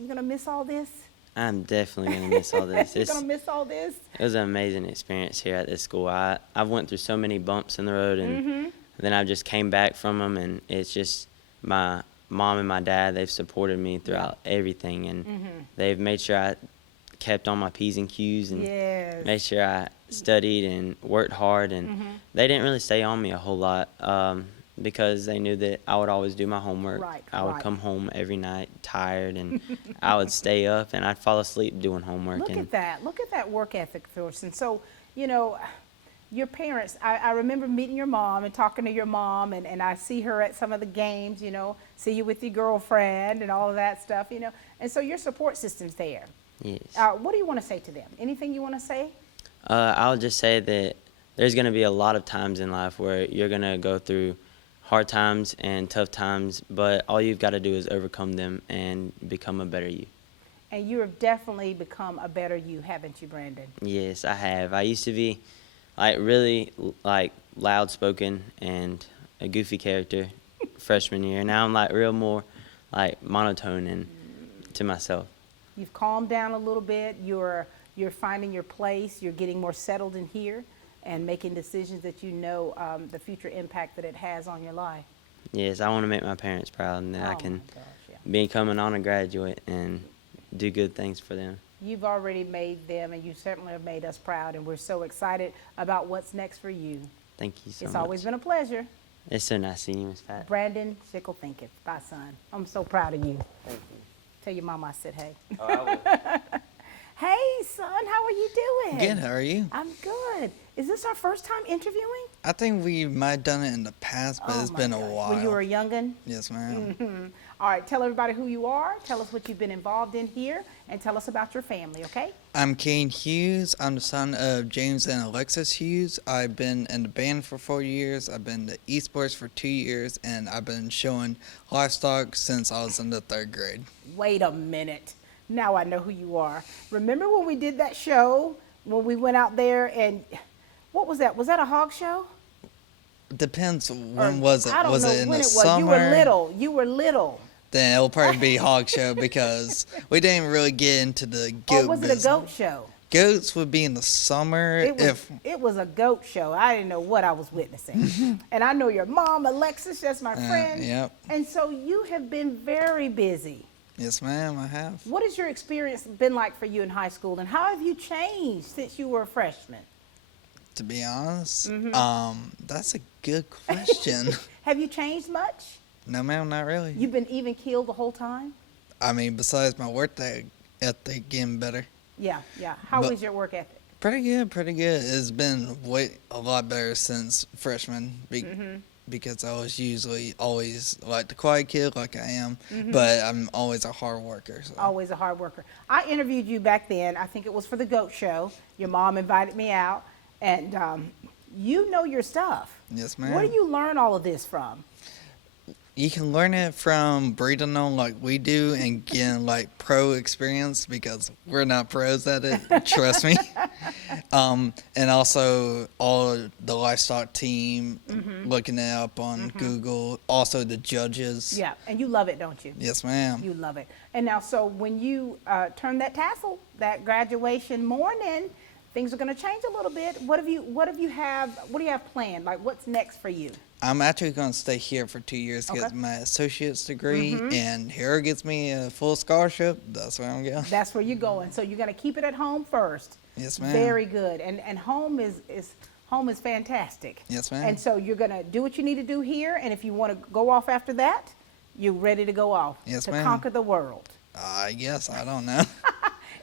all this. I'm definitely gonna miss all this. You're gonna miss all this. It was an amazing experience here at this school. I've went through so many bumps in the road, and then I just came back from them, and it's just my mom and my dad, they've supported me throughout everything, and they've made sure I kept on my P's and Q's, and made sure I studied and worked hard, and they didn't really stay on me a whole lot because they knew that I would always do my homework. I would come home every night tired, and I would stay up, and I'd fall asleep doing homework. Look at that work ethic, Phyllis. And so, you know, your parents, I remember meeting your mom and talking to your mom, and I see her at some of the games, you know, see you with your girlfriend and all of that stuff, you know, and so your support system's there. Yes. What do you want to say to them? Anything you want to say? I'll just say that there's going to be a lot of times in life where you're going to go through hard times and tough times, but all you've got to do is overcome them and become a better you. And you have definitely become a better you, haven't you, Brandon? Yes, I have. I used to be like really like loud spoken and a goofy character freshman year. Now I'm like real more like monotone and to myself. You've calmed down a little bit. You're finding your place. You're getting more settled in here and making decisions that you know the future impact that it has on your life. Yes, I want to make my parents proud, and that I can become an honor graduate and do good things for them. You've already made them, and you certainly have made us proud, and we're so excited about what's next for you. Thank you so much. It's always been a pleasure. It's so nice seeing you, Ms. Pat. Brandon Sickle Thinketh, bye, son. I'm so proud of you. Thank you. Tell your mama I said hey. Oh, I will. Hey, son, how are you doing? Good, how are you? I'm good. Is this our first time interviewing? I think we might have done it in the past, but it's been a while. When you were a youngin'? Yes, ma'am. All right, tell everybody who you are, tell us what you've been involved in here, and tell us about your family, okay? I'm Kane Hughes. I'm the son of James and Alexis Hughes. I've been in the band for 4 years. I've been to esports for 2 years, and I've been showing livestock since I was in the 3rd grade. Wait a minute. Now I know who you are. Remember when we did that show, when we went out there and, what was that? Was that a hog show? Depends when was it? I don't was know it in when the it was. summer? You were little. Then it'll probably be hog show because we didn't really get into the goat Or was business. it a goat show? Goats would be in the summer. It was a goat show. I didn't know what I was witnessing. And I know your mom, Alexis, that's my friend. Yep. And so you have been very busy. Yes, ma'am, I have. What has your experience been like for you in high school, and how have you changed since you were a freshman? To be honest, that's a good question. Have you changed much? No, ma'am, not really. You've been even keeled the whole time? I mean, besides my work ethic getting better. Yeah. How is your work ethic? Pretty good. It's been a lot better since freshman. because I was usually always like the quiet kid like I am, but I'm always a hard worker. So. Always a hard worker. I interviewed you back then. I think it was for the GOAT show. Your mom invited me out, and you know your stuff. Yes, ma'am. Where do you learn all of this from? You can learn it from breeding on like we do and getting like pro experience because we're not pros at it, trust me. And also all the livestock team, looking it up on Google, also the judges. Yeah, and you love it, don't you? Yes, ma'am. You love it. And now, so when you turn that tassel, that graduation morning, things are going to change a little bit. What do you have planned? Like, what's next for you? I'm actually going to stay here for 2 years to get my associate's degree, and here gets me a full scholarship. That's where I'm going. That's where you're going. So you're going to keep it at home first. Yes, ma'am. Very good. And home is fantastic. Yes, ma'am. And so you're going to do what you need to do here, and if you want to go off after that, you're ready to go off. Yes, to ma'am. conquer the world. I guess. I don't know.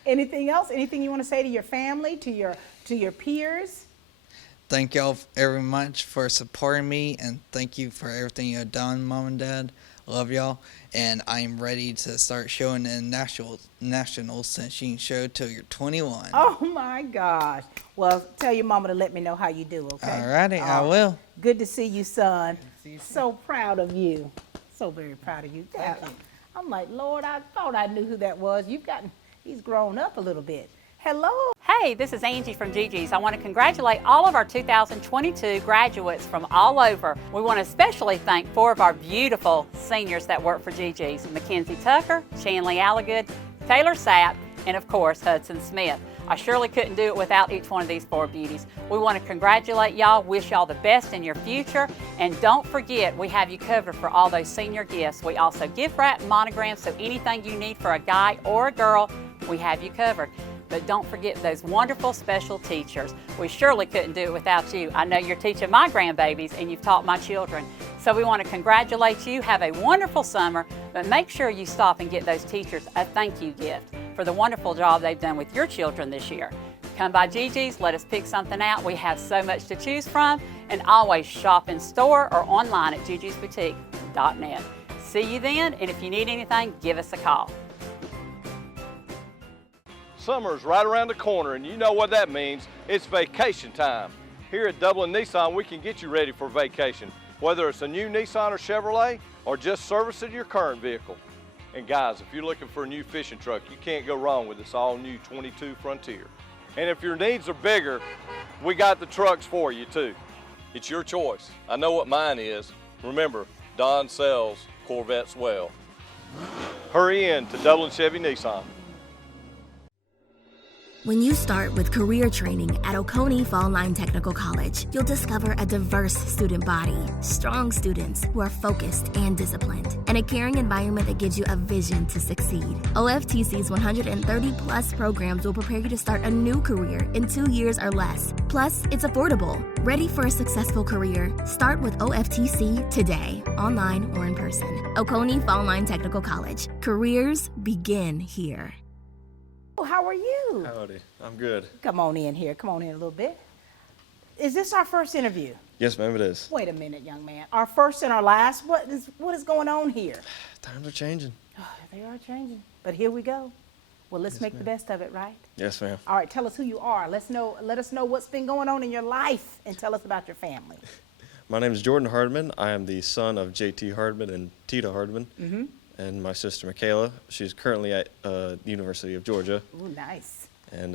Anything else? Anything you want to say to your family, to your peers? Thank y'all very much for supporting me, and thank you for everything you've done, Mom and Dad. Love y'all, and I'm ready to start showing in nationals since you can show till you're 21. Oh my gosh! Well, tell your mama to let me know how you do. Okay. Alrighty, I will. Good to see you, son. So proud of you. So very proud of you. I'm like, Lord, I thought I knew who that was. He's grown up a little bit. Hello. Hey, this is Angie from Gigi's. I want to congratulate all of our 2022 graduates from all over. We want to especially thank 4 of our beautiful seniors that work for Gigi's: Mackenzie Tucker, Shanley Allagood, Taylor Sapp, and of course, Hudson Smith. I surely couldn't do it without each one of these 4 beauties. We want to congratulate y'all, wish y'all the best in your future, and don't forget we have you covered for all those senior gifts. We also gift wrap monograms, so anything you need for a guy or a girl, we have you covered. But don't forget those wonderful special teachers. We surely couldn't do it without you. I know you're teaching my grandbabies and you've taught my children. So we want to congratulate you. Have a wonderful summer, but make sure you stop and get those teachers a thank you gift for the wonderful job they've done with your children this year. Come by Gigi's, let us pick something out. We have so much to choose from, and always shop in store or online at gigisboutique.net. See you then, and if you need anything, give us a call. Summer's right around the corner, and you know what that means. It's vacation time. Here at Dublin Nissan, we can get you ready for vacation, whether it's a new Nissan or Chevrolet or just servicing your current vehicle. And guys, if you're looking for a new fishing truck, you can't go wrong with this all-new 22 Frontier. And if your needs are bigger, we got the trucks for you too. It's your choice. I know what mine is. Remember, Don sells Corvettes well. Hurry in to Dublin Chevy Nissan. When you start with career training at Oconee Fall Line Technical College, you'll discover a diverse student body, strong students who are focused and disciplined, and a caring environment that gives you a vision to succeed. OFTC's 130-plus programs will prepare you to start a new career in 2 years or less. Plus, it's affordable. Ready for a successful career? Start with OFTC today, online or in person. Oconee Fall Line Technical College. Careers begin here. How are you? Howdy, I'm good. Come on in here. Come on in a little bit. Is this our first interview? Yes, ma'am, it is. Wait a minute, young man. Our first and our last? What is going on here? Times are changing. Oh, they are changing. But here we go. Well, let's make the best of it, right? Yes, ma'am. All right, tell us who you are. Let us know what's been going on in your life, and tell us about your family. My name is Jordan Hardman. I am the son of J.T. Hardman and Tita Hardman. Mm-hmm. And my sister Michaela. She's currently at the University of Georgia. Ooh, nice. And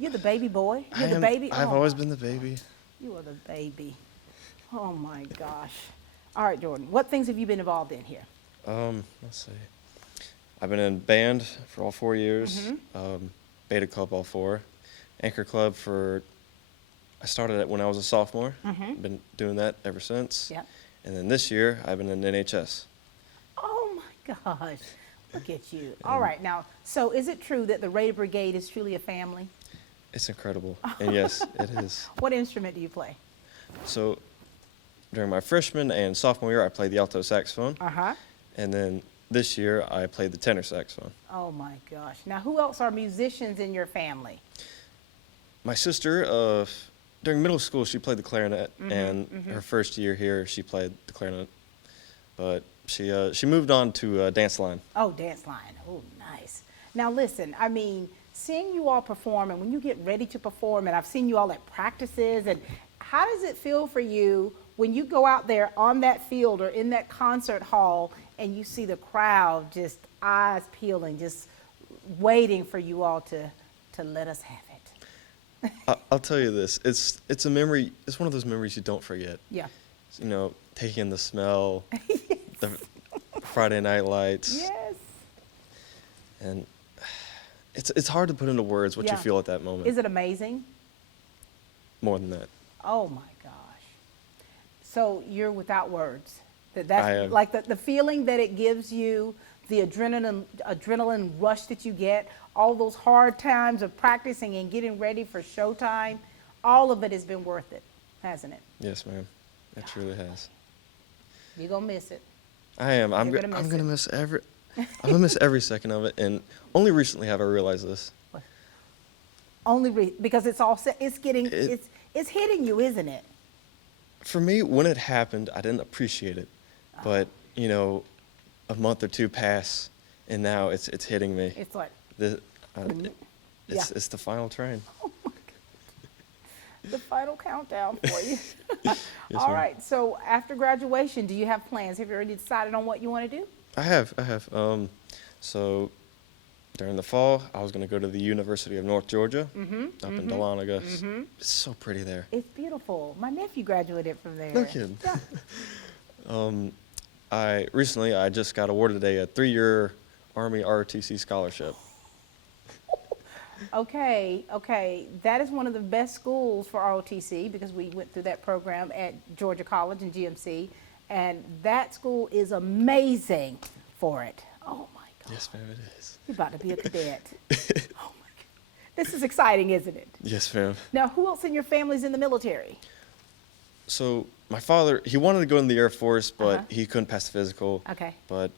you're the baby boy. You're the baby. I've always been the baby. You are the baby. Oh my gosh. All right, Jordan. What things have you been involved in here? Let's see. I've been in band for all 4 years. Beta club all 4. Anchor club I started it when I was a sophomore. I've been doing that ever since. Yep. And then this year I've been in NHS. Oh my gosh. Look at you. All right. Now, so is it true that the Raider Brigade is truly a family? It's incredible. And yes, it is. What instrument do you play? So during my freshman and sophomore year, I played the alto saxophone. Uh-huh. And then this year, I played the tenor saxophone. Oh my gosh. Now, who else are musicians in your family? My sister, during middle school, she played the clarinet, and her first year here, she played the clarinet. But she moved on to dance line. Oh, dance line. Oh, nice. Now listen, I mean, seeing you all perform, and when you get ready to perform, and I've seen you all at practices, and how does it feel for you when you go out there on that field or in that concert hall and you see the crowd just eyes peeling, just waiting for you all to let us have it? I'll tell you this, it's a memory, it's one of those memories you don't forget. Yeah. You know, taking in the smell, the Friday night lights. Yes. And it's hard to put into words what you feel at that moment. Is it amazing? More than that. Oh my gosh. So you're without words. I That's am. like the feeling that it gives you, the adrenaline rush that you get, all those hard times of practicing and getting ready for showtime, all of it has been worth it, hasn't it? Yes, ma'am. It truly has. You're gonna miss it. I am. I'm You're gonna gonna miss every second of it, and only recently have I realized this. Only because it's all it's hitting you, isn't it? For me, when it happened, I didn't appreciate it, but you know, a month or two pass, and now it's hitting me. It's like it's the final train. The final countdown for you. Yes, All ma'am. right. So after graduation, do you have plans? Have you already decided on what you want to do? I have. So during the fall, I was going to go to the University of North Georgia up in Dahlonega. It's so pretty there. It's beautiful. My nephew graduated from there. No kidding. Yeah. I just got awarded a 3-year Army ROTC scholarship. Okay. That is one of the best schools for ROTC because we went through that program at Georgia College and GMC, and that school is amazing for it. Oh my God. Yes, ma'am, it is. You're about to be a cadet. Oh my God. This is exciting, isn't it? Yes, ma'am. Now, who else in your family's in the military? So my father, he wanted to go in the Air Force, but he couldn't pass the physical. Okay. But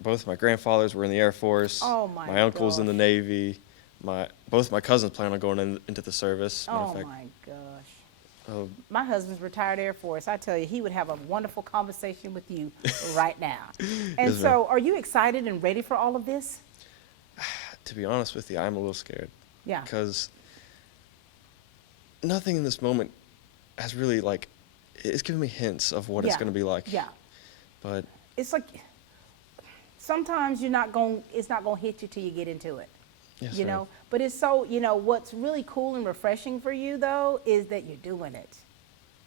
both my grandfathers were in the Air Force. Oh my My uncle's in the gosh. Navy. Both my cousins plan on going into the service. Matter Oh of fact, my gosh. uh, My husband's retired Air Force. I tell you, he would have a wonderful conversation with you right now. And Yes, so, are you excited and ready for all of this? to be honest with you, I'm a little scared. Yeah. Because nothing in this moment has really it's given me hints of what it's Yeah. going to be like. Yeah. But It's like sometimes it's not going to hit you till you get into it. yes, You ma'am. know, but it's so, what's really cool and refreshing for you though is that you're doing it.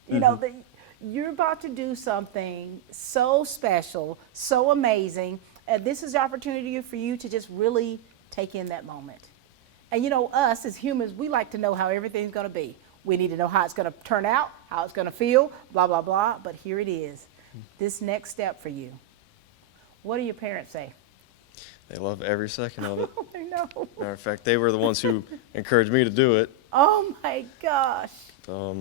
You know, that you're about to do something so special, so amazing. This is the opportunity for you to just really take in that moment. And us as humans, we like to know how everything's going to be. We need to know how it's going to turn out, how it's going to feel, blah, blah, blah. But here it is, this next step for you. What do your parents say? They love every second of it. I know. Matter of fact, they were the ones who encouraged me to do it. Oh my gosh. Wow.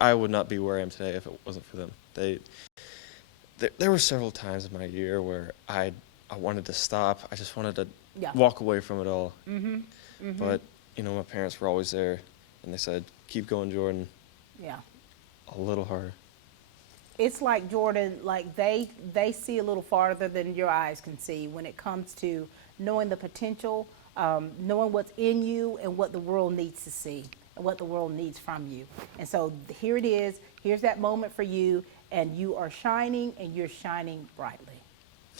I would not be where I am today if it wasn't for them. There were several times in my year where I wanted to stop. I just wanted to walk away from it all. But my parents were always there, and they said, "Keep going, Jordan." Yeah. A little harder. It's like Jordan, like they see a little farther than your eyes can see when it comes to knowing the potential, knowing what's in you and what the world needs to see and what the world needs from you. And so here it is. Here's that moment for you, and you are shining, and you're shining brightly.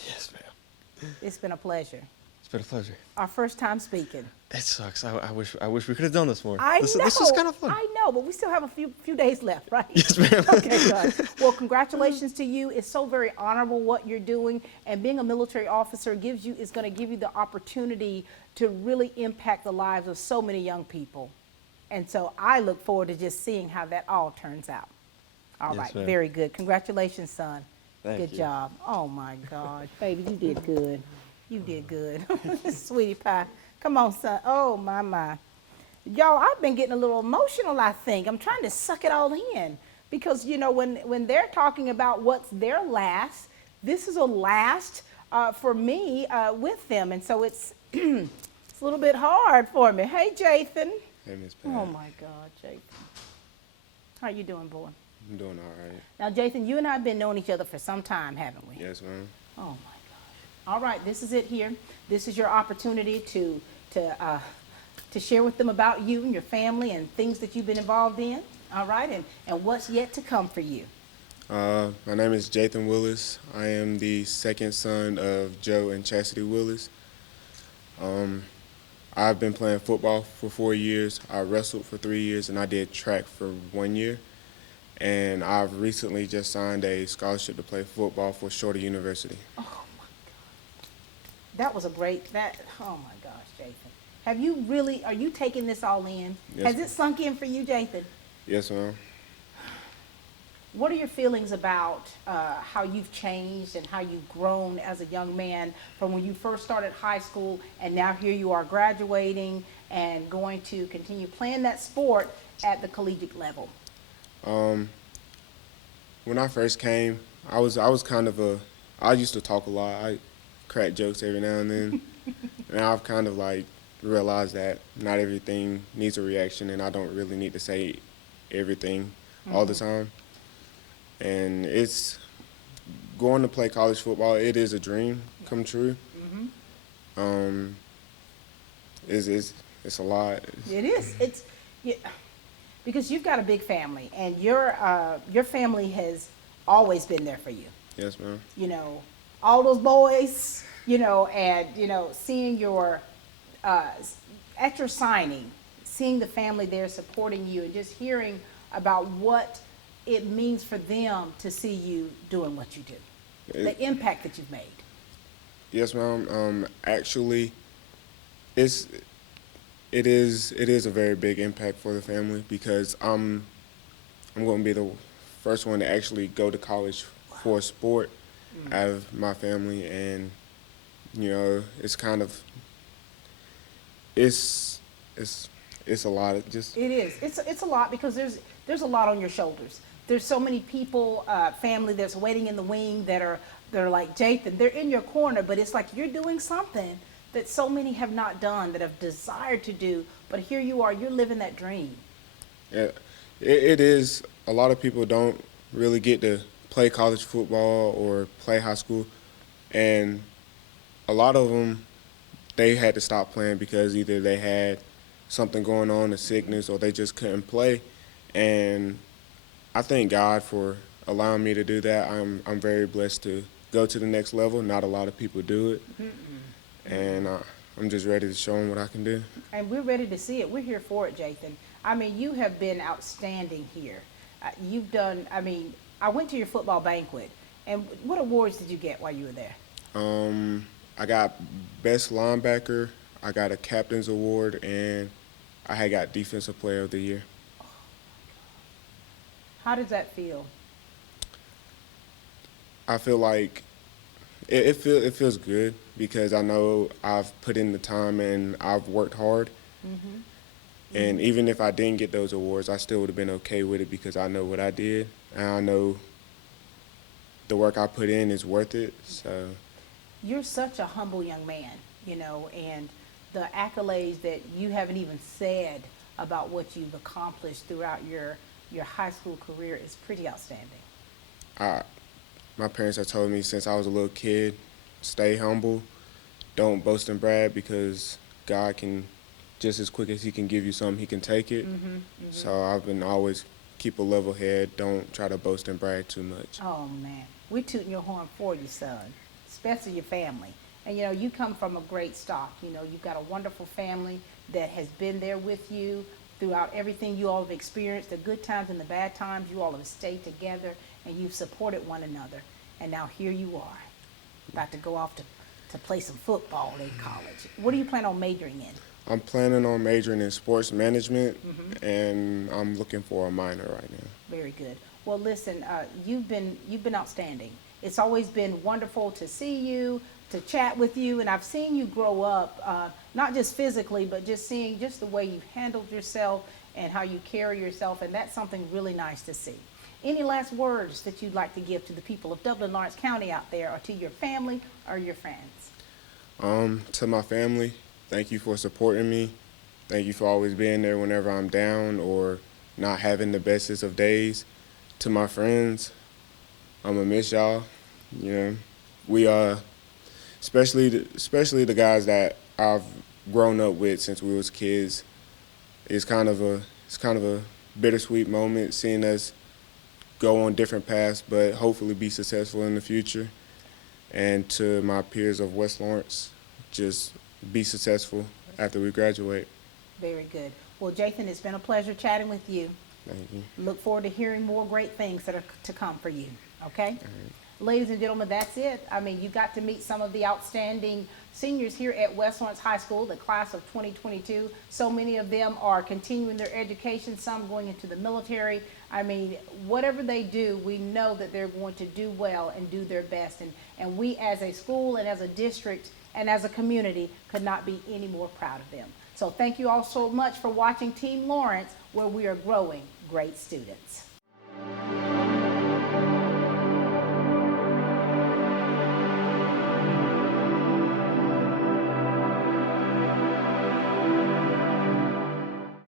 Yes, ma'am. It's been a pleasure. It's been a pleasure. Our first time speaking. It sucks. I wish we could have done this more. I This know. is kind of fun. I know, but we still have a few days left, right? Yes, ma'am. Okay, good. Well, congratulations to you. It's so very honorable what you're doing, and being a military officer is going to give you the opportunity to really impact the lives of so many young people. And so I look forward to just seeing how that all turns out. All Yes, right, ma'am. very good. Congratulations, son. Thank Good you. job. Oh my God, baby, you did good. You did good. Sweetie pie. Come on, son. Oh, my. Y'all, I've been getting a little emotional, I think. I'm trying to suck it all in. Because, when they're talking about what's their last, this is a last for me with them. And so it's, it's a little bit hard for me. Hey, Jathan. Hey, Miss Pat. Oh my God, Jason. How you doing, boy? I'm doing all right. Now, Jason, you and I have been knowing each other for some time, haven't we? Yes, ma'am. Oh my gosh. All right, this is it here. This is your opportunity to share with them about you and your family and things that you've been involved in. All right, and what's yet to come for you. My name is Jaden Willis. I am the second son of Joe and Chastity Willis. I've been playing football for 4 years. I wrestled for 3 years, and I did track for 1 year. And I've recently just signed a scholarship to play football for Shorter University. Oh my God. That was a great, oh my gosh, Jason. Have you really, are you taking this all in? Yes, Has ma'am. it sunk in for you, Jason? Yes, ma'am. What are your feelings about how you've changed and how you've grown as a young man from when you first started high school and now here you are graduating and going to continue playing that sport at the collegiate level? When I first came, I was kind of I used to talk a lot. I crack jokes every now and then. And I've kind of like realized that not everything needs a reaction, and I don't really need to say everything all the time. And it's going to play college football. It is a dream come true. It's a lot. It is. Because you've got a big family, and your family has always been there for you. Yes, ma'am. You know, all those boys. You know, and seeing your at your signing, seeing the family there supporting you, and just hearing about what it means for them to see you doing what you do, the impact that you've made. Yes, ma'am. Actually, it is a very big impact for the family because I'm going to be the first one to actually go to college for a sport out of my family, and it's kind of it's a lot. It is. It's a lot because there's a lot on your shoulders. There's so many people, family that's waiting in the wing they're like, Jaden, they're in your corner, but it's like you're doing something that so many have not done, that have desired to do, but here you are, you're living that dream. Yeah, it is. A lot of people don't really get to play college football or play high school, and a lot of them, they had to stop playing because either they had something going on, a sickness, or they just couldn't play, and I thank God for allowing me to do that. I'm very blessed to go to the next level. Not a lot of people do it. And I'm just ready to show them what I can do. And we're ready to see it. We're here for it, Jaden. I mean, you have been outstanding here. You've done, I went to your football banquet. And what awards did you get while you were there? I got Best Linebacker, I got a Captain's Award, and I had got Defensive Player of the Year. How does that feel? I feel like it feels good because I know I've put in the time and I've worked hard. And even if I didn't get those awards, I still would have been okay with it because I know what I did, and I know the work I put in is worth it. So you're such a humble young man, and the accolades that you haven't even said about what you've accomplished throughout your high school career is pretty outstanding. My parents have told me since I was a little kid, stay humble, don't boast and brag, because God can, just as quick as he can give you something, he can take it. So I've been always keep a level head, don't try to boast and brag too much. Oh man, we're tooting your horn for you, son, especially your family. And you come from a great stock. You've got a wonderful family that has been there with you throughout everything you all have experienced, the good times and the bad times. You all have stayed together and you've supported one another. And now here you are, about to go off to play some football in college. What do you plan on majoring in? I'm planning on majoring in sports management, and I'm looking for a minor right now. Very good. Well, listen, you've been outstanding. It's always been wonderful to see you, to chat with you, and I've seen you grow up, not just physically, but just seeing just the way you've handled yourself and how you carry yourself, and that's something really nice to see. Any last words that you'd like to give to the people of Dublin, Lawrence County out there, or to your family or your friends? To my family, thank you for supporting me. Thank you for always being there whenever I'm down or not having the bestest of days. To my friends, I'm gonna miss y'all. You know, we especially the guys that I've grown up with since we was kids. It's kind of a bittersweet moment seeing us go on different paths, but hopefully be successful in the future. And to my peers of West Lawrence, just be successful after we graduate. Very good. Well, Jathan, it's been a pleasure chatting with you. Thank you. Look forward to hearing more great things that are to come for you, okay? Ladies and gentlemen, that's it. I mean, you got to meet some of the outstanding seniors here at West Lawrence High School, the class of 2022. So many of them are continuing their education, some going into the military. I mean, whatever they do, we know that they're going to do well and do their best. And we as a school and as a district and as a community could not be any more proud of them. So thank you all so much for watching Team Lawrence, where we are growing great students.